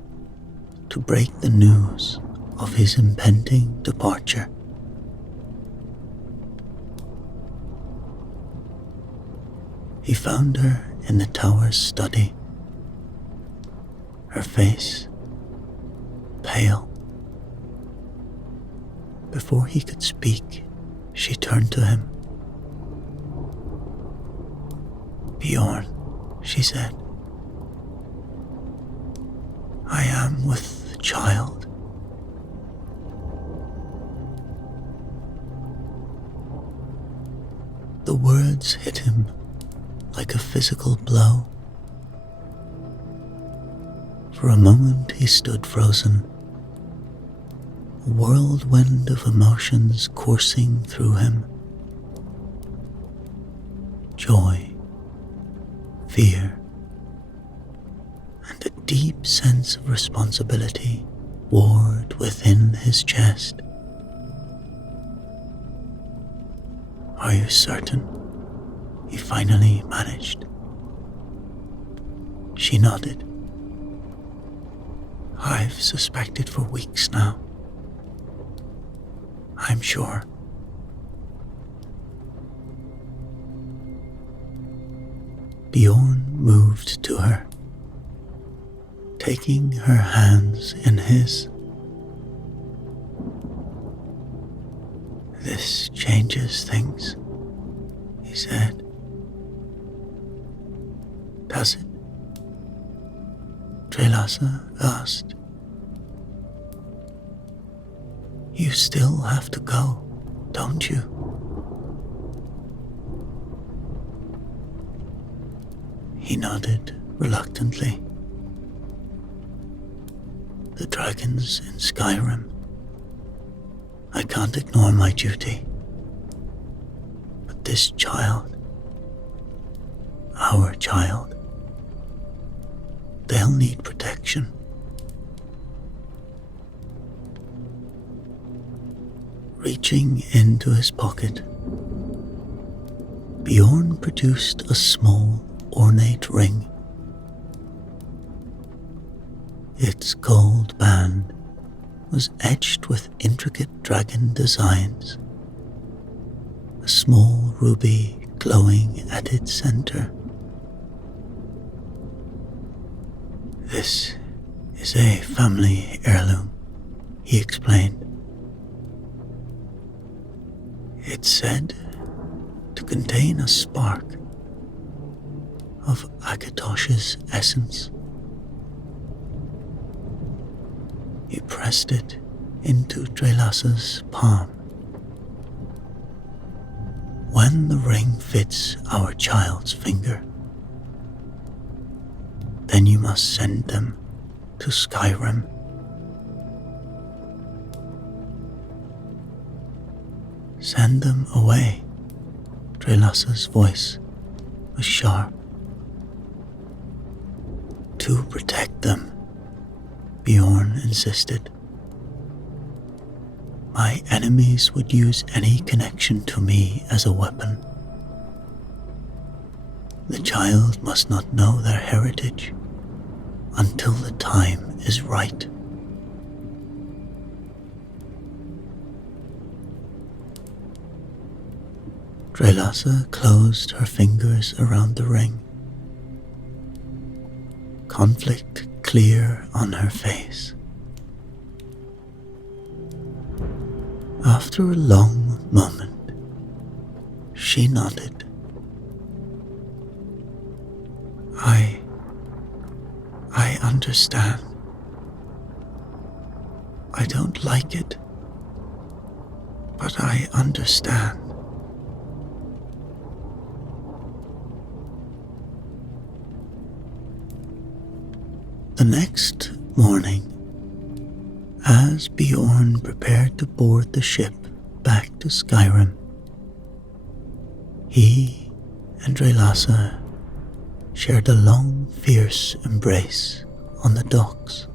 to break the news of his impending departure. He found her in the tower's study, her face pale. Before he could speak, she turned to him. "Bjorn," she said, "I am with the child." The words hit him like a physical blow. For a moment he stood frozen, a whirlwind of emotions coursing through him. Joy, fear, and a deep sense of responsibility warred within his chest. "Are you certain?" he finally managed. She nodded. "I've suspected for weeks now. I'm sure." Bjorn moved to her, taking her hands in his. "This changes things," he said. "Does it?" Trelasa asked. "You still have to go, don't you?" He nodded reluctantly. "The dragons in Skyrim. I can't ignore my duty. But this child, our child, they'll need protection." Reaching into his pocket, Bjorn produced a small, ornate ring. Its gold band was etched with intricate dragon designs, a small ruby glowing at its center. "This is a family heirloom," he explained. "It's said to contain a spark of Akatosh's essence." He pressed it into Drelassa's palm. "When the ring fits our child's finger, then you must send them to Skyrim." "Send them away." Drelassa's voice was sharp. "To protect them," Bjorn insisted. "My enemies would use any connection to me as a weapon. The child must not know their heritage until the time is right." Drelassa closed her fingers around the ring, conflict clear on her face. After a long moment, she nodded. I understand. I don't like it, but I understand." The next morning, as Bjorn prepared to board the ship back to Skyrim, he and Drelassa shared a long, fierce embrace on the docks.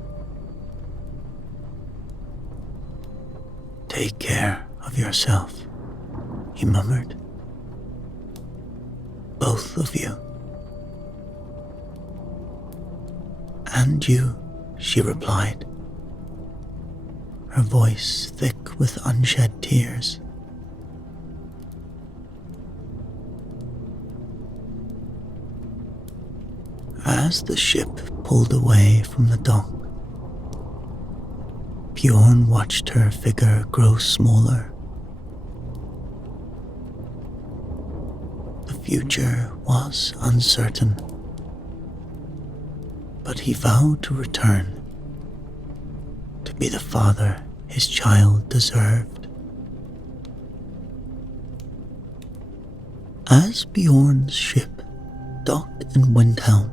"Take care of yourself," he murmured. "Both of you." "And you," she replied, her voice thick with unshed tears. As the ship pulled away from the dock, Bjorn watched her figure grow smaller. The future was uncertain, but he vowed to return to be the father his child deserved. As Bjorn's ship docked in Windhelm,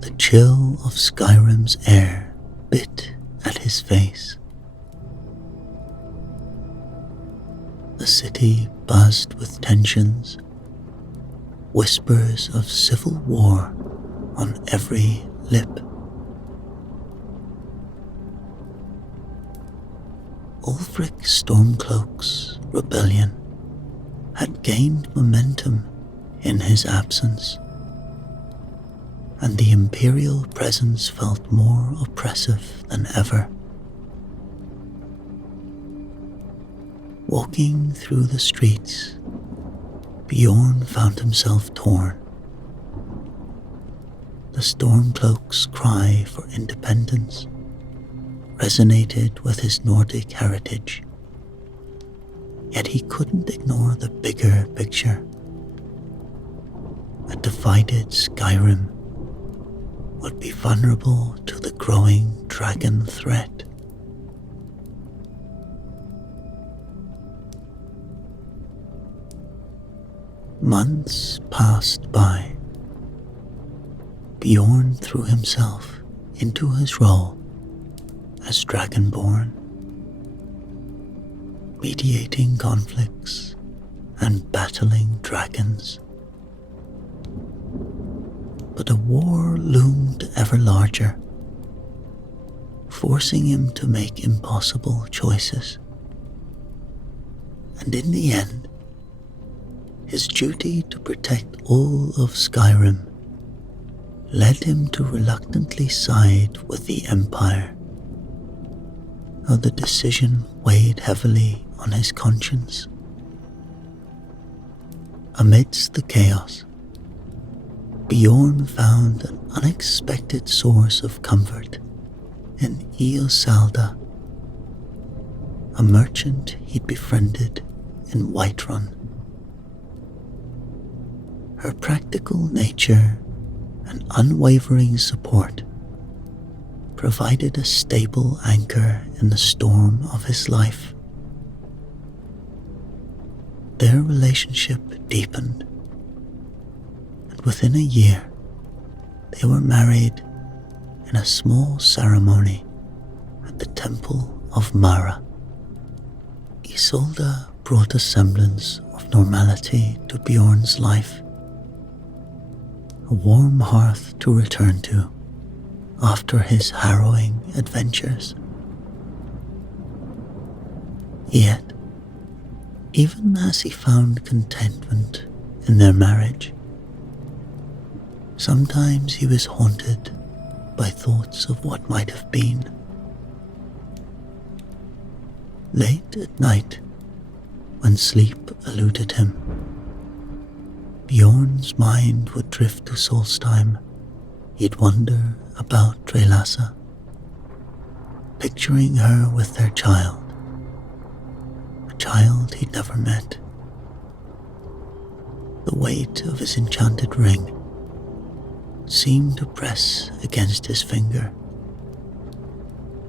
the chill of Skyrim's air bit at his face. The city buzzed with tensions, whispers of civil war on every lip. Ulfric Stormcloak's rebellion had gained momentum in his absence, and the Imperial presence felt more oppressive than ever. Walking through the streets, Bjorn found himself torn. The Stormcloak's cry for independence resonated with his Nordic heritage, yet he couldn't ignore the bigger picture. A divided Skyrim would be vulnerable to the growing dragon threat. Months passed by. Bjorn threw himself into his role as Dragonborn, mediating conflicts and battling dragons. But a war loomed ever larger, forcing him to make impossible choices. and in the end, his duty to protect all of Skyrim led him to reluctantly side with the Empire, though the decision weighed heavily on his conscience. Amidst the chaos, Bjorn found an unexpected source of comfort in Eosalda, a merchant he'd befriended in Whiterun. Her practical nature and unwavering support provided a stable anchor in the storm of his life. Their relationship deepened, and within a year, they were married in a small ceremony at the Temple of Mara. Isolde brought a semblance of normality to Bjorn's life, a warm hearth to return to after his harrowing adventures. Yet, even as he found contentment in their marriage, sometimes he was haunted by thoughts of what might have been. Late at night, when sleep eluded him, Bjorn's mind would drift to Solstheim. He'd wonder about Trelasa, picturing her with their child, a child he'd never met. The weight of his enchanted ring seemed to press against his finger,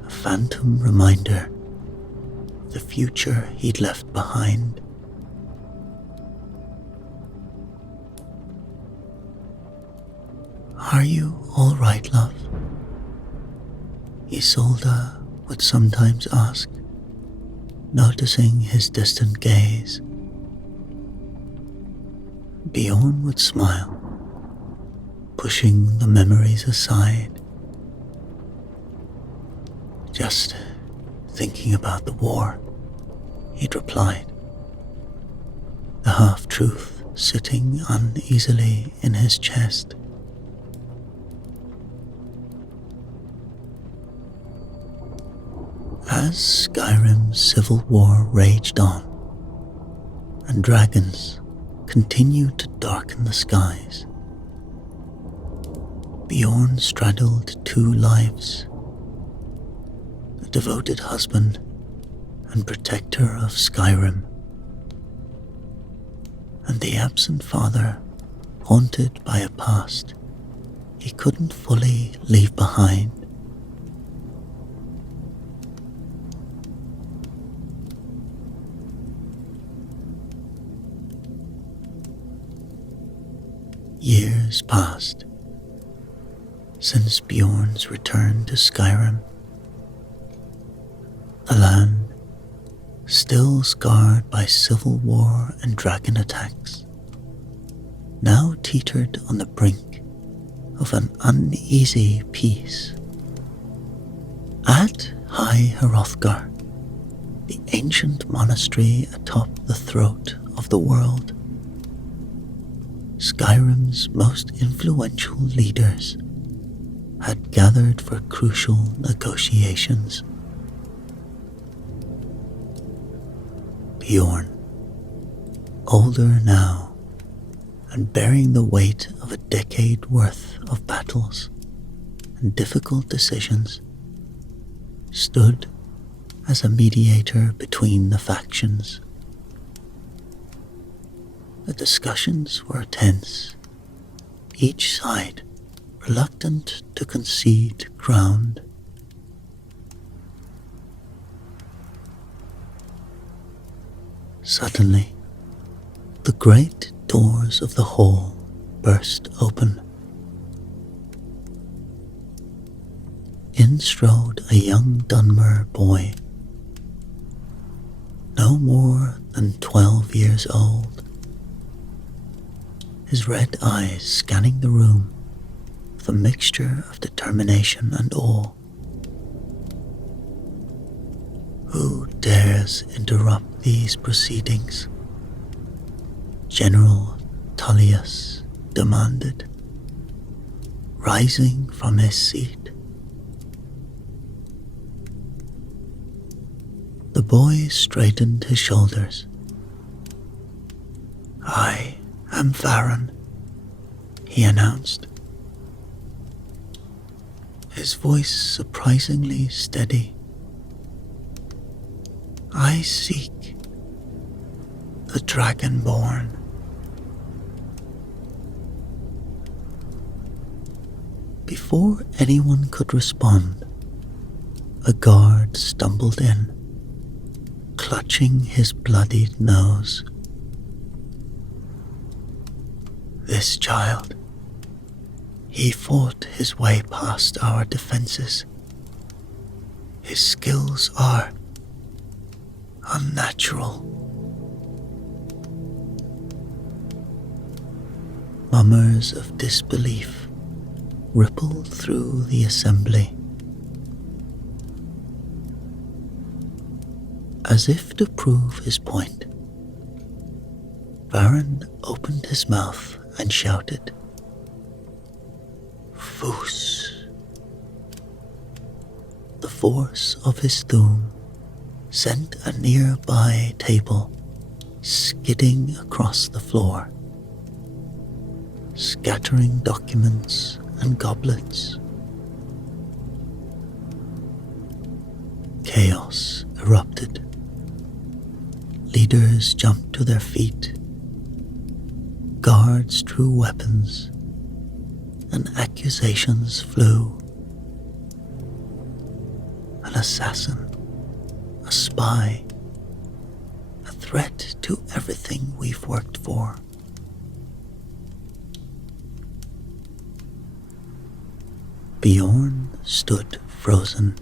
a phantom reminder of the future he'd left behind. "Are you all right, love?" Isolde would sometimes ask, noticing his distant gaze. Bjorn would smile, pushing the memories aside. "Just thinking about the war," he'd replied, the half-truth sitting uneasily in his chest. As Skyrim's civil war raged on, and dragons continued to darken the skies, Bjorn straddled two lives: the devoted husband and protector of Skyrim, and the absent father haunted by a past he couldn't fully leave behind. Years passed since Bjorn's return to Skyrim. The land, still scarred by civil war and dragon attacks, now teetered on the brink of an uneasy peace. At High Hrothgar, the ancient monastery atop the throat of the world, Skyrim's most influential leaders had gathered for crucial negotiations. Bjorn, older now and bearing the weight of a decade worth of battles and difficult decisions, stood as a mediator between the factions. The discussions were tense, each side reluctant to concede ground. Suddenly, the great doors of the hall burst open. In strode a young Dunmer boy, no more than 12 years old, his red eyes scanning the room with a mixture of determination and awe. "Who dares interrupt these proceedings, General Tullius demanded, rising from his seat. The boy straightened his shoulders. "I am Varen," he announced, his voice surprisingly steady. "I seek the Dragonborn." Before anyone could respond, a guard stumbled in, clutching his bloodied nose. "This child, he fought his way past our defenses. His skills are unnatural." Murmurs of disbelief rippled through the assembly. As if to prove his point, Varen opened his mouth and shouted, "Foos!" The force of his doom sent a nearby table skidding across the floor, scattering documents and goblets. Chaos erupted. Leaders jumped to their feet. Guards drew weapons, and accusations flew. An assassin, a spy, a threat to everything we've worked for. Bjorn stood frozen,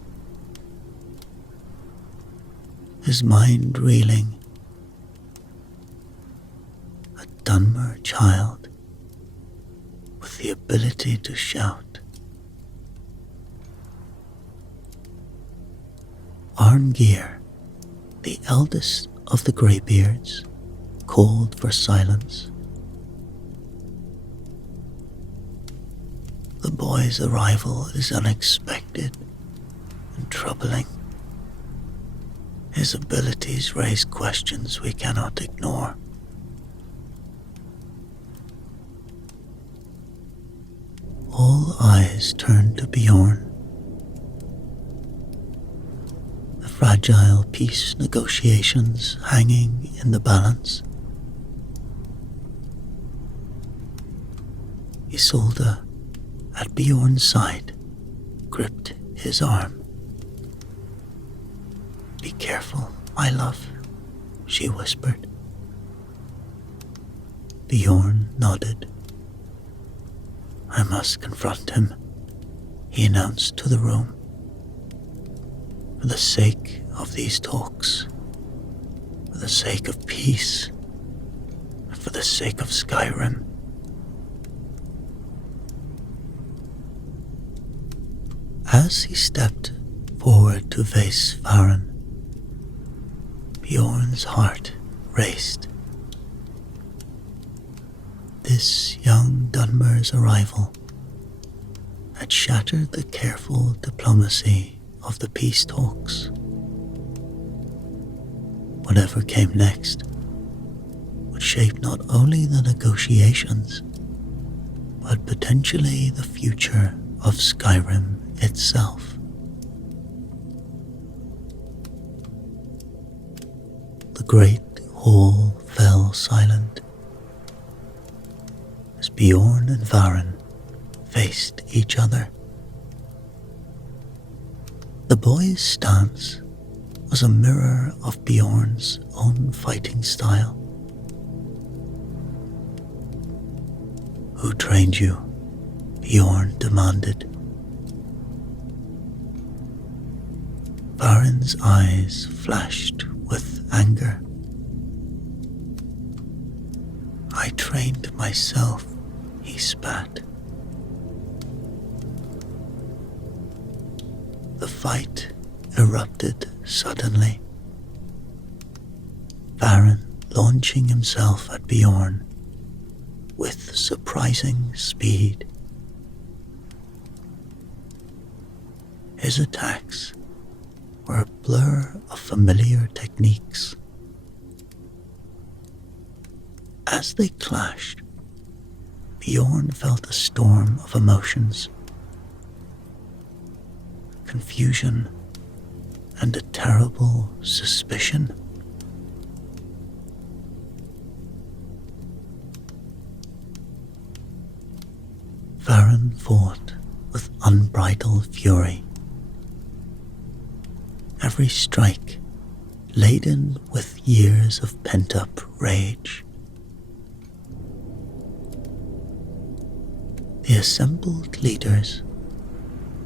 his mind reeling. A Dunmer child with the ability to shout. Arngeir, the eldest of the Greybeards, called for silence. The boy's arrival is unexpected and troubling. His abilities raise questions we cannot ignore. All eyes turned to Bjorn. The fragile peace negotiations hanging in the balance. Isolde, at Bjorn's side, gripped his arm. "Be careful, my love," she whispered. Bjorn nodded. "I must confront him," he announced to the room. "For the sake of these talks, for the sake of peace, and for the sake of Skyrim." As he stepped forward to face Varen, Bjorn's heart raced. This young Dunmer's arrival had shattered the careful diplomacy of the peace talks. Whatever came next would shape not only the negotiations, but potentially the future of Skyrim itself. The great hall fell silent as Bjorn and Varen faced each other. The boy's stance was a mirror of Bjorn's own fighting style. "Who trained you?" Bjorn demanded. Varen's eyes flashed with anger. "I trained myself," he spat. The fight erupted suddenly. Varan launching himself at Bjorn with surprising speed. His attacks were a blur of familiar techniques. As they clashed, Bjorn felt a storm of emotions, confusion, and a terrible suspicion. Varan fought with unbridled fury, every strike laden with years of pent-up rage. The assembled leaders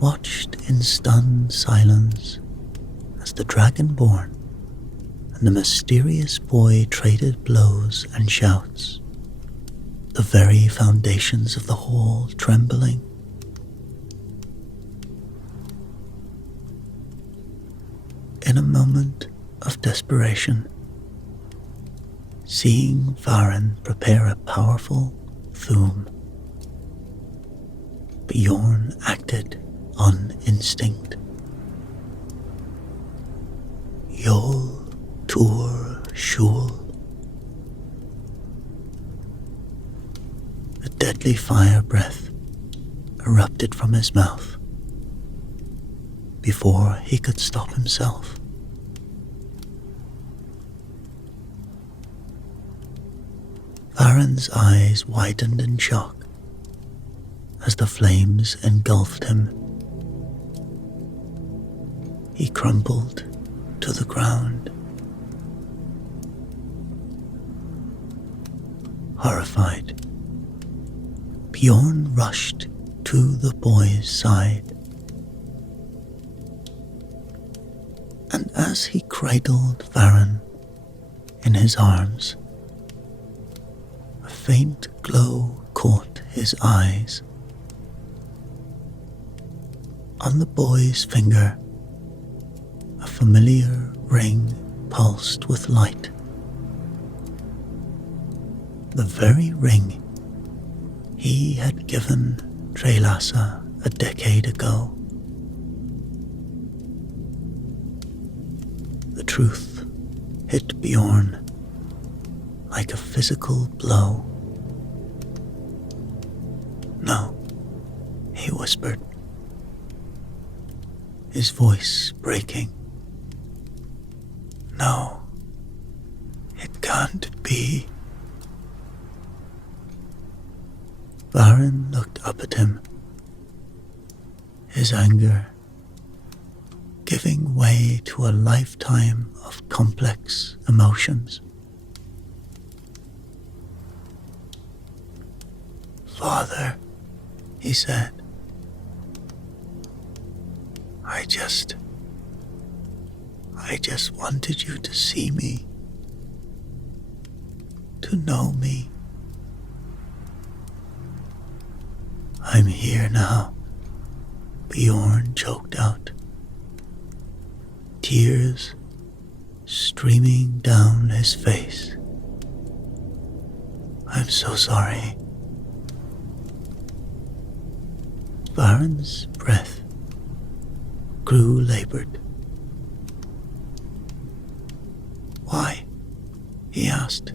watched in stunned silence as the Dragonborn and the mysterious boy traded blows and shouts, the very foundations of the hall trembling. In a moment of desperation, seeing Varan prepare a powerful Thuum, Bjorn acted on instinct. Yol Tur Shul. A deadly fire breath erupted from his mouth before he could stop himself. Varan's eyes widened in shock as the flames engulfed him. He crumpled to the ground. Horrified, Bjorn rushed to the boy's side, and as he cradled Varan in his arms, a faint glow caught his eyes. On the boy's finger, a familiar ring pulsed with light. The very ring he had given Trelasa a decade ago. The truth hit Bjorn like a physical blow. "No," he whispered, his voice breaking. "No, it can't be." Varan looked up at him, his anger giving way to a lifetime of complex emotions. "Father," he said, I just wanted you to see me, to know me. I'm here now," Bjorn choked out, tears streaming down his face. "I'm so sorry." Varan's breath grew labored. "Why?" he asked,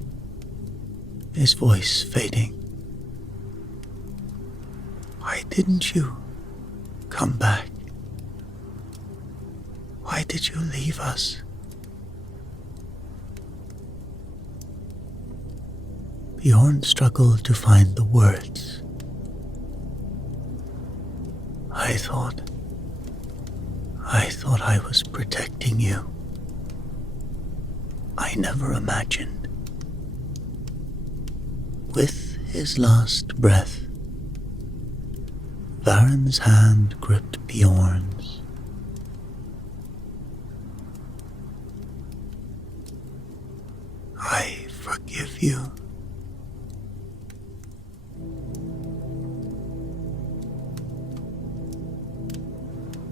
his voice fading. "Why didn't you come back? Why did you leave us?" Bjorn struggled to find the words. I thought I was protecting you. I never imagined." With his last breath, Varan's hand gripped Bjorn's. "I forgive you."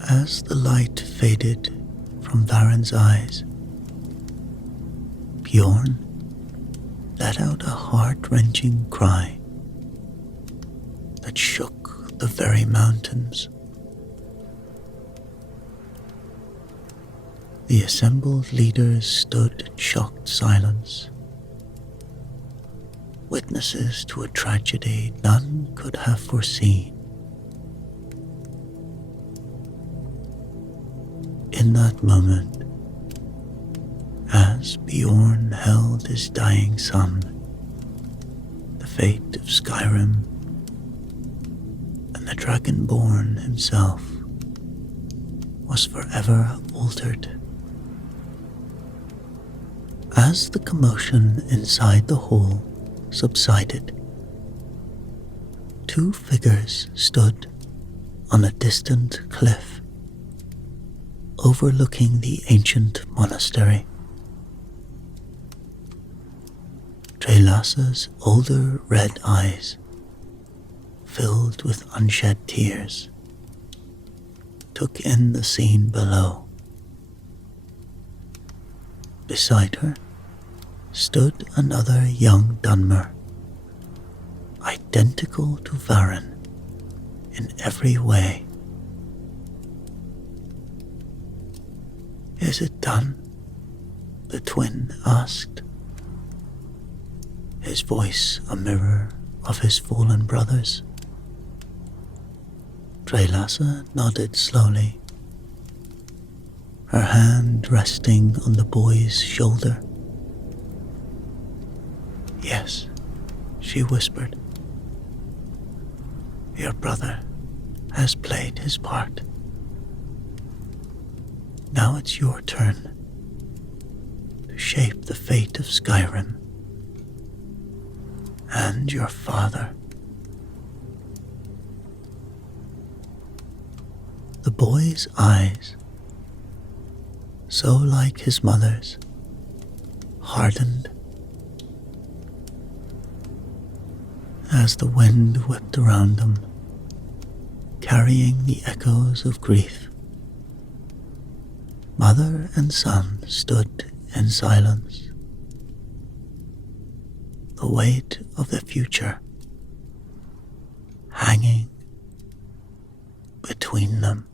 As the light faded from Varan's eyes, Bjorn let out a heart-wrenching cry that shook the very mountains. The assembled leaders stood in shocked silence, witnesses to a tragedy none could have foreseen. In that moment, as Bjorn held his dying son, the fate of Skyrim and the Dragonborn himself was forever altered. As the commotion inside the hall subsided, two figures stood on a distant cliff overlooking the ancient monastery. Treylassa's older red eyes, filled with unshed tears, took in the scene below. Beside her stood another young Dunmer, identical to Varen in every way. "Is it done?" the twin asked, his voice a mirror of his fallen brother's. Treylassa nodded slowly, her hand resting on the boy's shoulder. "Yes," she whispered. "Your brother has played his part. Now it's your turn to shape the fate of Skyrim and your father." The boy's eyes, so like his mother's, hardened as the wind whipped around them, carrying the echoes of grief. Mother and son stood in silence, the weight of the future hanging between them.